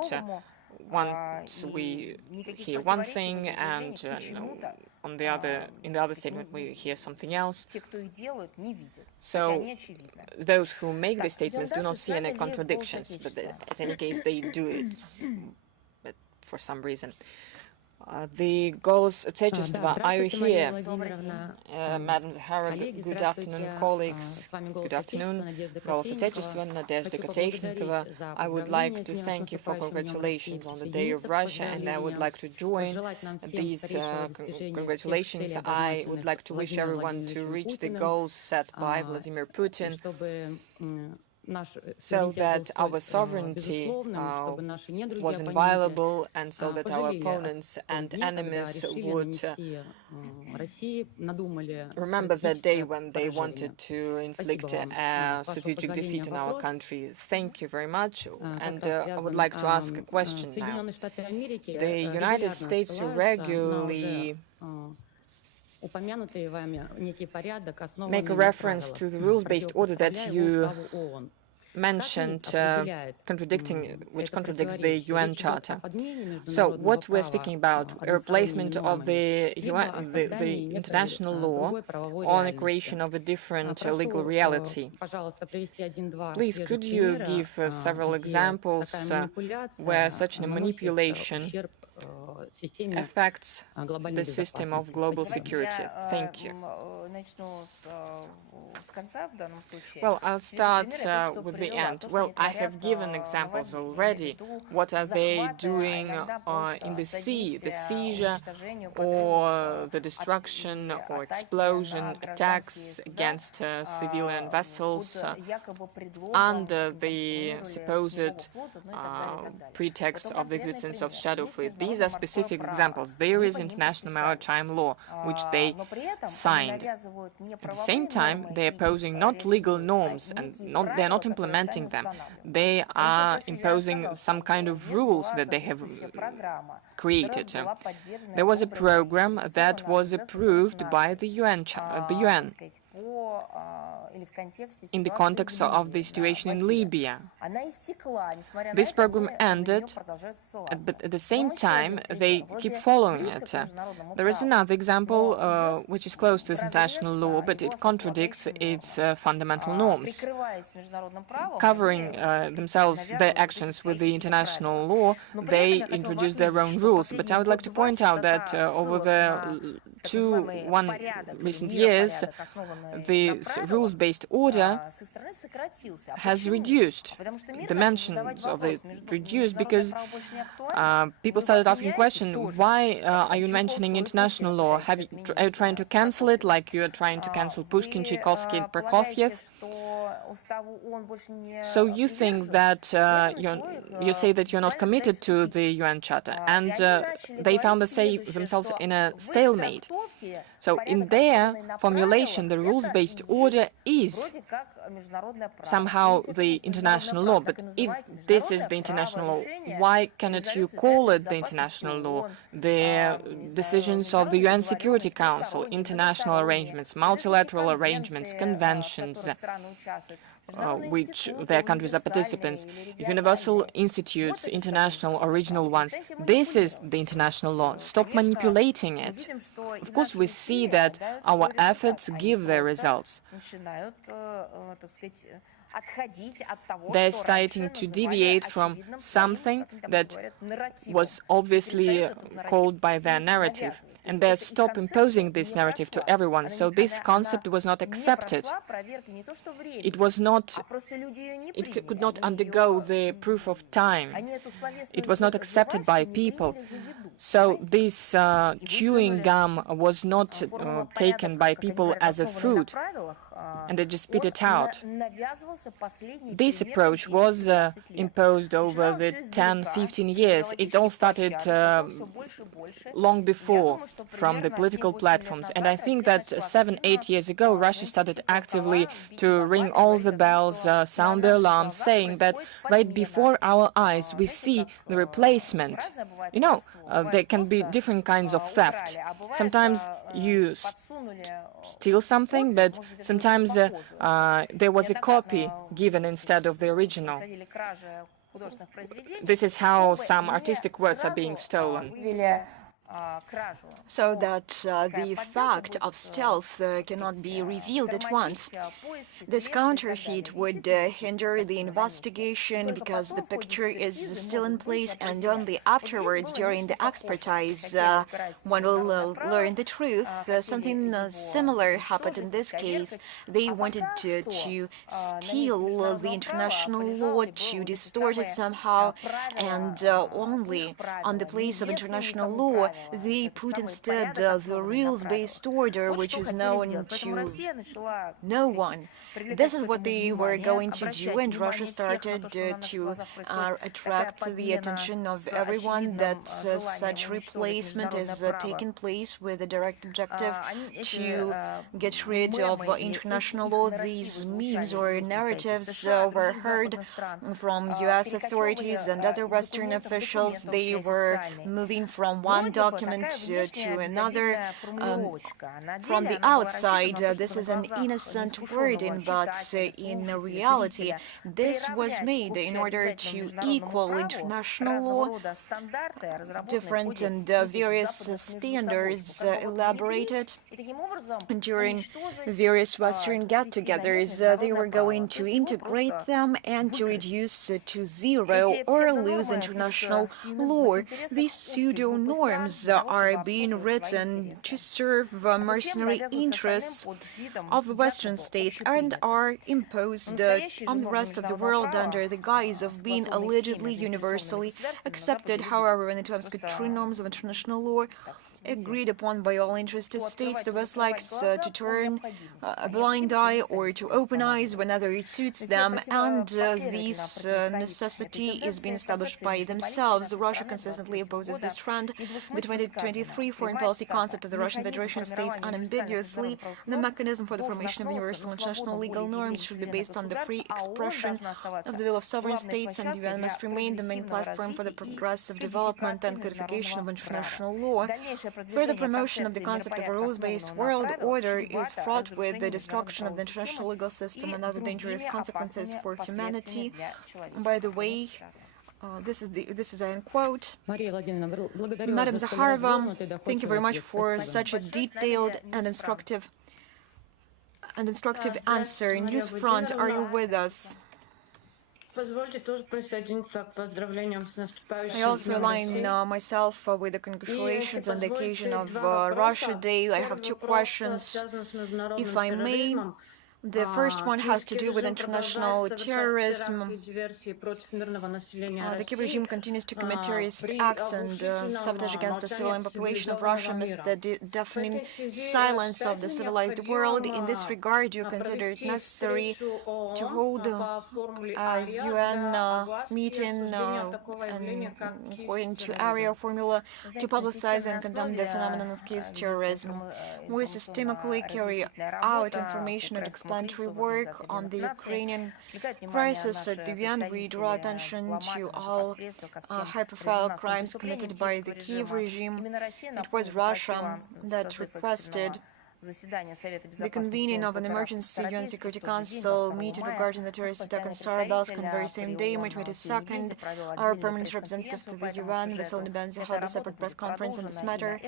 Once we hear one thing, and in the other statement we hear something else. So those who make the statements do not see any contradictions, but in any case they do it, but for some reason. The Голос Отечества, are you here? Madam Zakharova, good afternoon, colleagues. Good afternoon. Голос Отечества, Nadezhda Kotechnikova. I would like to thank you for congratulations on the Day of Russia, and I would like to join these congratulations. I would like to wish everyone to reach the goals set by Vladimir Putin, so that our sovereignty was inviolable, and so that our opponents and enemies would remember that day when they wanted to inflict a strategic defeat on our country. Thank you very much. And I would like to ask a question now. The United States regularly make a reference to the rules-based order that you mentioned, which contradicts the UN Charter. So what we're speaking about, a replacement of the international law on a creation of a different legal reality. Please, could you give several examples where such a manipulation affects the system of global security? Thank you. Well, I'll start with the end. Well, I have given examples already. What are they doing in the sea? The seizure or the destruction or explosion, attacks against civilian vessels under the supposed pretext of the existence of shadow fleet. These are specific examples. There is international maritime law, which they signed. At the same time, they are opposing not legal norms, and they're not implementing them. They are imposing some kind of rules that they have created. There was a program that was approved by the UN in the context of the situation in Libya. This program ended, but at the same time, they keep following it. There is another example which is close to international law, but it contradicts its fundamental norms. Covering themselves, their actions with the international law, they introduce their own rules. But I would like to point out that over the recent years, the rules-based order has reduced. Dimensions of it reduced because people started asking questions, why are you mentioning international law? Are you trying to cancel it like you are trying to cancel Pushkin, Tchaikovsky, and Prokofiev? So you think that you say that you're not committed to the UN Charter, and they found themselves in a stalemate. So in their formulation, the rules-based order is somehow the international law. But if this is the international law, why cannot you call it the international law? The decisions of the UN Security Council, international arrangements, multilateral arrangements, conventions, which their countries are participants, universal institutes, international or regional ones. This is the international law. Stop manipulating it. Of course, we see that our efforts give their results. They're starting to deviate from something that was obviously called by their narrative, and they stop imposing this narrative to everyone. So this concept was not accepted. It could not undergo the proof of time. It was not accepted by people. So this chewing gum was not taken by people as a food. and they just spit it out. This approach was imposed over the 10-15 years. It all started long before from the political platforms. And I think that 7-8 years ago, Russia started actively to ring all the bells, sound the alarms, saying that right before our eyes we see the replacement. You know, there can be different kinds of theft. Sometimes you steal something, but sometimes there was a copy given instead of the original. This is how some artistic works are being stolen. So that the fact of stealth cannot be revealed at once. This counterfeit would hinder the investigation because the picture is still in place, and only afterwards, during the expertise, one will learn the truth. Something similar happened in this case. They wanted to steal the international law, to distort it somehow, and only on the place of international law they put instead the rules-based order, which is known to no one. This is what they were going to do, and Russia started to attract the attention of everyone that such replacement is taking place with a direct objective to get rid of international law. These memes or narratives were heard from US authorities and other Western officials. They were moving from one document to another. From the outside, this is an innocent wording, but in reality, this was made in order to equal international law. Different and various standards elaborated during various Western get-togethers. They were going to integrate them and to reduce to zero or lose international law. These pseudo-norms are being written to serve mercenary interests of Western states and are imposed on the rest of the world under the guise of being allegedly universally accepted. However, when it comes to true norms of international law agreed upon by all interested states, the West likes to turn a blind eye or to open eyes whenever it suits them, and this necessity is being established by themselves. Russia consistently opposes this trend. The 2023 foreign policy concept of the Russian Federation states unambiguously the mechanism for the formation of universal international legal norms should be based on the free expression of the will of sovereign states, and the UN must remain the main platform for the progressive development and codification of international law. Further promotion of the concept of a rules-based world order is fraught with the destruction of the international legal system and other dangerous consequences for humanity. By the way, this is an quote. Madam Zakharova, thank you very much for such a detailed and instructive answer. Newsfront, are you with us? I also align myself with the congratulations on the occasion of Russia Day. I have two questions, if I may. The first one has to do with international terrorism. The Kiev regime continues to commit terrorist acts and sabotage against the civilian population of Russia amidst the deafening silence of the civilized world. In this regard, do you consider it necessary to hold a UN meeting according to area formula to publicize and condemn the phenomenon of Kiev's terrorism? We systemically carry out information and explanatory work on the Ukrainian crisis. At the UN, we draw attention to all high-profile crimes committed by the Kiev regime. It was Russia that requested the convening of an emergency UN Security Council meeting regarding the terrorist attack on Starobelsk on the very same day, May 22nd. Our permanent representative to the UN, Vasil Nebenzi, held a separate press conference on this matter.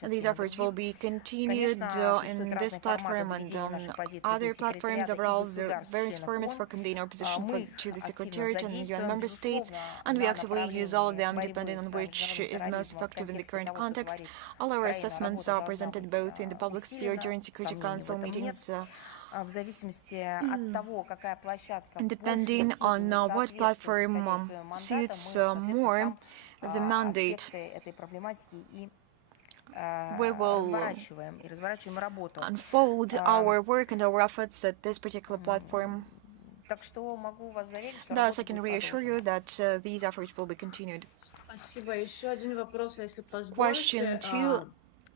And these efforts will be continued in this platform and on other platforms. Overall, there are various formats for conveying our position to the Secretariat and the UN member states, and we actively use all of them depending on which is the most effective in the current context. All our assessments are presented both in the public sphere during Security Council meetings, depending on what platform suits more the mandate. we will unfold our work and our efforts at this particular platform. Thus, I can reassure you that these efforts will be continued. Question 2,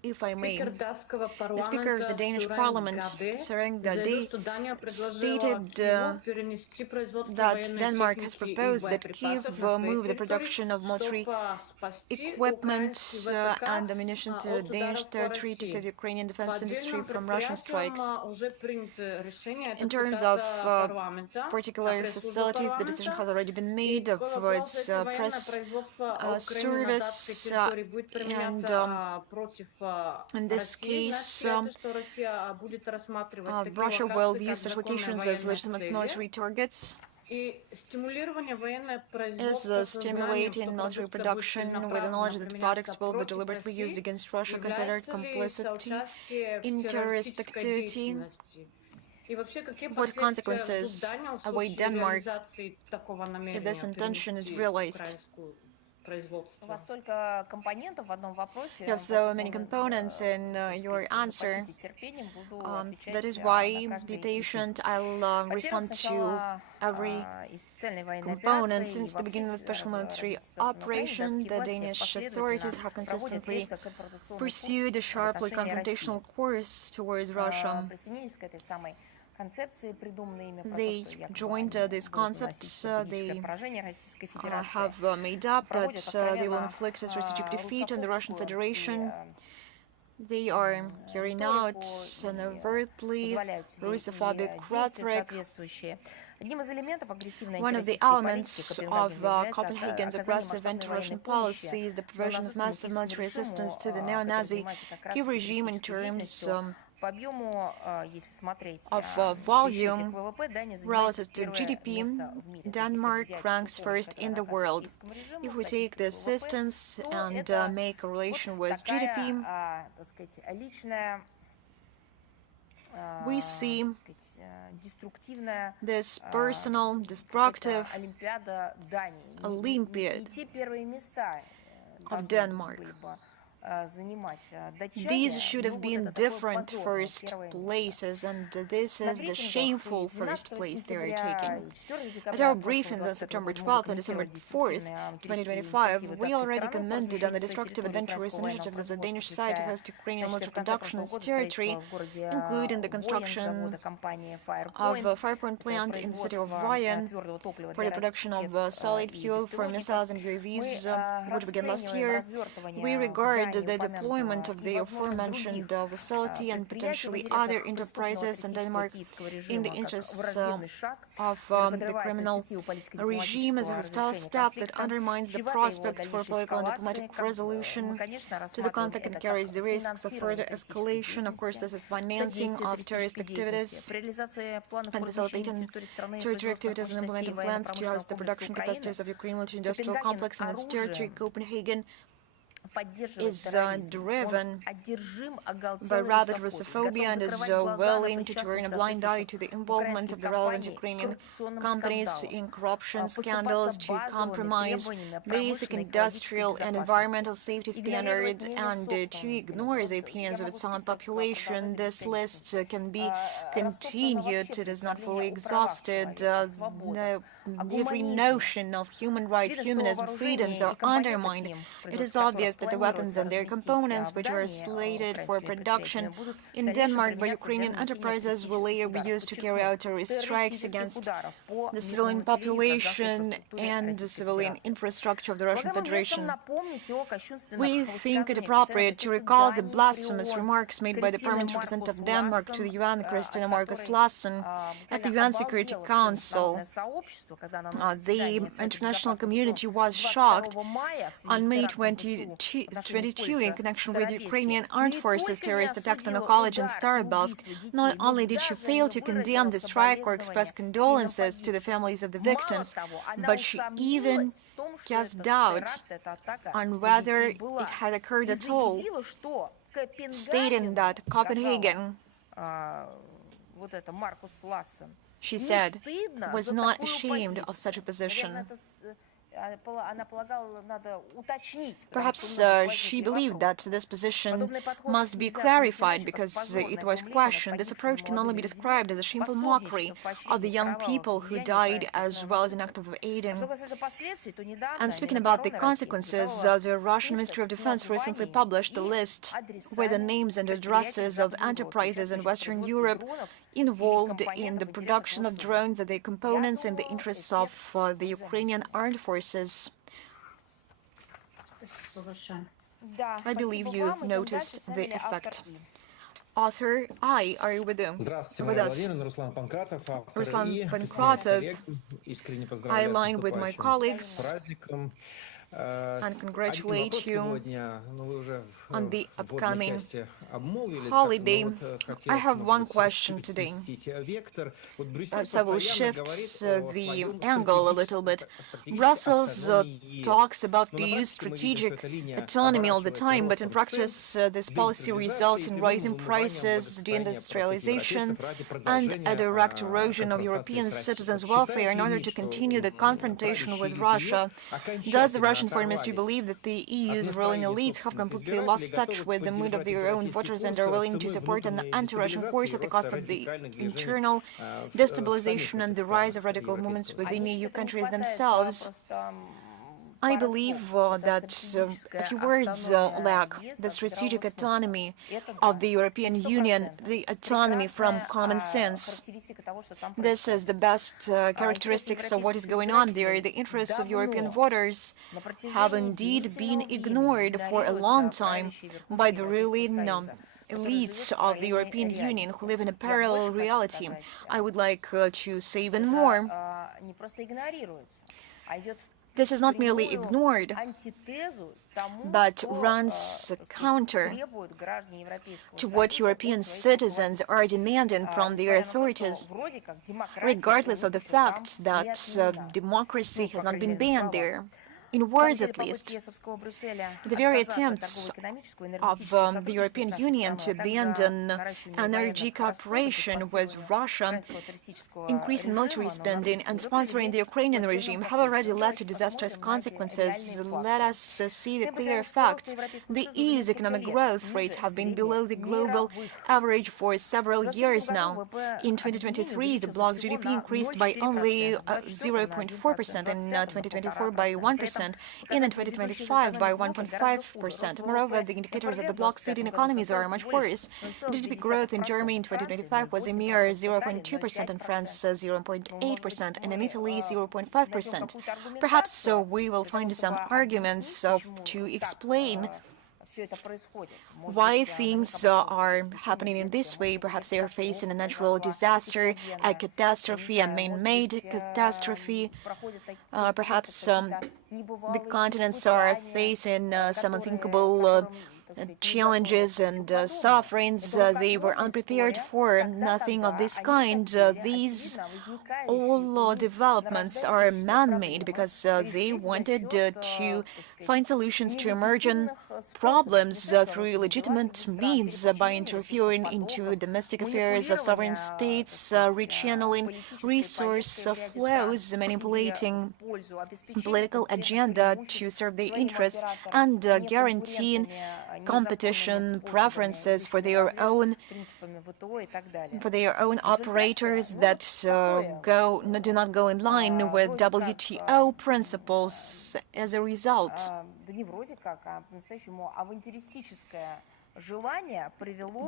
if I may. The Speaker of the Danish Parliament, Søren Gade, stated that Denmark has proposed that Kyiv move the production of military equipment and ammunition to Danish territory to save the Ukrainian defense industry from Russian strikes. In terms of particular facilities, the decision has already been made of its press service, and in this case, Russia will use such locations as legitimate military targets. Is stimulating military production with the knowledge that the products will be deliberately used against Russia considered complicity in terrorist activity? What consequences await Denmark if this intention is realized? You have so many components in your answer. That is why, be patient, I'll respond to every component. Since the beginning of the special military operation, the Danish authorities have consistently pursued a sharply confrontational course towards Russia. They joined these concepts, they have made up that they will inflict a strategic defeat on the Russian Federation. They are carrying out an overtly Russophobic rhetoric. One of the elements of Copenhagen's aggressive anti-Russian policy is the provision of massive military assistance to the neo-Nazi Kyiv regime in terms of volume relative to GDP. Denmark ranks first in the world. If we take the assistance and make a relation with GDP, we see this personal, destructive Olympiad of Denmark. These should have been different first places, and this is the shameful first place they are taking. At our briefings on September 12th and December 4th, 2025, we already commented on the destructive adventurous initiatives of the Danish side to host Ukrainian military production on its territory, including the construction of a firepoint plant in the city of Ryan for the production of solid fuel for missiles and UAVs, which began last year. We regard the deployment of the aforementioned facility and potentially other enterprises in Denmark in the interests of the criminal regime as a hostile step that undermines the prospects for political and diplomatic resolution to the conflict and carries the risks of further escalation. Of course, this is financing of terrorist activities and facilitating territory activities and implementing plans to house the production capacities of Ukrainian military-industrial complex in its territory. Copenhagen is driven by rabid Russophobia and is willing to turn a blind eye to the involvement of the relevant Ukrainian companies in corruption scandals, to compromise basic industrial and environmental safety standards, and to ignore the opinions of its own population. This list can be continued. It is not fully exhausted. Every notion of human rights, humanism, freedoms are undermined. It is obvious that the weapons and their components, which are slated for production in Denmark by Ukrainian enterprises, will later be used to carry out terrorist strikes against the civilian population and the civilian infrastructure of the Russian Federation. We think it appropriate to recall the blasphemous remarks made by the permanent representative of Denmark to the UN, Christina Marcus Lassen, at the UN Security Council. The international community was shocked on May 22 in connection with Ukrainian armed forces terrorist attack on a college in Starobelsk. Not only did she fail to condemn the strike or express condolences to the families of the victims, but she even cast doubt on whether it had occurred at all, stating that Copenhagen, she said, was not ashamed of such a position. Perhaps she believed that this position must be clarified because it was questioned. This approach can only be described as a shameful mockery of the young people who died, as well as an act of aiding. And speaking about the consequences, the Russian Ministry of Defense recently published a list with the names and addresses of enterprises in Western Europe involved in the production of drones and their components in the interests of the Ukrainian armed forces. I believe you noticed the effect. Author I are with us. Ruslan Pankratov. I align with my colleagues and congratulate you on the upcoming holiday. I have one question today. Perhaps I will shift the angle a little bit. Brussels talks about the EU's strategic autonomy all the time, but in practice this policy results in rising prices, deindustrialization, and a direct erosion of European citizens' welfare in order to continue the confrontation with Russia. Does the Russian Foreign Ministry believe that the EU's ruling elites have completely lost touch with the mood of their own voters and are willing to support an anti-Russian course at the cost of the internal destabilization and the rise of radical movements within EU countries themselves? I believe that a few words lack the strategic autonomy of the European Union, the autonomy from common sense. This is the best characteristics of what is going on there. The interests of European voters have indeed been ignored for a long time by the ruling elites of the European Union who live in a parallel reality. I would like to say even more. This is not merely ignored, but runs counter to what European citizens are demanding from their authorities, regardless of the fact that democracy has not been banned there. In words, at least, the very attempts of the European Union to abandon energy cooperation with Russia, increasing military spending, and sponsoring the Ukrainian regime have already led to disastrous consequences. Let us see the clear facts. The EU's economic growth rates have been below the global average for several years now. In 2023, the bloc's GDP increased by only 0.4%, in 2024 by 1%, and in 2025 by 1.5%. Moreover, the indicators of the bloc's leading economies are much worse. GDP growth in Germany in 2025 was a mere 0.2%, in France 0.8%, and in Italy 0.5%. Perhaps we will find some arguments to explain why things are happening in this way. Perhaps they are facing a natural disaster, a catastrophe, a man-made catastrophe. Perhaps the continents are facing some unthinkable challenges and sufferings they were unprepared for. Nothing of this kind. These all developments are man-made because they wanted to find solutions to emerging problems through legitimate means by interfering into domestic affairs of sovereign states, rechanneling resource flows, manipulating political agenda to serve their interests, and guaranteeing competition preferences for their own operators that do not go in line with WTO principles. As a result,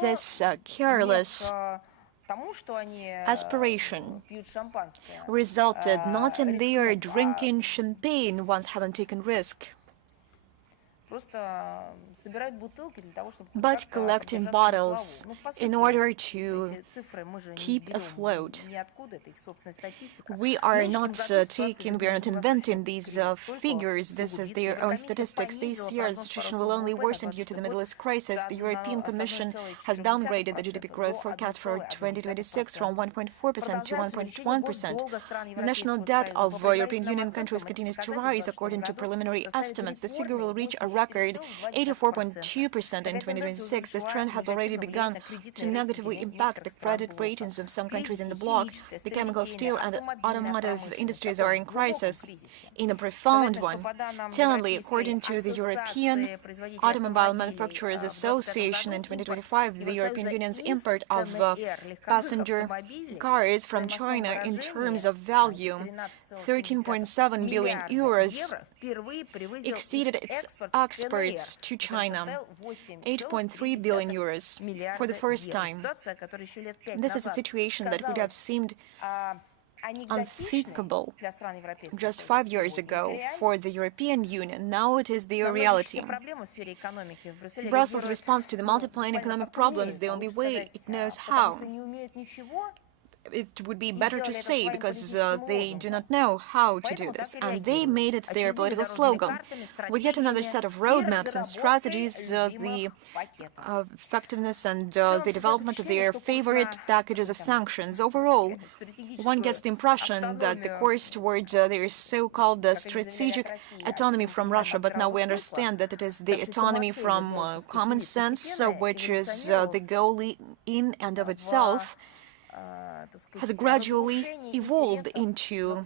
this careless aspiration resulted not in their drinking champagne once having taken risk, but collecting bottles in order to keep afloat. We are not inventing these figures. This is their own statistics. This year, the situation will only worsen due to the Middle East crisis. The European Commission has downgraded the GDP growth forecast for 2026 from 1.4% to 1.1%. The national debt of European Union countries continues to rise. According to preliminary estimates, this figure will reach around record 84.2% in 2026. This trend has already begun to negatively impact the credit ratings of some countries in the bloc. The chemical, steel, and automotive industries are in crisis, in a profound one. Tellingly, according to the European Automobile Manufacturers Association, in 2025, the European Union's import of passenger cars from China in terms of value, 13.7 billion euros, exceeded its exports to China, 8.3 billion euros, for the first time. This is a situation that would have seemed unthinkable just 5 years ago for the European Union. Now it is the reality. Brussels responds to the multiplying economic problems the only way it knows how. It would be better to say, because they do not know how to do this, and they made it their political slogan. With yet another set of roadmaps and strategies, the effectiveness and the development of their favorite packages of sanctions. Overall, one gets the impression that the course towards their so-called strategic autonomy from Russia, but now we understand that it is the autonomy from common sense, which is the goal in and of itself, has gradually evolved into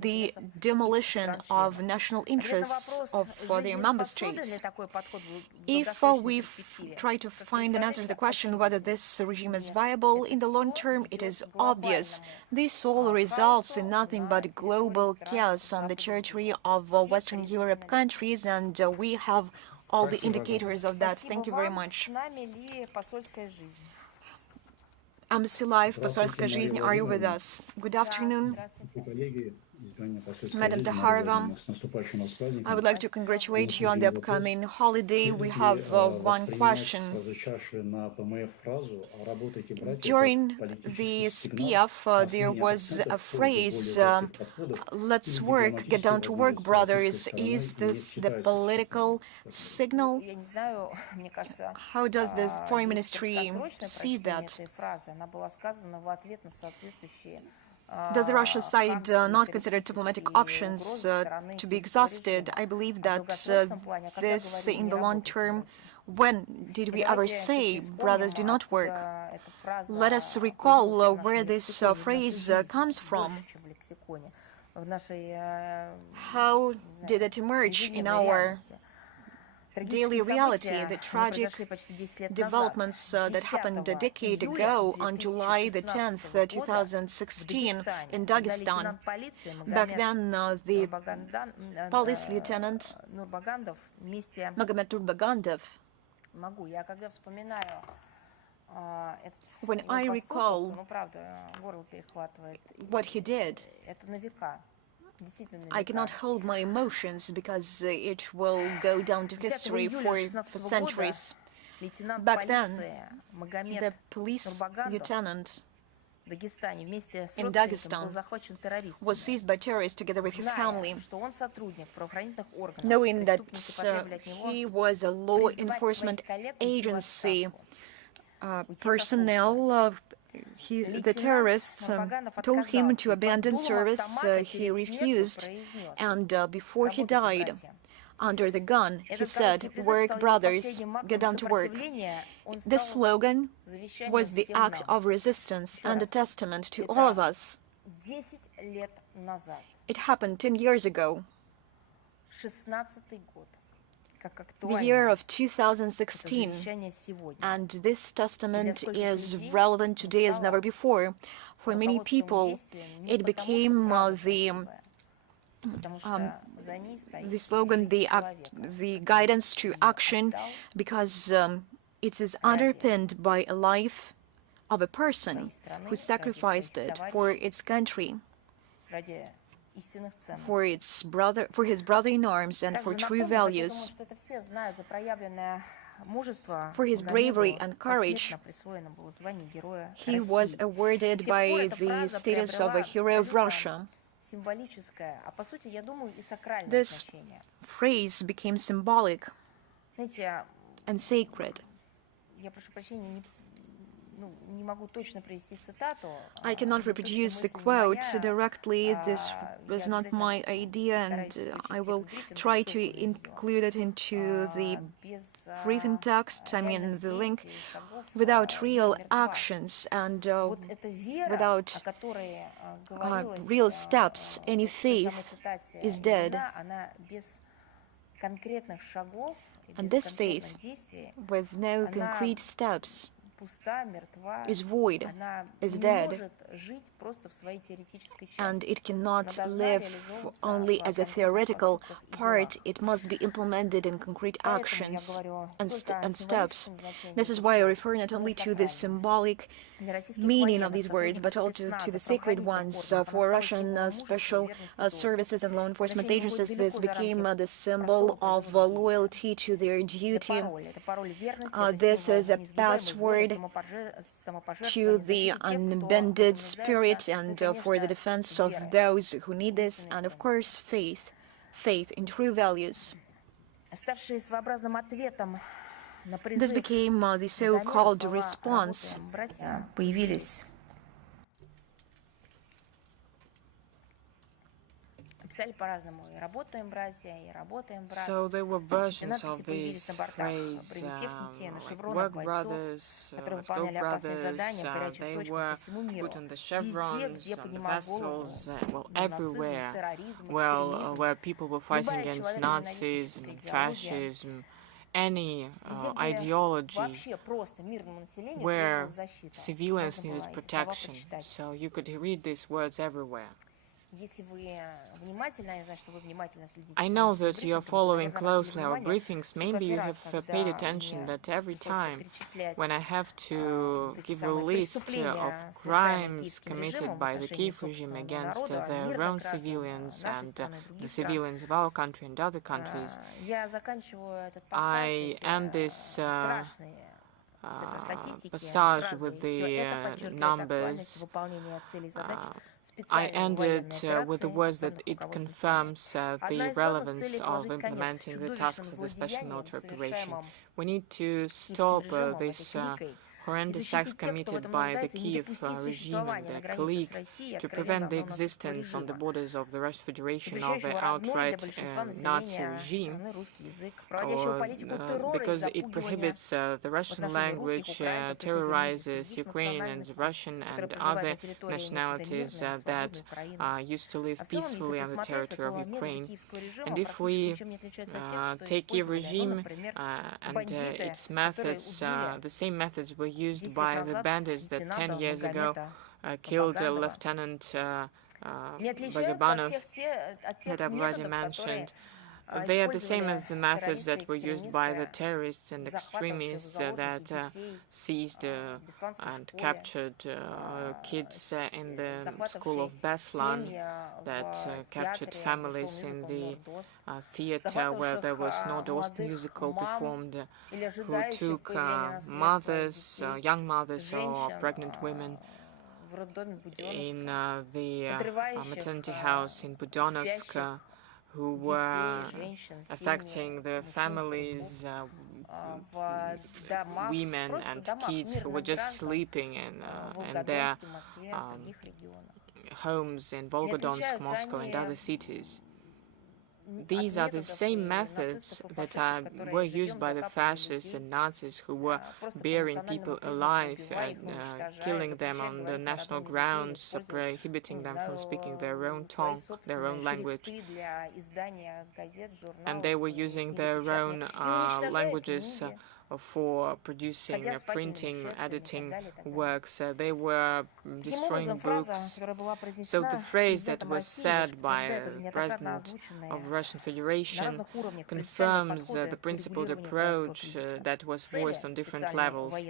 the demolition of national interests of their member states. If we try to find an answer to the question whether this regime is viable in the long term, it is obvious. This all results in nothing but global chaos on the territory of Western Europe countries, and we have all the indicators of that. Thank you very much. Embassy Life, Посольская жизнь, are you with us? Good afternoon, Madam Zakharova. I would like to congratulate you on the upcoming holiday. We have one question. During the SPF, there was a phrase, let's work, get down to work, brothers. Is this the political signal? How does the Foreign Ministry see that? Does the Russian side not consider diplomatic options to be exhausted? I believe that this, in the long term, when did we ever say brothers do not work? Let us recall where this phrase comes from. How did it emerge in our daily reality? The tragic developments that happened a decade ago on July the 10th, 2016 in Dagestan. Back then, the police lieutenant Magomed Nurmagomedov, when I recall what he did, I cannot hold my emotions because it will go down to history for centuries. Back then, the police lieutenant in Dagestan was seized by terrorists together with his family, knowing that he was a law enforcement agency personnel. The terrorists told him to abandon service. He refused, and before he died, under the gun, he said, "Work, brothers, get down to work." This slogan was the act of resistance and a testament to all of us. It happened 10 years ago. The year of 2016, and this testament is relevant today as never before. For many people, it became the slogan, the guidance to action, because it is underpinned by a life of a person who sacrificed it for its country, for his brother in arms, and for true values, for his bravery and courage. He was awarded by the status of a hero of Russia. This phrase became symbolic and sacred. I cannot reproduce the quote directly. This was not my idea, and I will try to include it into the briefing text, I mean the link. Without real actions and without real steps, any faith is dead. And this faith, with no concrete steps, is void, is dead, and it cannot live only as a theoretical part. It must be implemented in concrete actions and steps. This is why I refer not only to the symbolic meaning of these words, but also to the sacred ones. For Russian special services and law enforcement agencies, this became the symbol of loyalty to their duty. This is a password to the unbended spirit and for the defense of those who need this, and of course faith in true values. This became the so-called response. So there were versions of this phrase, like work brothers, go brothers, they were put on the chevrons, on the vessels, well, everywhere, well, where people were fighting against Nazism, fascism, any ideology where civilians needed protection. So you could read these words everywhere. I know that you are following closely our briefings. Maybe you have paid attention that every time when I have to give a list of crimes committed by the Kiev regime against their own civilians and the civilians of our country and other countries, I end this passage with the numbers. I ended with the words that it confirms the relevance of implementing the tasks of the special military operation. We need to stop this horrendous acts committed by the Kiev regime and their clique to prevent the existence on the borders of the Russian Federation of the outright Nazi regime, because it prohibits the Russian language, terrorizes Ukrainians, Russian and other nationalities that used to live peacefully on the territory of Ukraine. And if we take Kiev regime and its methods, the same methods were used by the bandits that 10 years ago killed Lieutenant Bagabanov that I've already mentioned. They are the same as the methods that were used by the terrorists and extremists that seized and captured kids in the school of Beslan, that captured families in the theater where there was no Dost musical performed, who took mothers, young mothers or pregnant women in the maternity house in Budonovsk, who were affecting the families, women and kids who were just sleeping in their homes in Volgodonsk, Moscow and other cities. These are the same methods that were used by the fascists and Nazis who were burying people alive, killing them on the national grounds, prohibiting them from speaking their own tongue, their own language. And they were using their own languages for producing, printing, editing works. They were destroying books. So the phrase that was said by the President of the Russian Federation confirms the principled approach that was voiced on different levels.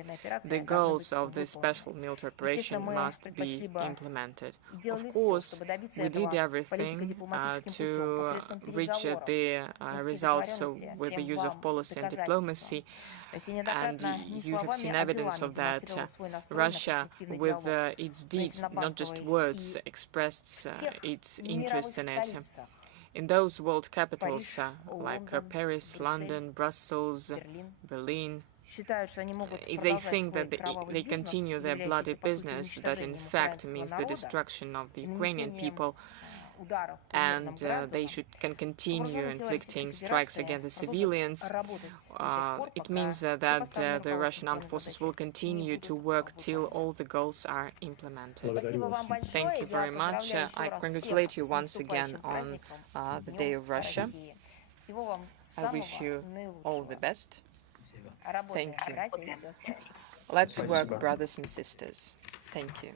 The goals of the special military operation must be implemented. Of course, we did everything to reach the results with the use of policy and diplomacy. And you have seen evidence of that. Russia, with its deeds, not just words, expressed its interest in it. In those world capitals like Paris, London, Brussels, Berlin, if they think that they continue their bloody business, that in fact means the destruction of the Ukrainian people, and they can continue inflicting strikes against the civilians, it means that the Russian armed forces will continue to work till all the goals are implemented. Thank you very much. I congratulate you once again on the Day of Russia. I wish you all the best. Thank you. Let's work, brothers and sisters. Thank you.